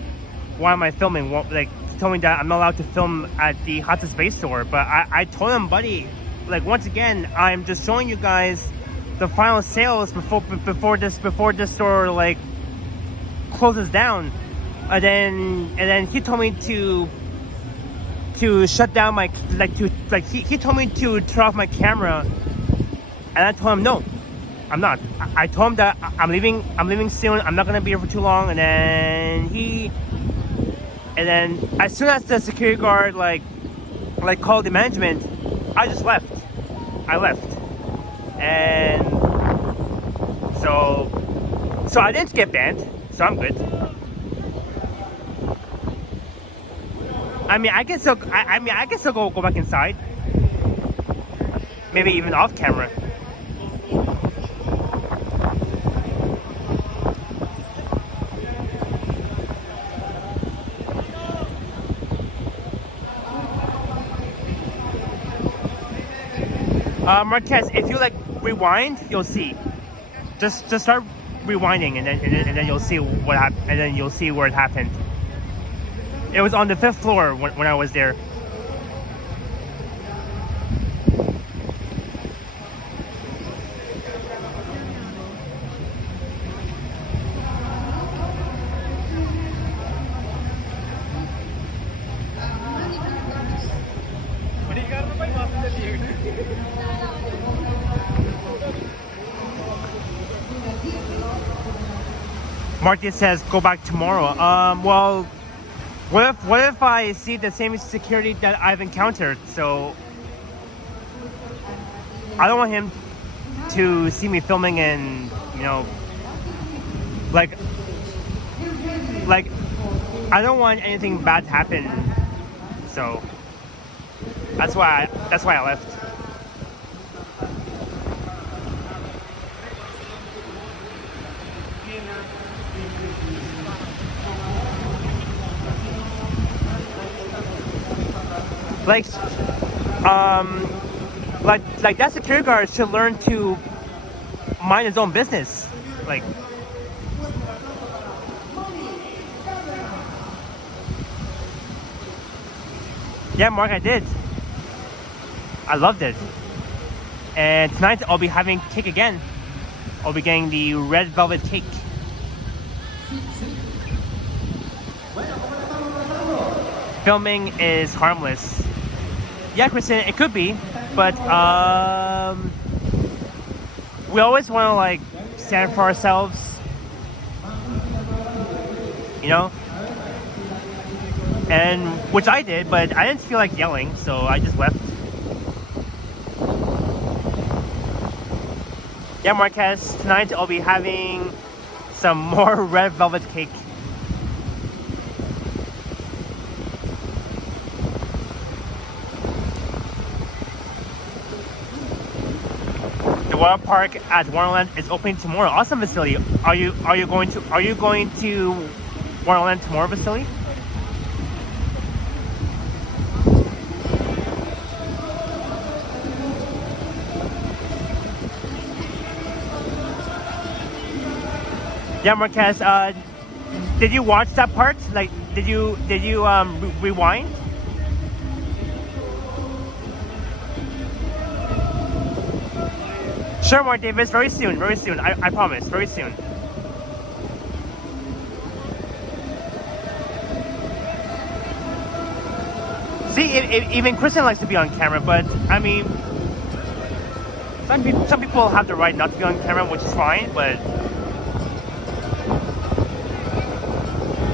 am I filming? Like he told me that I'm not allowed to film at the Hudson Bay store. But I told him, buddy, like once again, I'm just showing you guys the final sales before this store like closes down. And then he told me to shut down my he told me to turn off my camera, and I told him no, I'm not. I told him that I'm leaving soon, I'm not gonna be here for too long. And then as soon as the security guard like called the management, I just left. And so I didn't get banned, so I'm good. I mean, I can still go back inside. Maybe even off camera. Marquez, if you like rewind, you'll see. Just start rewinding, and then you'll see what happened, and then you'll see where it happened. It was on the 5th floor when I was there. Martin says go back tomorrow. Well, what if I see the same security that I've encountered? So I don't want him to see me filming, and like I don't want anything bad to happen. So that's why I left. Like that security guard should learn to mind his own business. Like, yeah, Mark, I did. I loved it. And tonight I'll be having cake again. I'll be getting the red velvet cake. Filming is harmless. Yeah, Kristen, it could be, but we always want to like stand for ourselves, and which I did, but I didn't feel like yelling, so I just left. Yeah, Marquez, tonight I'll be having some more red velvet cake. water park at Wonderland is opening tomorrow. Awesome, Vasily. Are you going to Wonderland tomorrow, Vasily? Yeah, Marquez. Did you watch that part? Like, did you rewind? Sure, Mark Davis. Very soon. Very soon. I promise. Very soon. See, even Kristen likes to be on camera, but I mean, some people have the right not to be on camera, which is fine. But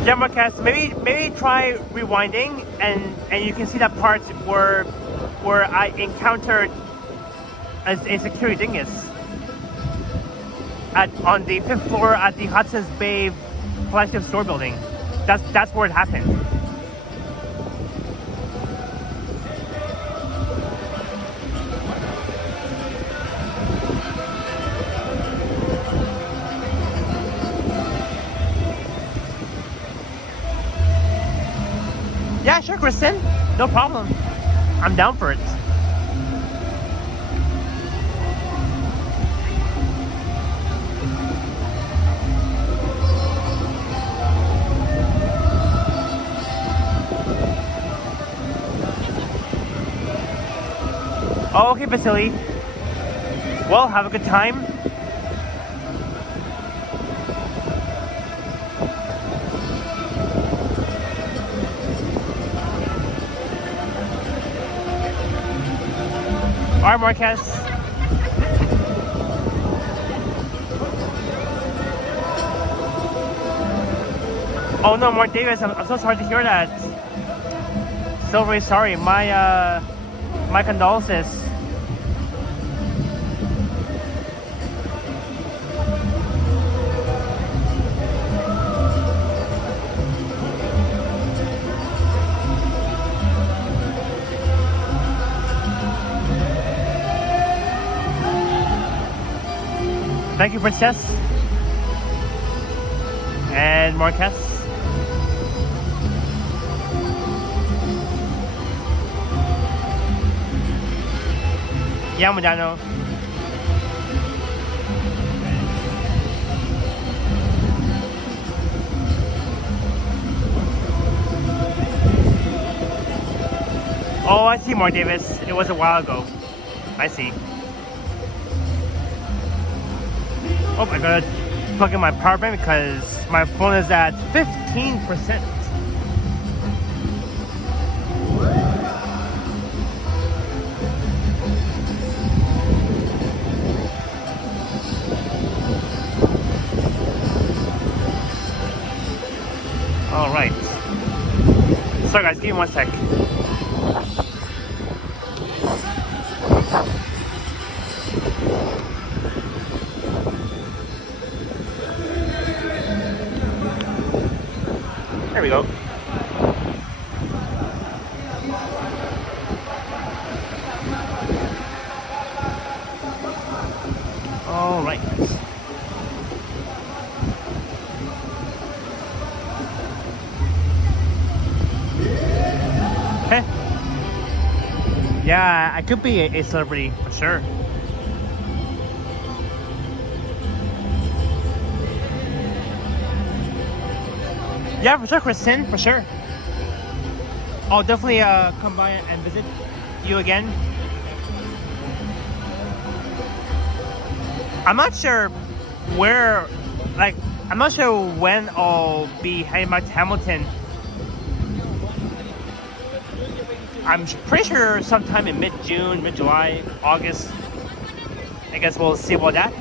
yeah, Marquez, maybe try rewinding, and you can see that part where I encountered a security dingus on the 5th floor at the Hudson's Bay Flagship store building. That's where it happened. Yeah, sure, Kristen. No problem. I'm down for it. Oh, okay, Vasily. Well, have a good time. All right, Marquez. Oh no, Mark Davis, I'm so sorry to hear that. So very sorry. My condolences. Thank you, Princess. And Marquez. Yeah, Modano. Oh, I see, Mark Davis. It was a while ago. I see. Oh, I gotta plug in my power bank because my phone is at 15%. All right. Sorry guys, give me 1 sec. There we go. All right. Heh. Yeah, I could be a celebrity for sure. Yeah, for sure, Kristen, for sure. I'll definitely come by and visit you again. I'm not sure where, like, I'm not sure when I'll be heading back to Hamilton. I'm pretty sure sometime in mid-June, mid-July, August. I guess we'll see about that.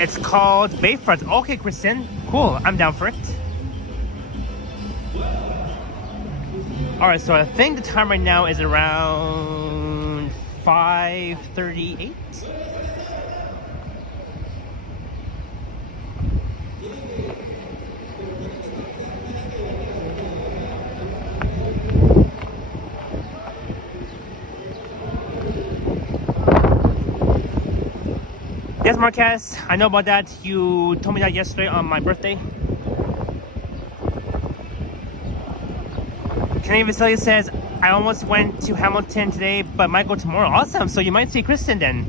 It's called Bayfront. Okay, Kristen. Cool. I'm down for it. Alright, so I think the time right now is around 5:38. Yes, Marquez, I know about that. You told me that yesterday on my birthday. Canadian Vasily says, I almost went to Hamilton today, but might go tomorrow. Awesome. So you might see Kristen then.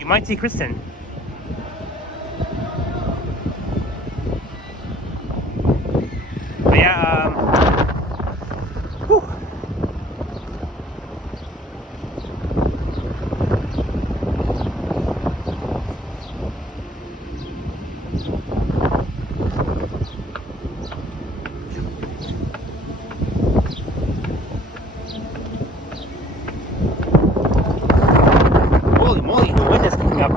You might see Kristen. But yeah, whew. Holy moly, the wind is coming up.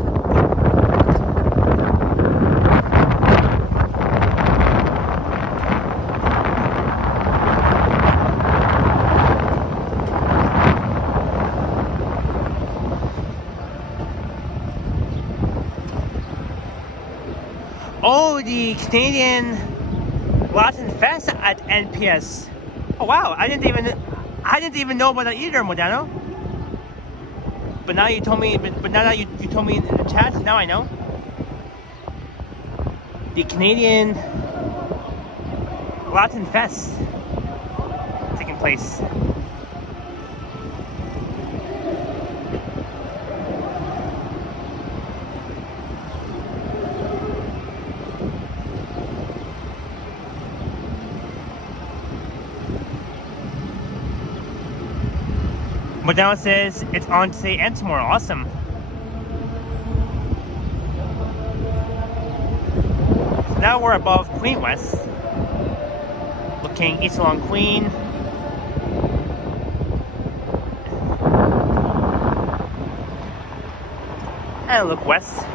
Oh, the Canadian Latin Fest at NPS. Oh wow, I didn't even know about that either, Modano. But now you told me. But now that you told me in the chat, now I know. The Canadian Latin Fest taking place. Modano says it's on today and tomorrow. Awesome. So now we're above Queen West, looking east along Queen. And look west.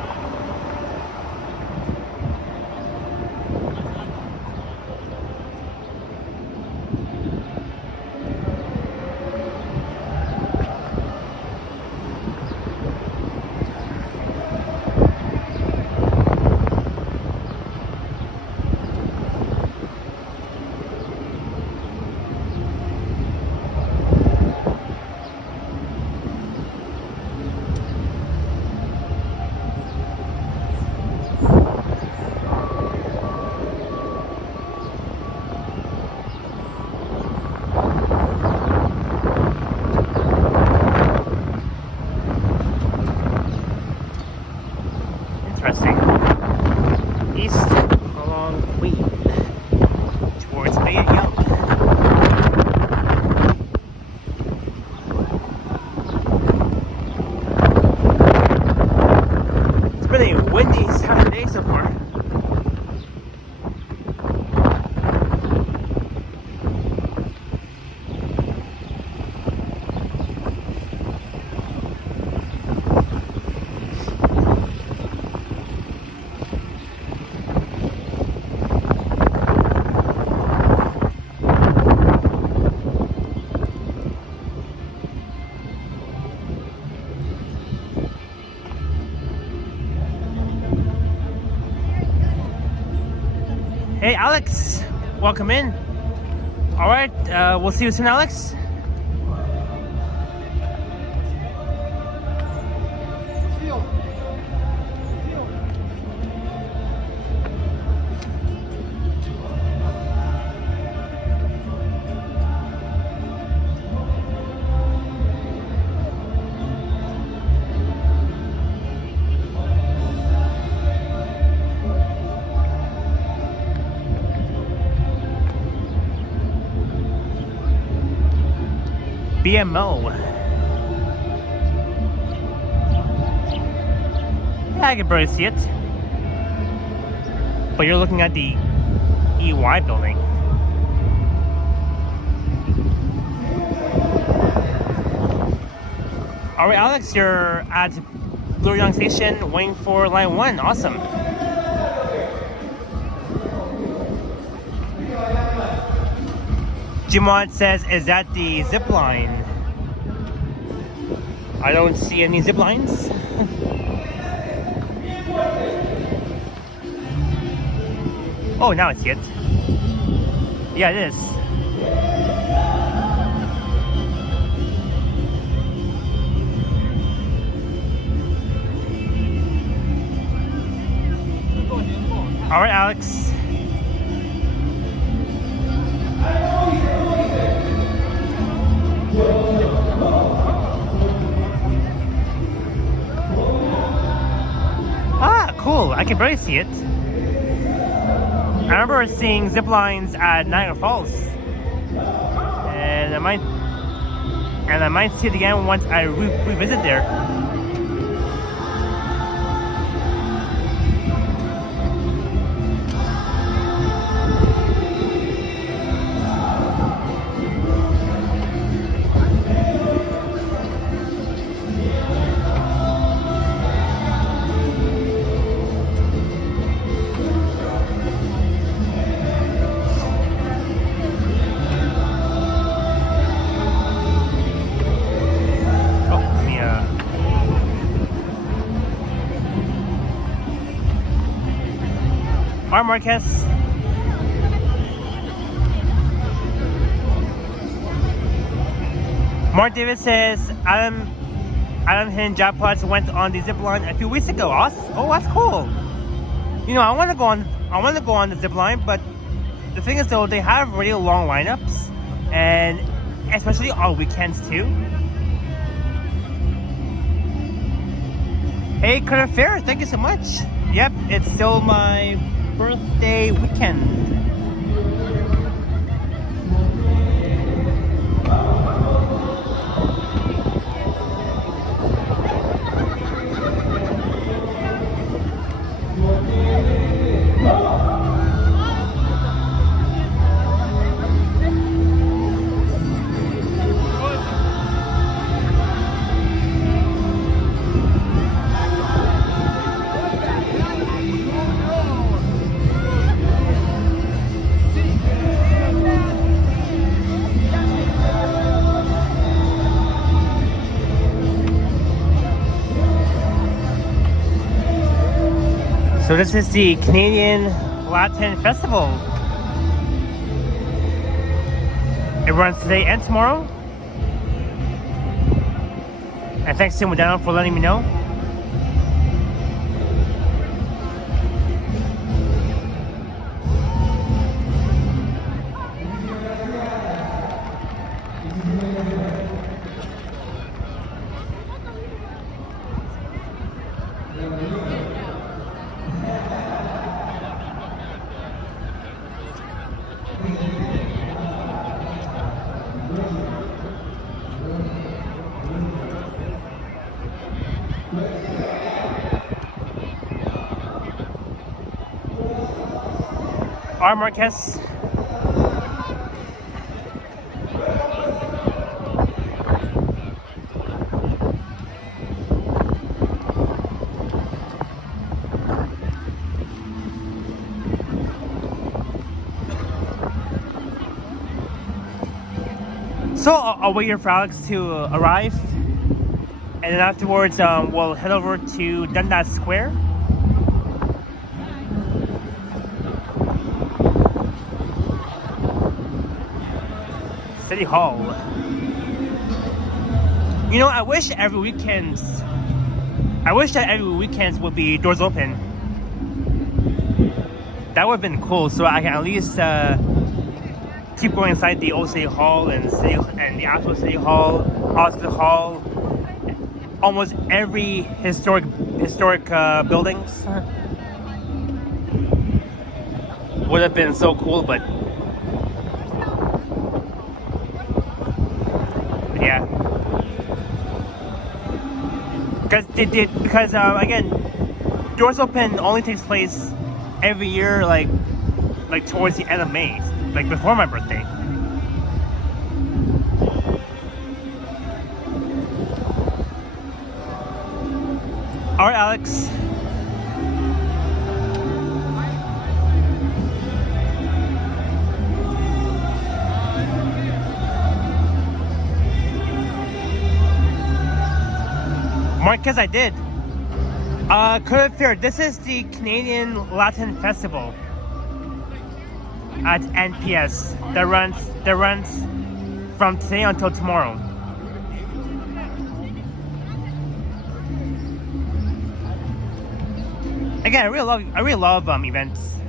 Hey, Alex, welcome in. All right, we'll see you soon, Alex. BMO. Yeah, I can barely see it. But you're looking at the EY building. All right, Alex, you're at Blue Young Station waiting for line 1. Awesome. Jimod says, is that the zip line? I don't see any zip lines. Oh, now I see it. Yeah, it is. All right, Alex. Ah, cool. I can barely see it. I remember seeing zip lines at Niagara Falls. And I might see it again once I revisit there. All right, Marquez. Mark Davis says Adam and Jackpots went on the zip line a few weeks ago. Oh, that's cool. You know, I want to go on the zip line, but the thing is though, they have really long lineups, and especially on weekends too. Hey, Current Fair, thank you so much. Yep, it's still my birthday weekend. So this is the Canadian Latin Festival. It runs today and tomorrow. And thanks to Modano for letting me know. R. Marquez. So I'll wait here for Alex to arrive, and then afterwards we'll head over to Dundas Square. City Hall. You know, I wish that every weekends would be doors open. That would have been cool, so I can at least keep going inside the old City Hall and the actual City Hall, Hospital Hall, almost every historic buildings. Would have been so cool, but yeah, because again, doors open only takes place every year, like towards the end of May, like before my birthday. All right, Alex. Marquez, I did. Current Fair. This is the Canadian Latin Festival at NPS that runs from today until tomorrow. Again, I really love events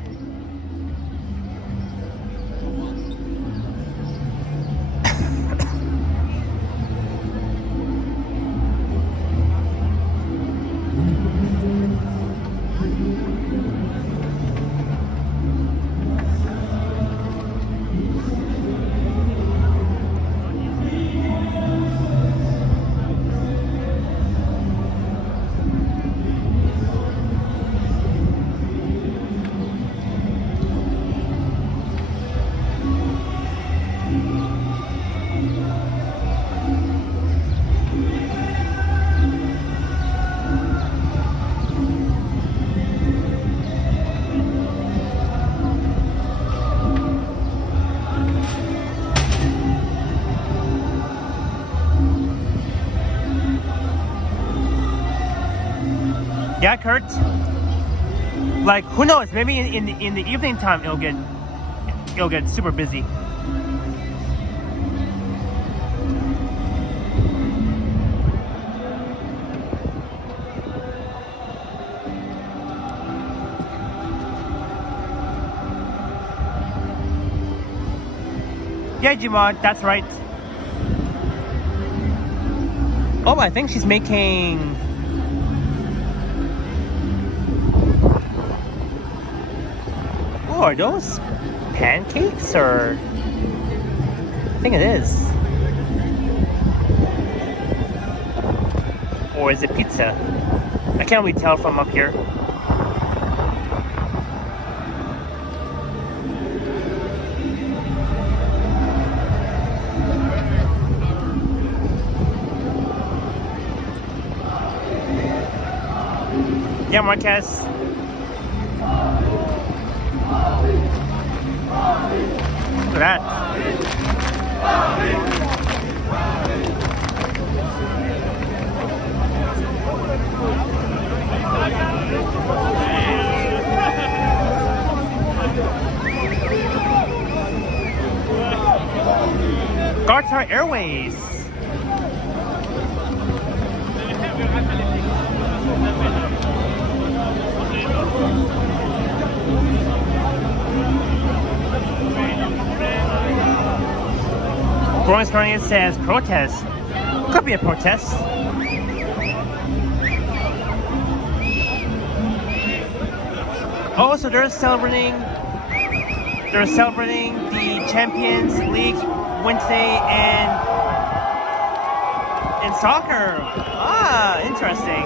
Yeah, Kurt. Like, who knows? Maybe in the evening time it'll get super busy. Yeah, Gmod, that's right. Oh, I think she's making. Oh, are those pancakes or? I think it is. Or is it pizza? I can't really tell from up here. Yeah, Marquez. Look at that. Qatar Airways. Growing Guardian says protest. Could be a protest. Oh, so they're celebrating the Champions League Wednesday in soccer. Ah, interesting.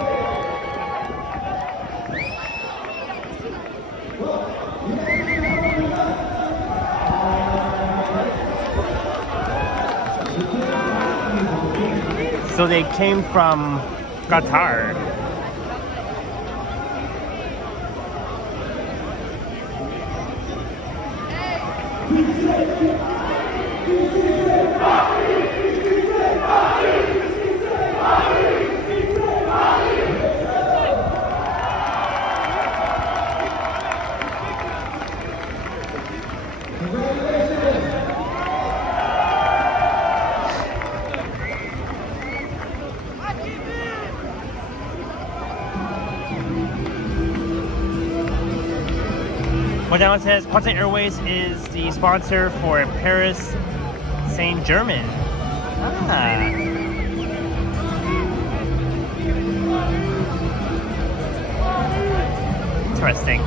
So they came from Qatar. What now it says, Hudson Airways is the sponsor for Paris Saint-Germain. Ah. Interesting.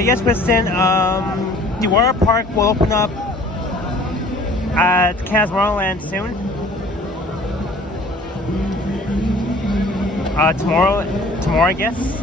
Yes, Kristen. The water park will open up at Canada's Wonderland soon. Tomorrow, I guess.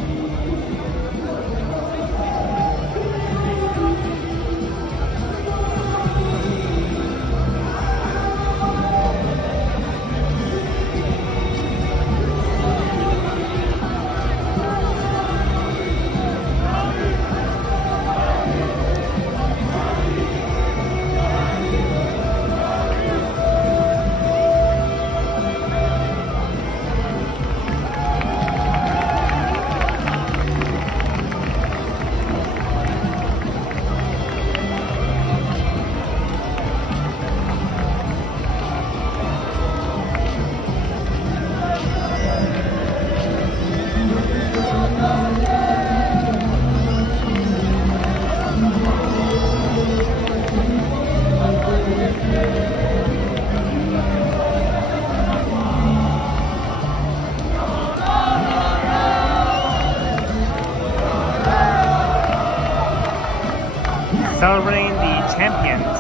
celebrating the champions.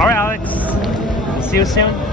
All right, Alex. See you soon.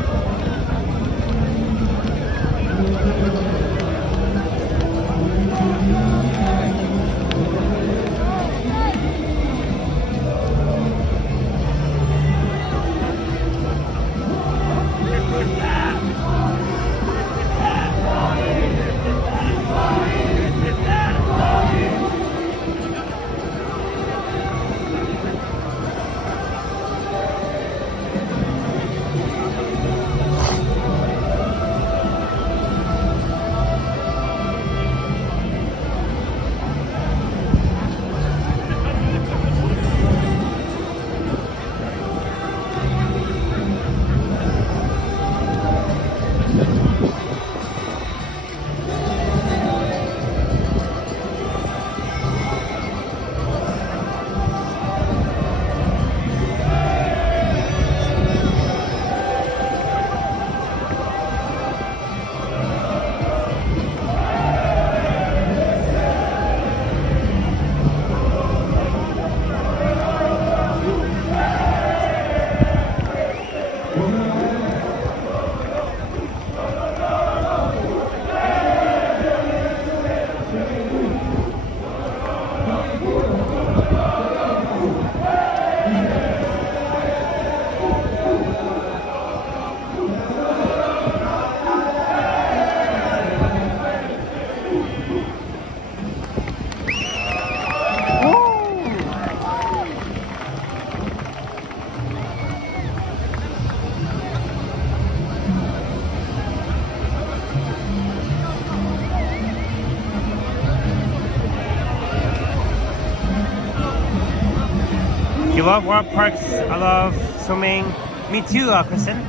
You love water parks. I love swimming. Me too, Kristen.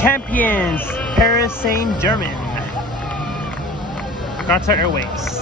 Champions, Paris Saint-Germain, Qatar Airways.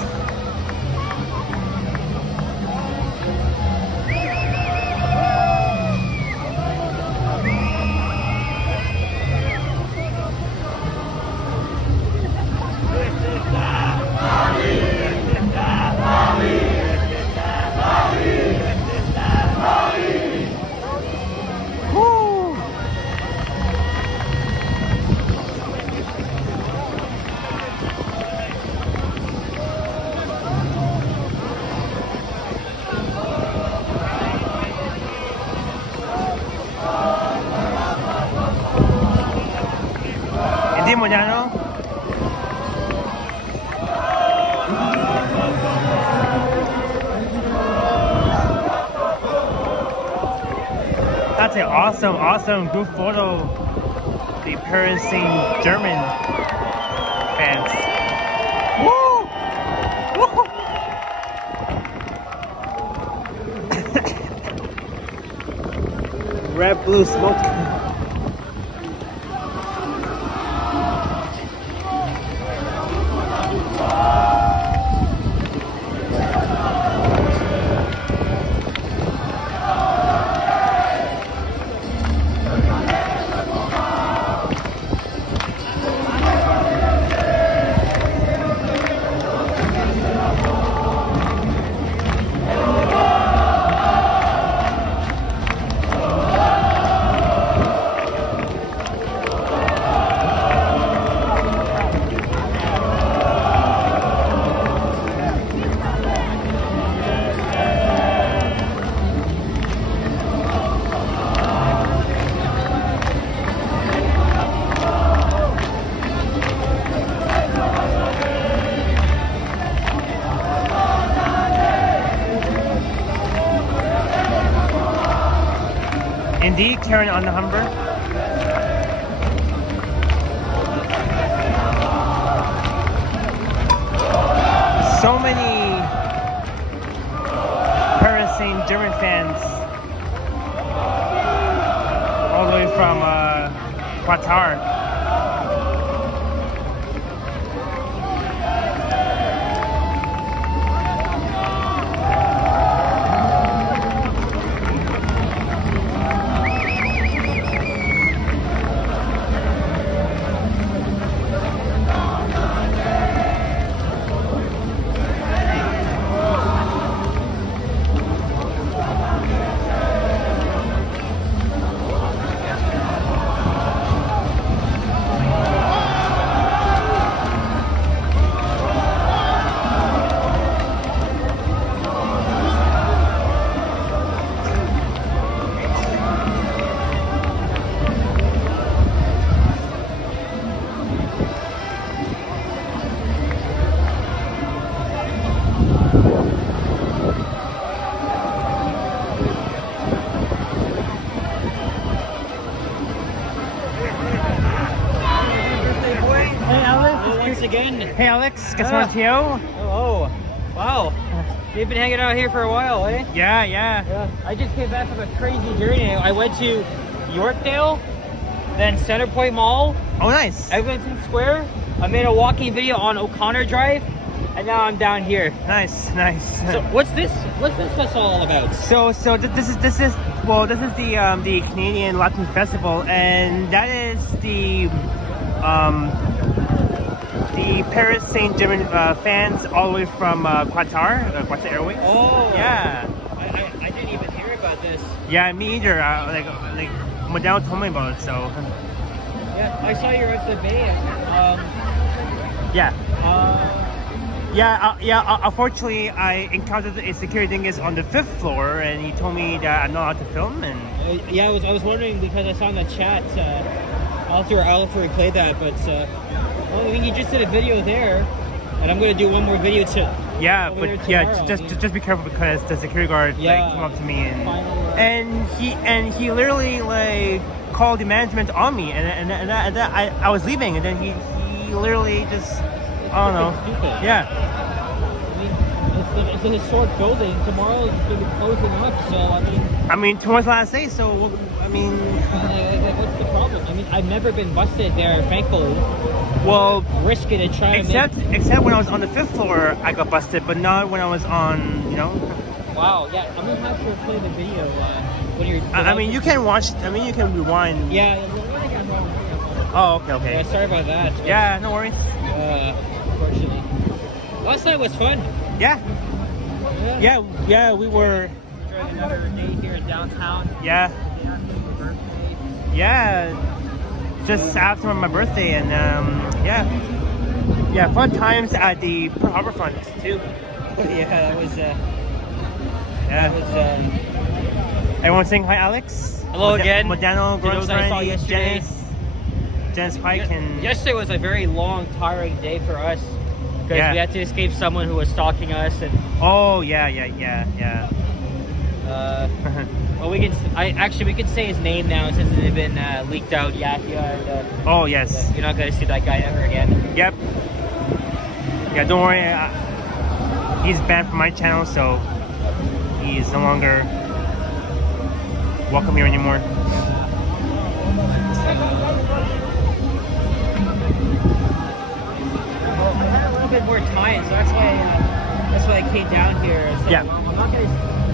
That's an awesome group photo. The Paris Saint-Germain fans. Woo! Woo! Red, blue smoke. Indeed, Karen on the Humber. So many Paris Saint-Germain fans all the way from Qatar. Again. Hey Alex, guess what, Theo? Hello. Wow. You've been hanging out here for a while, eh? Yeah. Yeah. I just came back from a crazy journey. I went to Yorkdale, then Centerpoint Mall. Oh, nice. Eglinton Square. I made a walking video on O'Connor Drive, and now I'm down here. Nice. So what's this? What's this festival all about? So this is the Canadian Latin Festival, and that is the Paris Saint-Germain fans all the way from Qatar Airways. Oh. Yeah. I didn't even hear about this. Yeah, me either. Like Modell told me about it, so. Yeah, I saw you at the Bay. Yeah. Yeah. Unfortunately, I encountered a security dingus on the 5th floor, and he told me that I'm not allowed to film. And yeah, I was wondering because I saw in the chat. I'll have to replay that, but well, I mean, you just did a video there, and I'm gonna do one more video too. Yeah, over but there yeah, tomorrow. just be careful because the security guard like came up to me and he literally like called the management on me, and I was leaving, and then he literally just I don't know. Stupid. Yeah. It's a historic building. Tomorrow it's going to be closing up, so I mean, tomorrow's the last day, so I mean, what's the problem? I mean, I've never been busted there, thankfully. well, Risk it and try. except when I was on the 5th floor, I got busted, but not when I was on, you know. Wow, yeah, I'm gonna have to play the video when you're. I mean, you can watch. I mean, you can rewind. Yeah. Oh, okay. Yeah, sorry about that. Yeah, no worries. Unfortunately, last night was fun. Yeah, we were. Enjoying another day here in downtown. Yeah. Yeah, birthday. Yeah, just after my birthday, and yeah, fun times at the Pearl Harbor front too. Yeah, that was. Yeah. That was. Everyone saying hi, Alex. Hello again. Modano, To those I saw Grunstein, yesterday. Janice Pike, and Yesterday was a very long, tiring day for us because Yeah. we had to escape someone who was stalking us, and oh yeah. Well, we could say his name now since it had been leaked out. Yahya. And, Oh yes. you're not gonna see that guy ever again. Yep. Yeah, don't worry. He's banned from my channel, so he's no longer welcome here anymore. Well, I had a little bit more time, so that's why I came down here. So Yeah. I'm not gonna.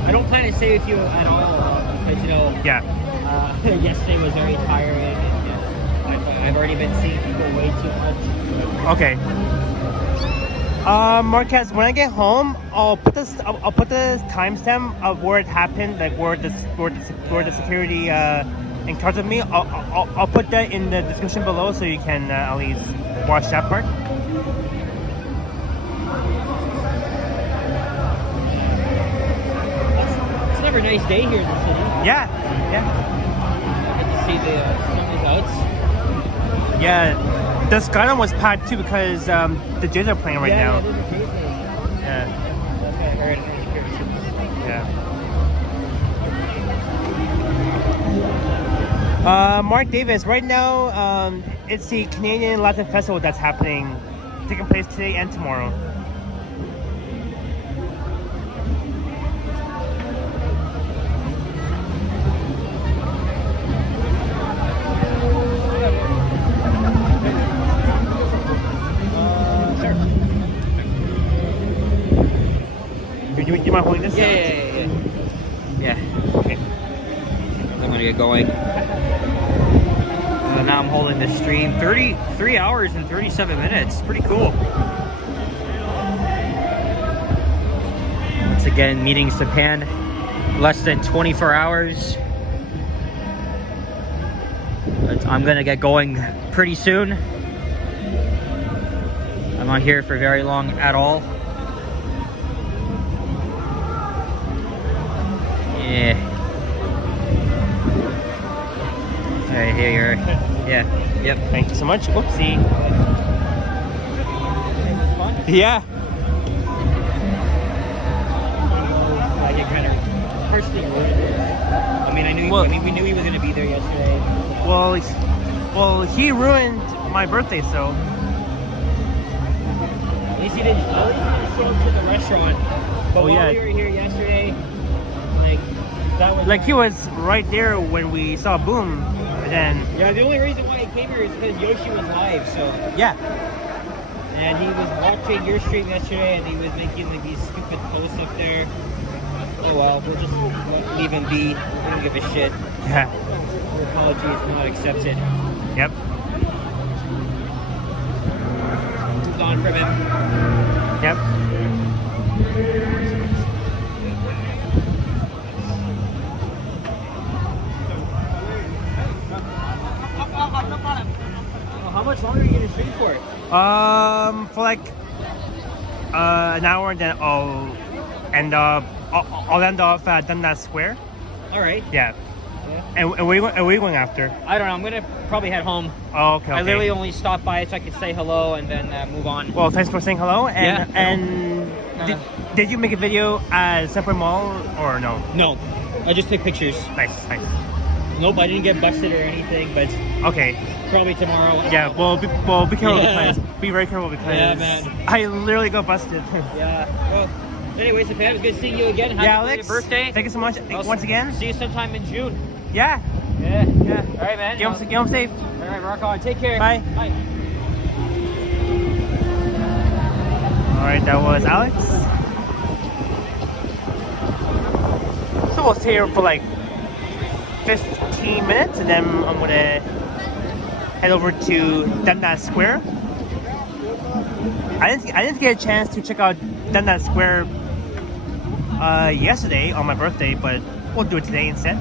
I don't plan to stay with you at all because Yeah. yesterday was very tiring, and I've already been seeing people way too much. Okay. Marquez, when I get home, I'll put the timestamp of where it happened, like where the security encountered me. I'll put that in the description below so you can at least watch that part. It's another nice day here in the city. Yeah. Yeah. I get to see the results. Yeah. The Skydome was packed too because the Jays are playing right now. Yeah. That's what I heard. Yeah. Mark Davis, right now it's the Canadian Latin Festival that's taking place today and tomorrow. Do you mind holding this? Yeah. Okay. I'm gonna get going. Now I'm holding the stream. 33 hours and 37 minutes. Pretty cool. Once again, meeting Japan. Less than 24 hours. But I'm gonna get going pretty soon. I'm not here for very long at all. Yeah. Alright, here you are. Yeah. Yep. Thank you so much. Whoopsie. Yeah. I get kind of personally ruined it. I mean, we knew he was gonna be there yesterday. Well, he ruined my birthday, so. At least he didn't show up to the restaurant. But while we were here yesterday, that was Like he was right there when we saw Boom, and then. Yeah, the only reason why he came here is because Yoshi was live, so. Yeah. And he was watching your stream yesterday, and he was making like these stupid posts up there. Oh well, we'll just leave him be. We don't give a shit. Yeah. Your apology is not accepted. Yep. Moved on from him. Yep. How much longer are you gonna stream for? For like an hour, and then I'll end off at Dundas Square. All right. Yeah. And where are we going after? I don't know. I'm gonna probably head home. Oh, okay. I literally only stopped by so I could say hello and then move on. Well, thanks for saying hello. And Yeah. and did you make a video at Separate Mall or no? No, I just took pictures. Nice. Nope, I didn't get busted or anything, but Okay. probably tomorrow. Yeah. Well, be careful Yeah. because be very careful because Yeah, man. I literally got busted. Yeah. Well, anyways, Japan, it was good seeing you again. Happy Yeah, belated Alex. birthday. Thank you so much once again. See you sometime in June. Yeah. Yeah. All right, man. Get home safe. All right, rock on. Take care. Bye. Bye. All right, that was Alex. So we'll stay here for like 15 minutes, and then I'm gonna head over to Dundas Square. I didn't get a chance to check out Dundas Square yesterday on my birthday, but we'll do it today instead.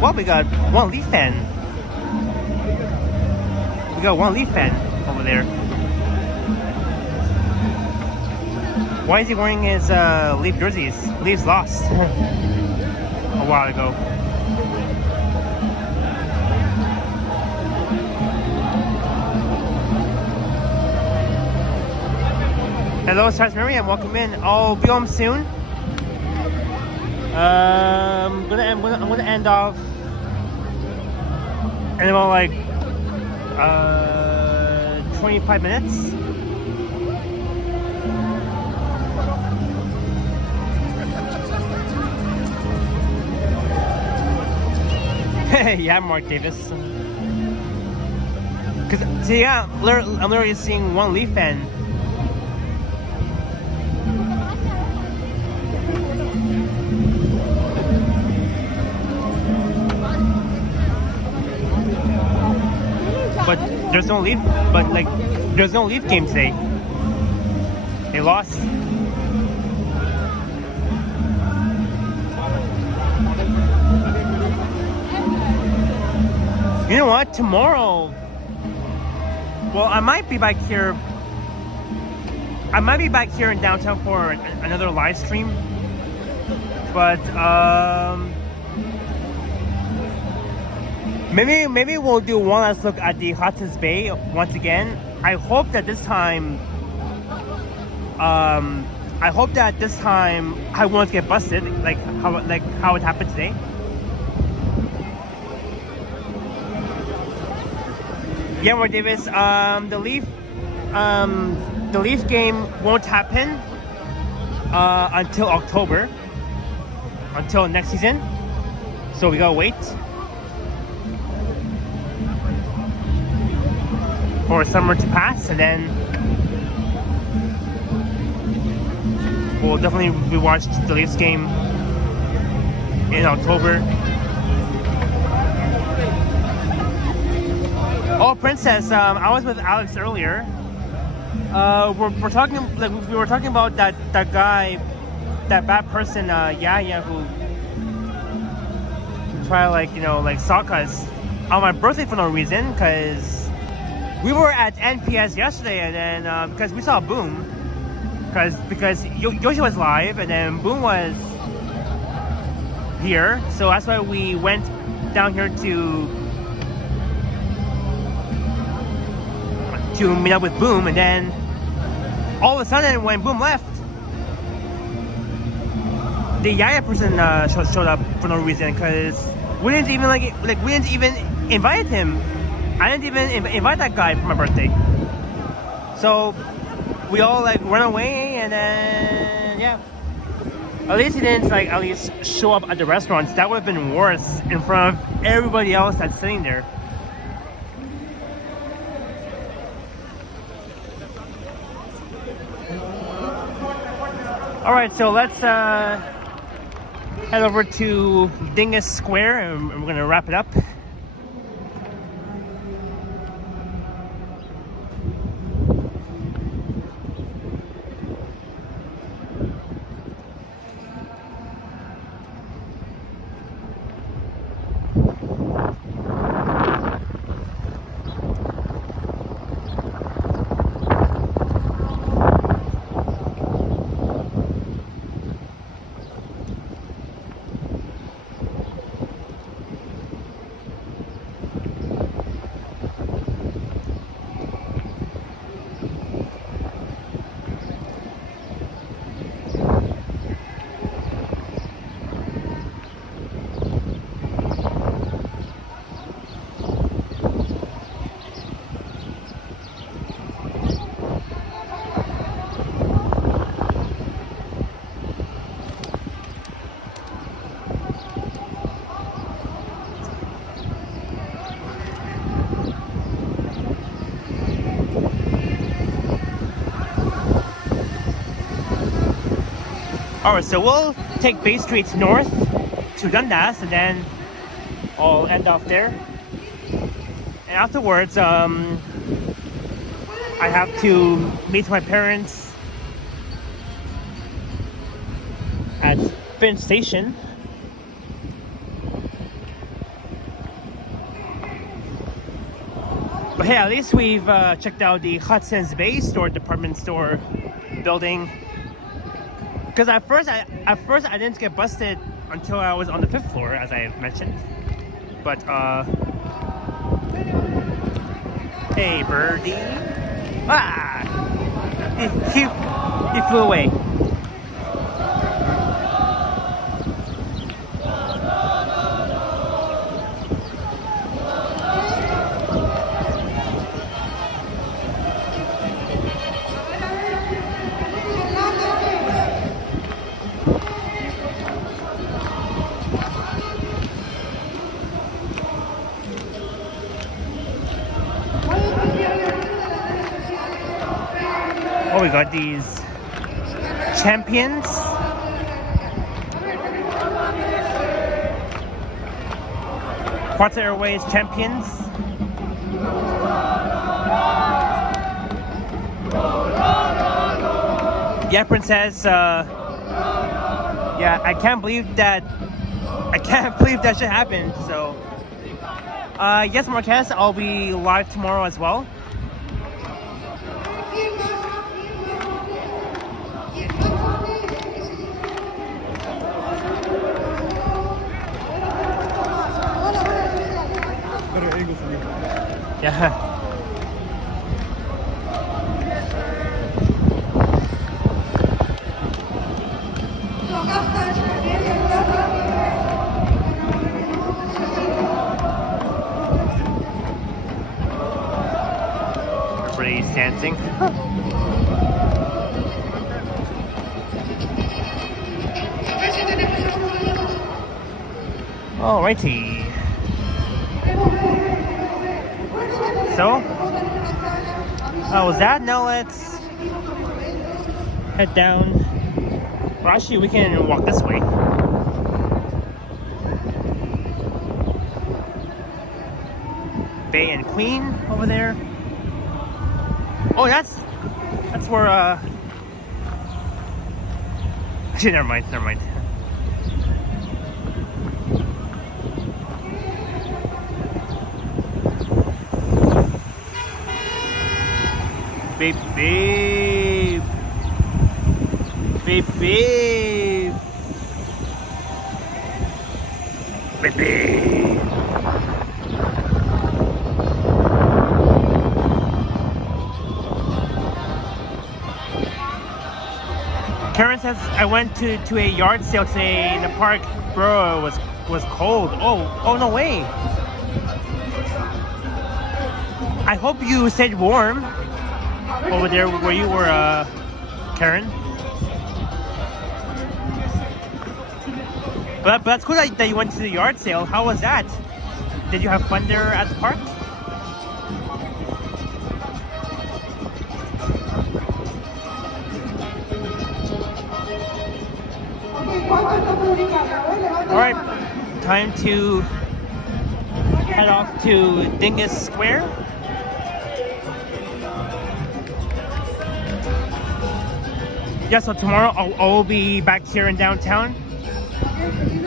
Well, we got one Leaf fan. We got one Leaf fan over there. Why is he wearing his Leaf jerseys? Leafs lost a while ago. Hello, Sarge Miriam. Welcome in. I'll be home soon. I'm gonna end off in about like 25 minutes. Yeah, Mark Davis. Cause see, yeah, I'm literally seeing one Leaf fan. But there's no Leaf. But like, there's no Leaf game today. They lost. You know what? Tomorrow. Well, I might be back here. I might be back here in downtown for another live stream. But maybe we'll do one last look at the Hudson's Bay once again. I hope that this time I won't get busted like how it happened today. Yeah, Mark Davis. The Leaf game won't happen until October, until next season. So we gotta wait for summer to pass, and then we'll definitely rewatch the Leafs game in October. Oh, Princess, I was with Alex earlier. We're talking, like, we were talking about that guy, that bad person, Yaya, who try to, like, you know, like, stalk us on my birthday for no reason, because we were at NPS yesterday, and then because we saw Boom, because Yoshi was live, and then Boom was here, so that's why we went down here to meet up with Boom, and then all of a sudden when Boom left, the Yaya person showed up for no reason, because we didn't even we didn't even invite him. I didn't even invite that guy for my birthday. So we all like run away, and then yeah. At least he didn't at least show up at the restaurants. That would have been worse in front of everybody else that's sitting there. All right, so let's head over to Dundas Square, and we're gonna wrap it up. Alright, so we'll take Bay Street north to Dundas, and then I'll end off there. And afterwards, I have to meet my parents at Finch Station. But hey, at least we've checked out the Hudson's Bay department store building. Because at first I didn't get busted until I was on the 5th floor, as I mentioned. But hey birdie, He flew away. Oh, we got these champions. Qatar Airways champions. Yeah, Princess. Yeah, I can't believe that shit happened. So, yes, Marquez, I'll be live tomorrow as well. Better angle for me. Yeah. Everybody's dancing. Alrighty. So, that was that. Now let's head down. Well, actually, we can walk this way. Bay and Queen over there. Oh, that's where. Actually, never mind. Babe. Karen says I went to a yard sale today in the park. Bro, it was cold. Oh no way. I hope you stayed warm over there where you were, Karen. But that's cool that you went to the yard sale. How was that? Did you have fun there at the park? Alright, time to head off to Dundas Square. Yeah, so tomorrow I'll be back here in downtown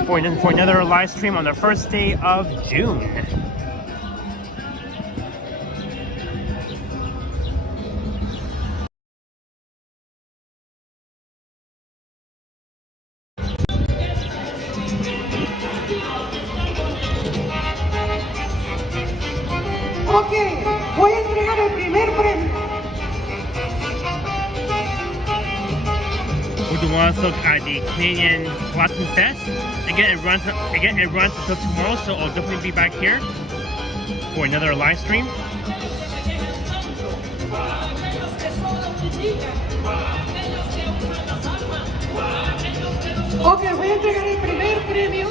for another live stream on the first day of June. Ok, voy a entregar el primer premio. Would you want to look at the Canadian Latin Fest? Again, it runs until tomorrow, so I'll definitely be back here for another live stream. Ok, voy a entregar el primer premio,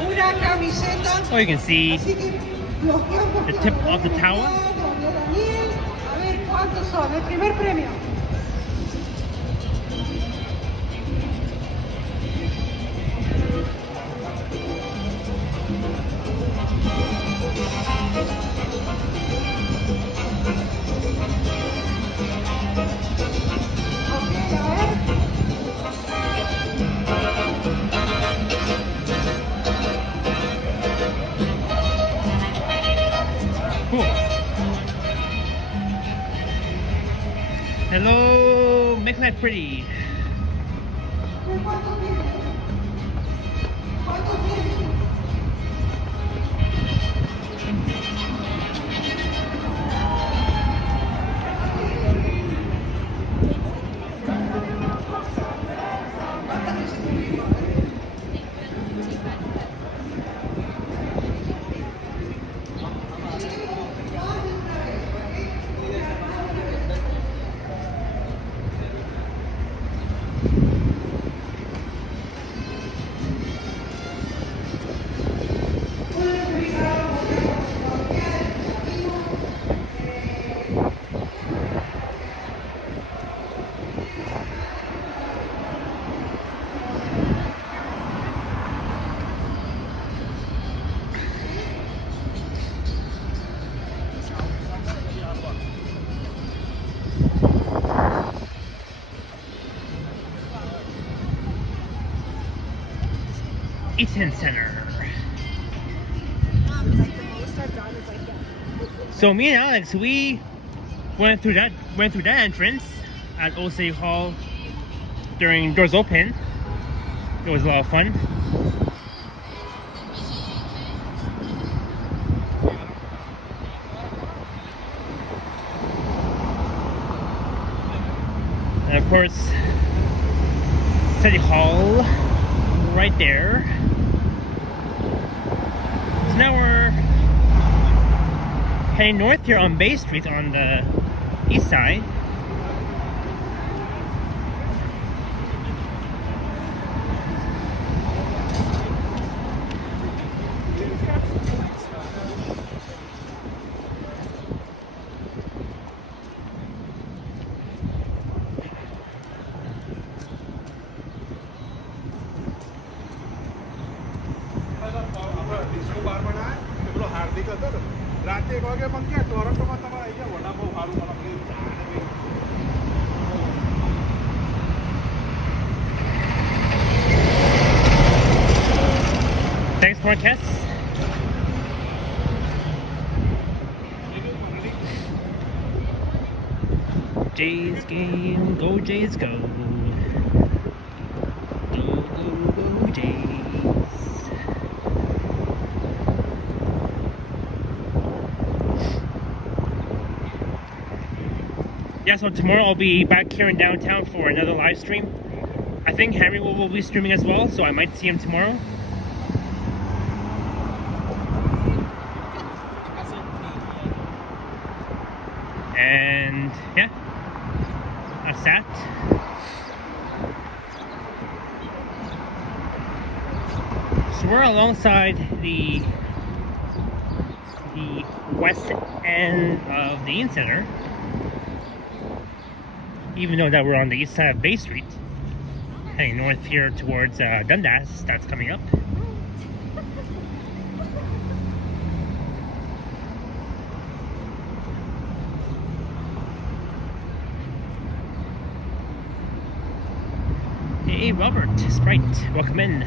una camiseta. Oh, you can see Así que los tiempos the que tip me of the ponen towel. de Daniel, a ver cuántos son. El primer premio. Ok, a ver. Cool. Hello, make life pretty. ¿Cuántos tiene? ¿Cuántos tiene? Eaton Center. So me and Alex, we went through that entrance at Old City Hall during doors open. It was a lot of fun. And of course, City Hall right there. So now we're heading north here on Bay Street on the east side. Thanks, Marquez. Jays game, go Jays go. Go, go, go Jays. Yeah, so tomorrow I'll be back here in downtown for another live stream. I think Henry will be streaming as well, so I might see him tomorrow. And yeah, that's that. So we're alongside the west end of the Eaton Center, even though that we're on the east side of Bay Street, heading north here towards Dundas. That's coming up. Hey Robert, Sprite, welcome in.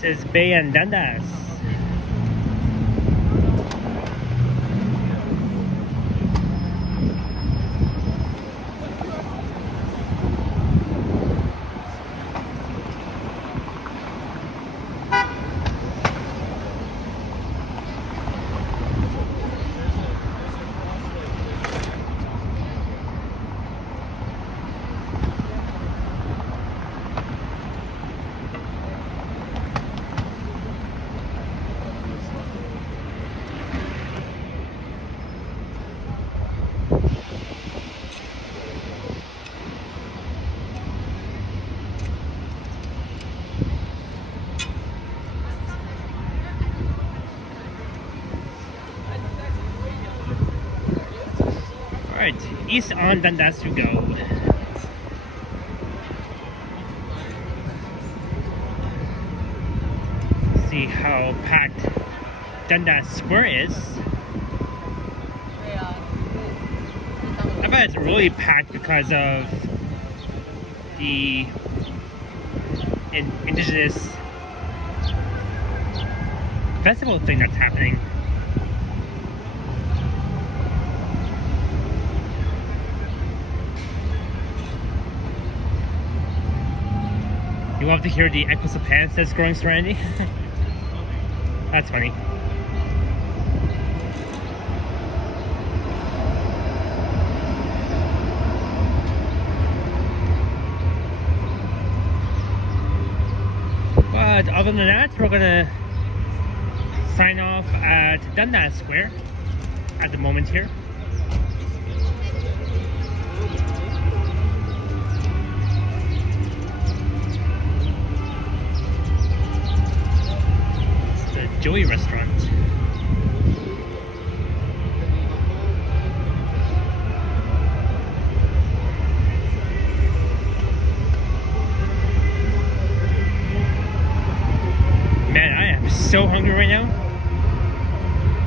This is Bay and Dundas. Alright, east on Dundas we go. See how packed Dundas Square is. I bet it's really packed because of the indigenous festival thing that's happening. love to hear the echoes of pants that's growing Serenity. That's funny. But other than that, we're gonna sign off at Dundas Square at the moment here. It's the Joey restaurant. Man, I am so hungry right now.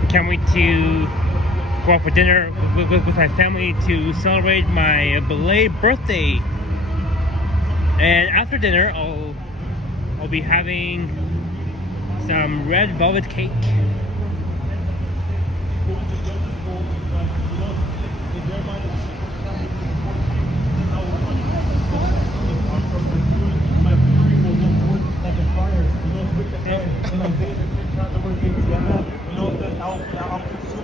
Can't wait to go out for dinner with my family to celebrate my belated birthday. And after dinner, I'll be having some red velvet cake.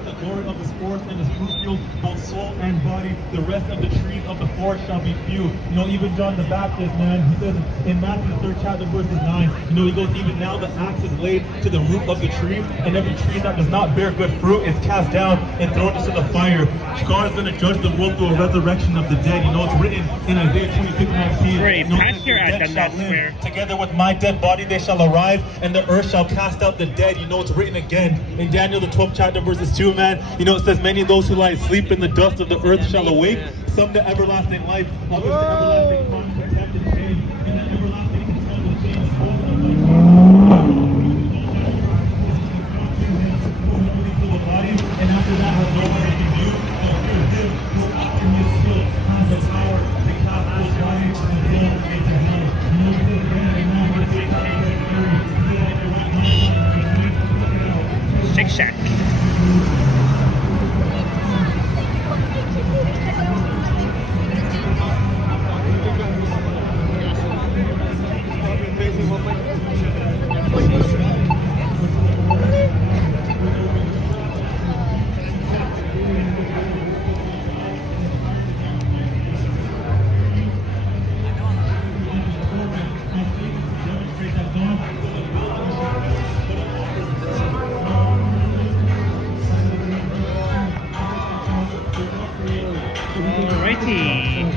The glory of this forest and this fruit field, both soul and body, the rest of the trees of the forest shall be few. You know, even John the Baptist, man, he says in Matthew 3rd chapter, verses 9, you know, he goes, even now the axe is laid to the root of the tree, and every tree that does not bear good fruit is cast down and thrown into the fire. God is going to judge the world through a resurrection of the dead. You know, it's written in Isaiah 26:19. Great, you know, pass here at Dundas Square. together with my dead body they shall arise, and the earth shall cast out the dead. You know, it's written again in Daniel the 12th chapter, verses 2, man. You know, it says, many of those who lie asleep in the dust of the earth shall awake, some to everlasting life, others to everlasting contempt and shame, and the everlasting contempt and shame spoken of the body, and after that has no one to do, but fear him who after his skill has the power to cast those bodies and soul into hell. You know, it says again in Matthew 6, Shake Shack. Alrighty.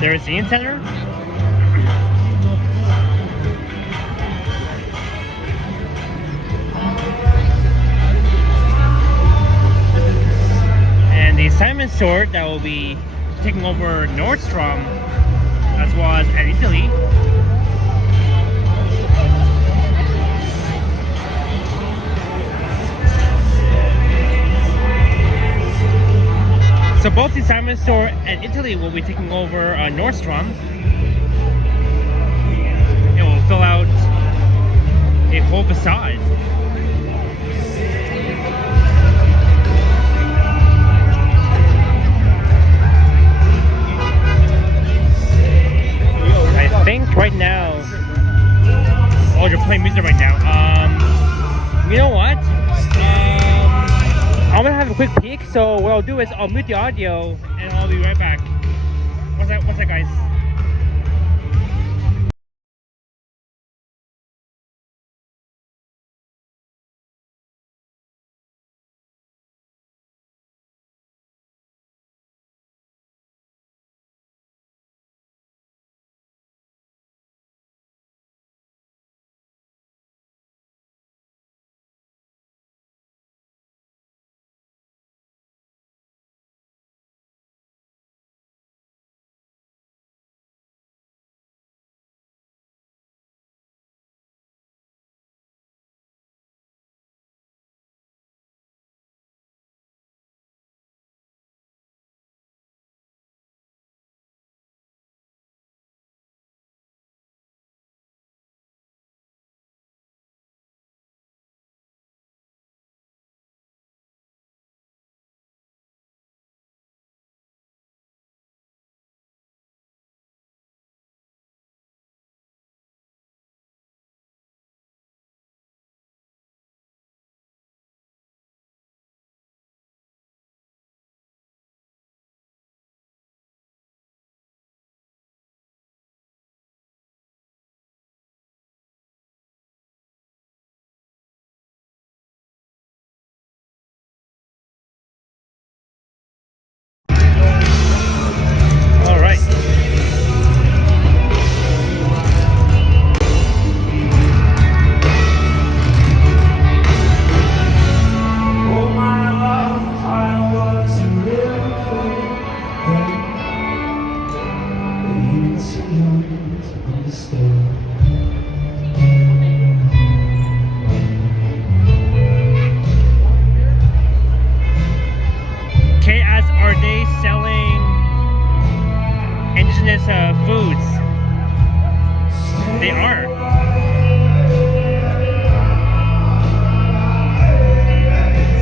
There's the in center. And the Simon store that will be taking over Nordstrom as well as at Italy. So both the Simon store and Italy will be taking over Nordstrom. It will fill out a whole facade. I think right now, oh, you're playing music right now. You know what? I'm gonna have a quick peek. So what I'll do is I'll mute the audio and I'll be right back. What's that, guys? foods. They are.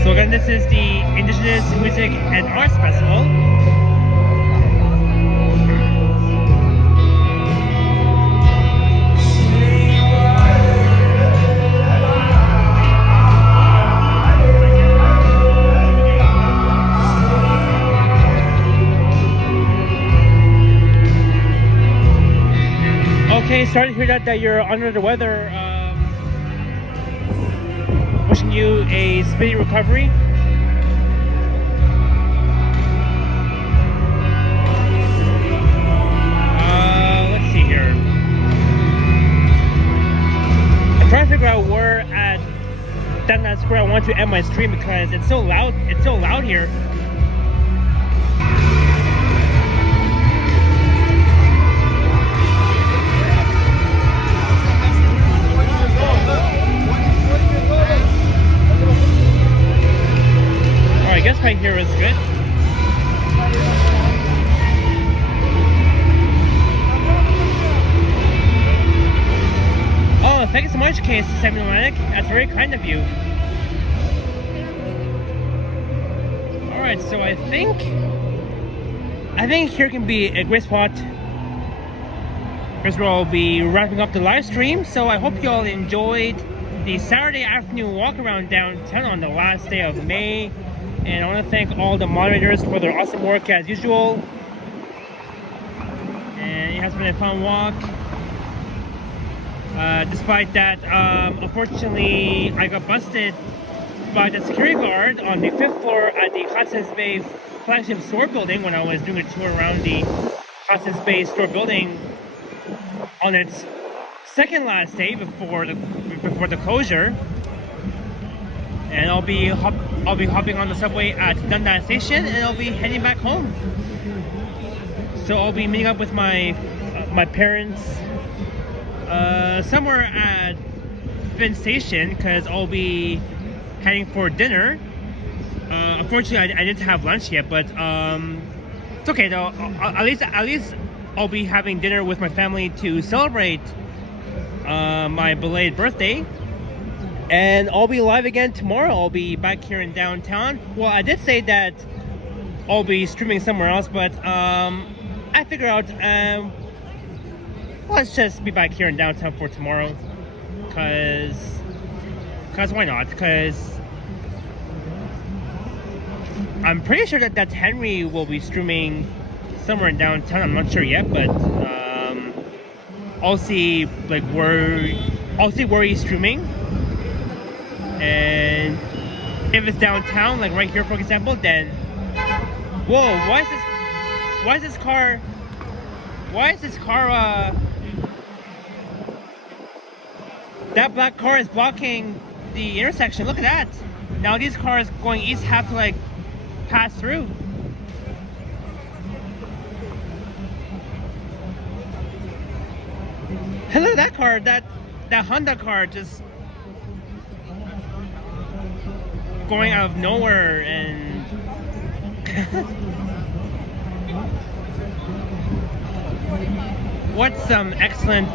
So again, this is the Indigenous Music and Arts Festival. Okay, sorry to hear that you're under the weather. Wishing you a speedy recovery. Let's see here. I'm trying to figure out where at Dundas Square I want to end my stream because it's so loud. It's so loud here. I guess right here is good. Oh, thank you so much, Case Semiomatic. That's very kind of you. Alright, so I think here can be a great spot. First of all, I'll be wrapping up the live stream, so I hope you all enjoyed the Saturday afternoon walk around downtown on the last day of May. And I want to thank all the moderators for their awesome work as usual. And it has been a fun walk. Despite that, unfortunately, I got busted by the security guard on the 5th floor at the Hudson's Bay Flagship store building when I was doing a tour around the Hudson's Bay store building on its second last day before the closure. And I'll be hopping on the subway at Dundas Station, and I'll be heading back home. So I'll be meeting up with my parents somewhere at Finn Station because I'll be heading for dinner. Unfortunately, I didn't have lunch yet, but it's okay though. At least I'll be having dinner with my family to celebrate my belated birthday. And I'll be live again tomorrow. I'll be back here in downtown. Well, I did say that I'll be streaming somewhere else, but I figured out let's just be back here in downtown for tomorrow. Cause why not? Cause I'm pretty sure that Henry will be streaming somewhere in downtown. I'm not sure yet, but I'll see where he's streaming. And if it's downtown, like right here for example, then whoa, why is this car that black car is blocking the intersection. Look at that. Now these cars going east have to pass through. Look at that car, that Honda car just going out of nowhere. And what's some excellent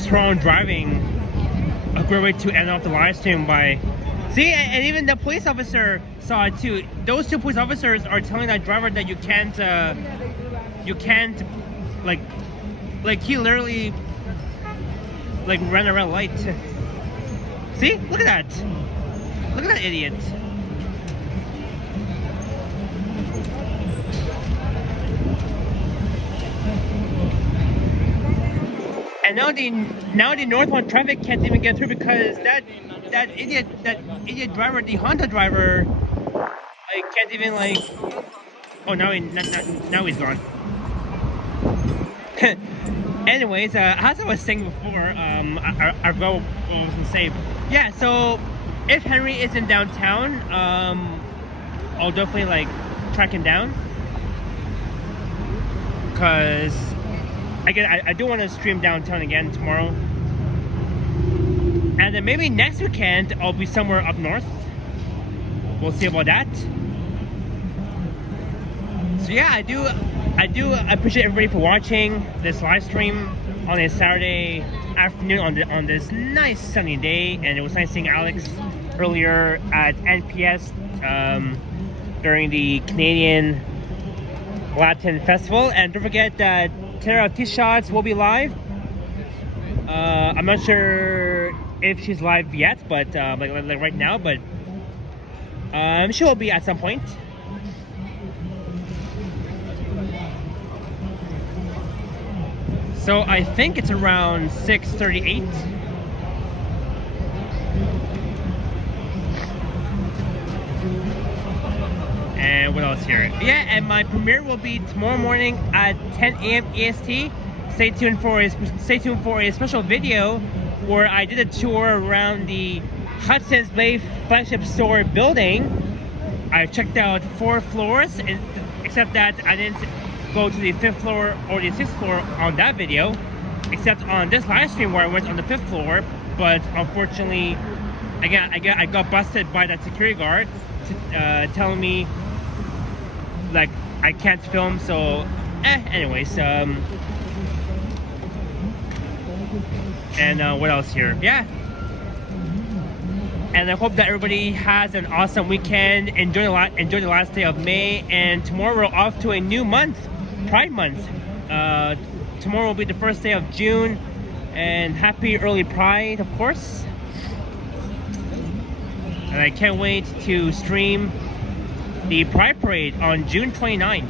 strong driving. A great way to end off the live stream by see, and even the police officer saw it too. Those two police officers are telling that driver that you can't he literally ran a red light. See, look at that idiot. And now the northbound traffic can't even get through because that idiot driver, the Honda driver, can't even oh, now he's gone. Anyways, as I was saying before, I forgot what I was gonna say. Yeah, so if Henry is in downtown, I'll definitely track him down, cause again, I do want to stream downtown again tomorrow. And then maybe next weekend I'll be somewhere up north. We'll see about that. So yeah, I I do appreciate everybody for watching this live stream on a Saturday afternoon on this nice sunny day. And it was nice seeing Alex earlier at NPS during the Canadian Latin Festival. And don't forget that Tara of T-Shots will be live. I'm not sure if she's live yet, but like right now, but she will be at some point. So I think it's around 6:38. And what else here? Yeah, and my premiere will be tomorrow morning at 10 a.m. EST. Stay tuned for a special video where I did a tour around the Hudson's Bay Flagship store building. I checked out 4 floors, except that I didn't go to the 5th floor or the 6th floor on that video, except on this live stream where I went on the 5th floor. But unfortunately, again, I got busted by that security guard telling me like I can't film. So anyways, and what else here? Yeah, and I hope that everybody has an awesome weekend. Enjoy the last day of May, and tomorrow we're off to a new month, Pride Month. Tomorrow will be the first day of June, and happy early Pride, of course. And I can't wait to stream the Pride Parade on June 29th.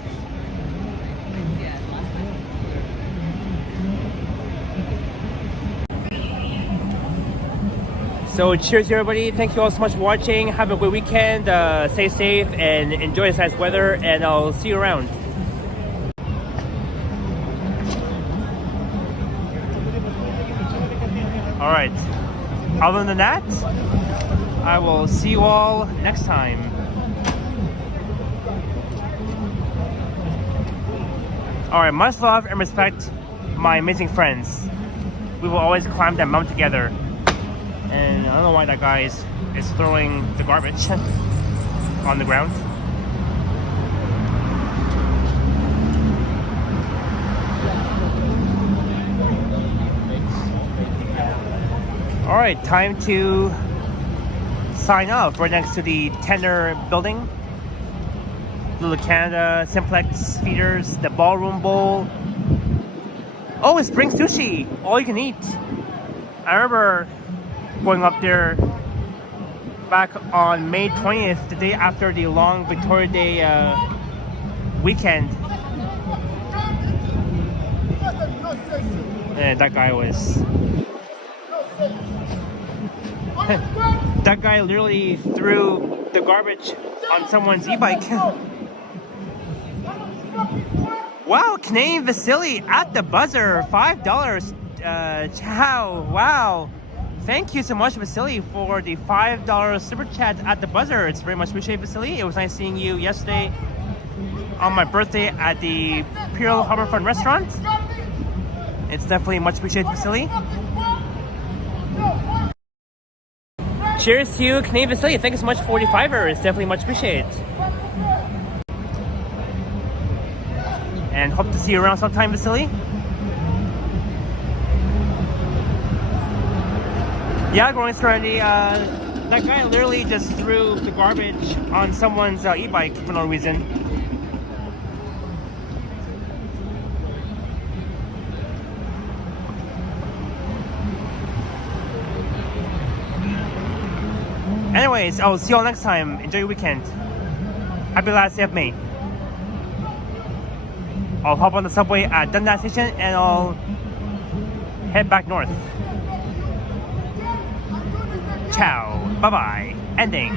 So cheers to everybody. Thank you all so much for watching. Have a good weekend. Stay safe and enjoy this nice weather, and I'll see you around. Alright. Other than that, I will see you all next time. Alright, much love and respect, my amazing friends. We will always climb that mountain together. And I don't know why that guy is throwing the garbage on the ground. Alright, time to sign off right next to the Tender building. Little Canada, Simplex feeders, the Ballroom Bowl. Oh, it's Spring Sushi! All you can eat. I remember going up there back on May 20th, the day after the long Victoria Day weekend. And that guy was... that guy literally threw the garbage on someone's e-bike. Wow, Canadian Vasily at the buzzer, $5. Ciao, wow. Thank you so much, Vasily, for the $5 super chat at the buzzer. It's very much appreciated, Vasily. It was nice seeing you yesterday on my birthday at the Pearl Harborfront restaurant. It's definitely much appreciated, Vasily. Cheers to you, Canadian Vasily. Thank you so much for the $5. It's definitely much appreciated. And hope to see you around sometime, Vasily. Yeah, growing strategy. That guy literally just threw the garbage on someone's e-bike for no reason. Anyways, I'll see you all next time. Enjoy your weekend. Happy last day of May. I'll hop on the subway at Dundas Station and I'll head back north. Ciao. Bye-bye. Ending.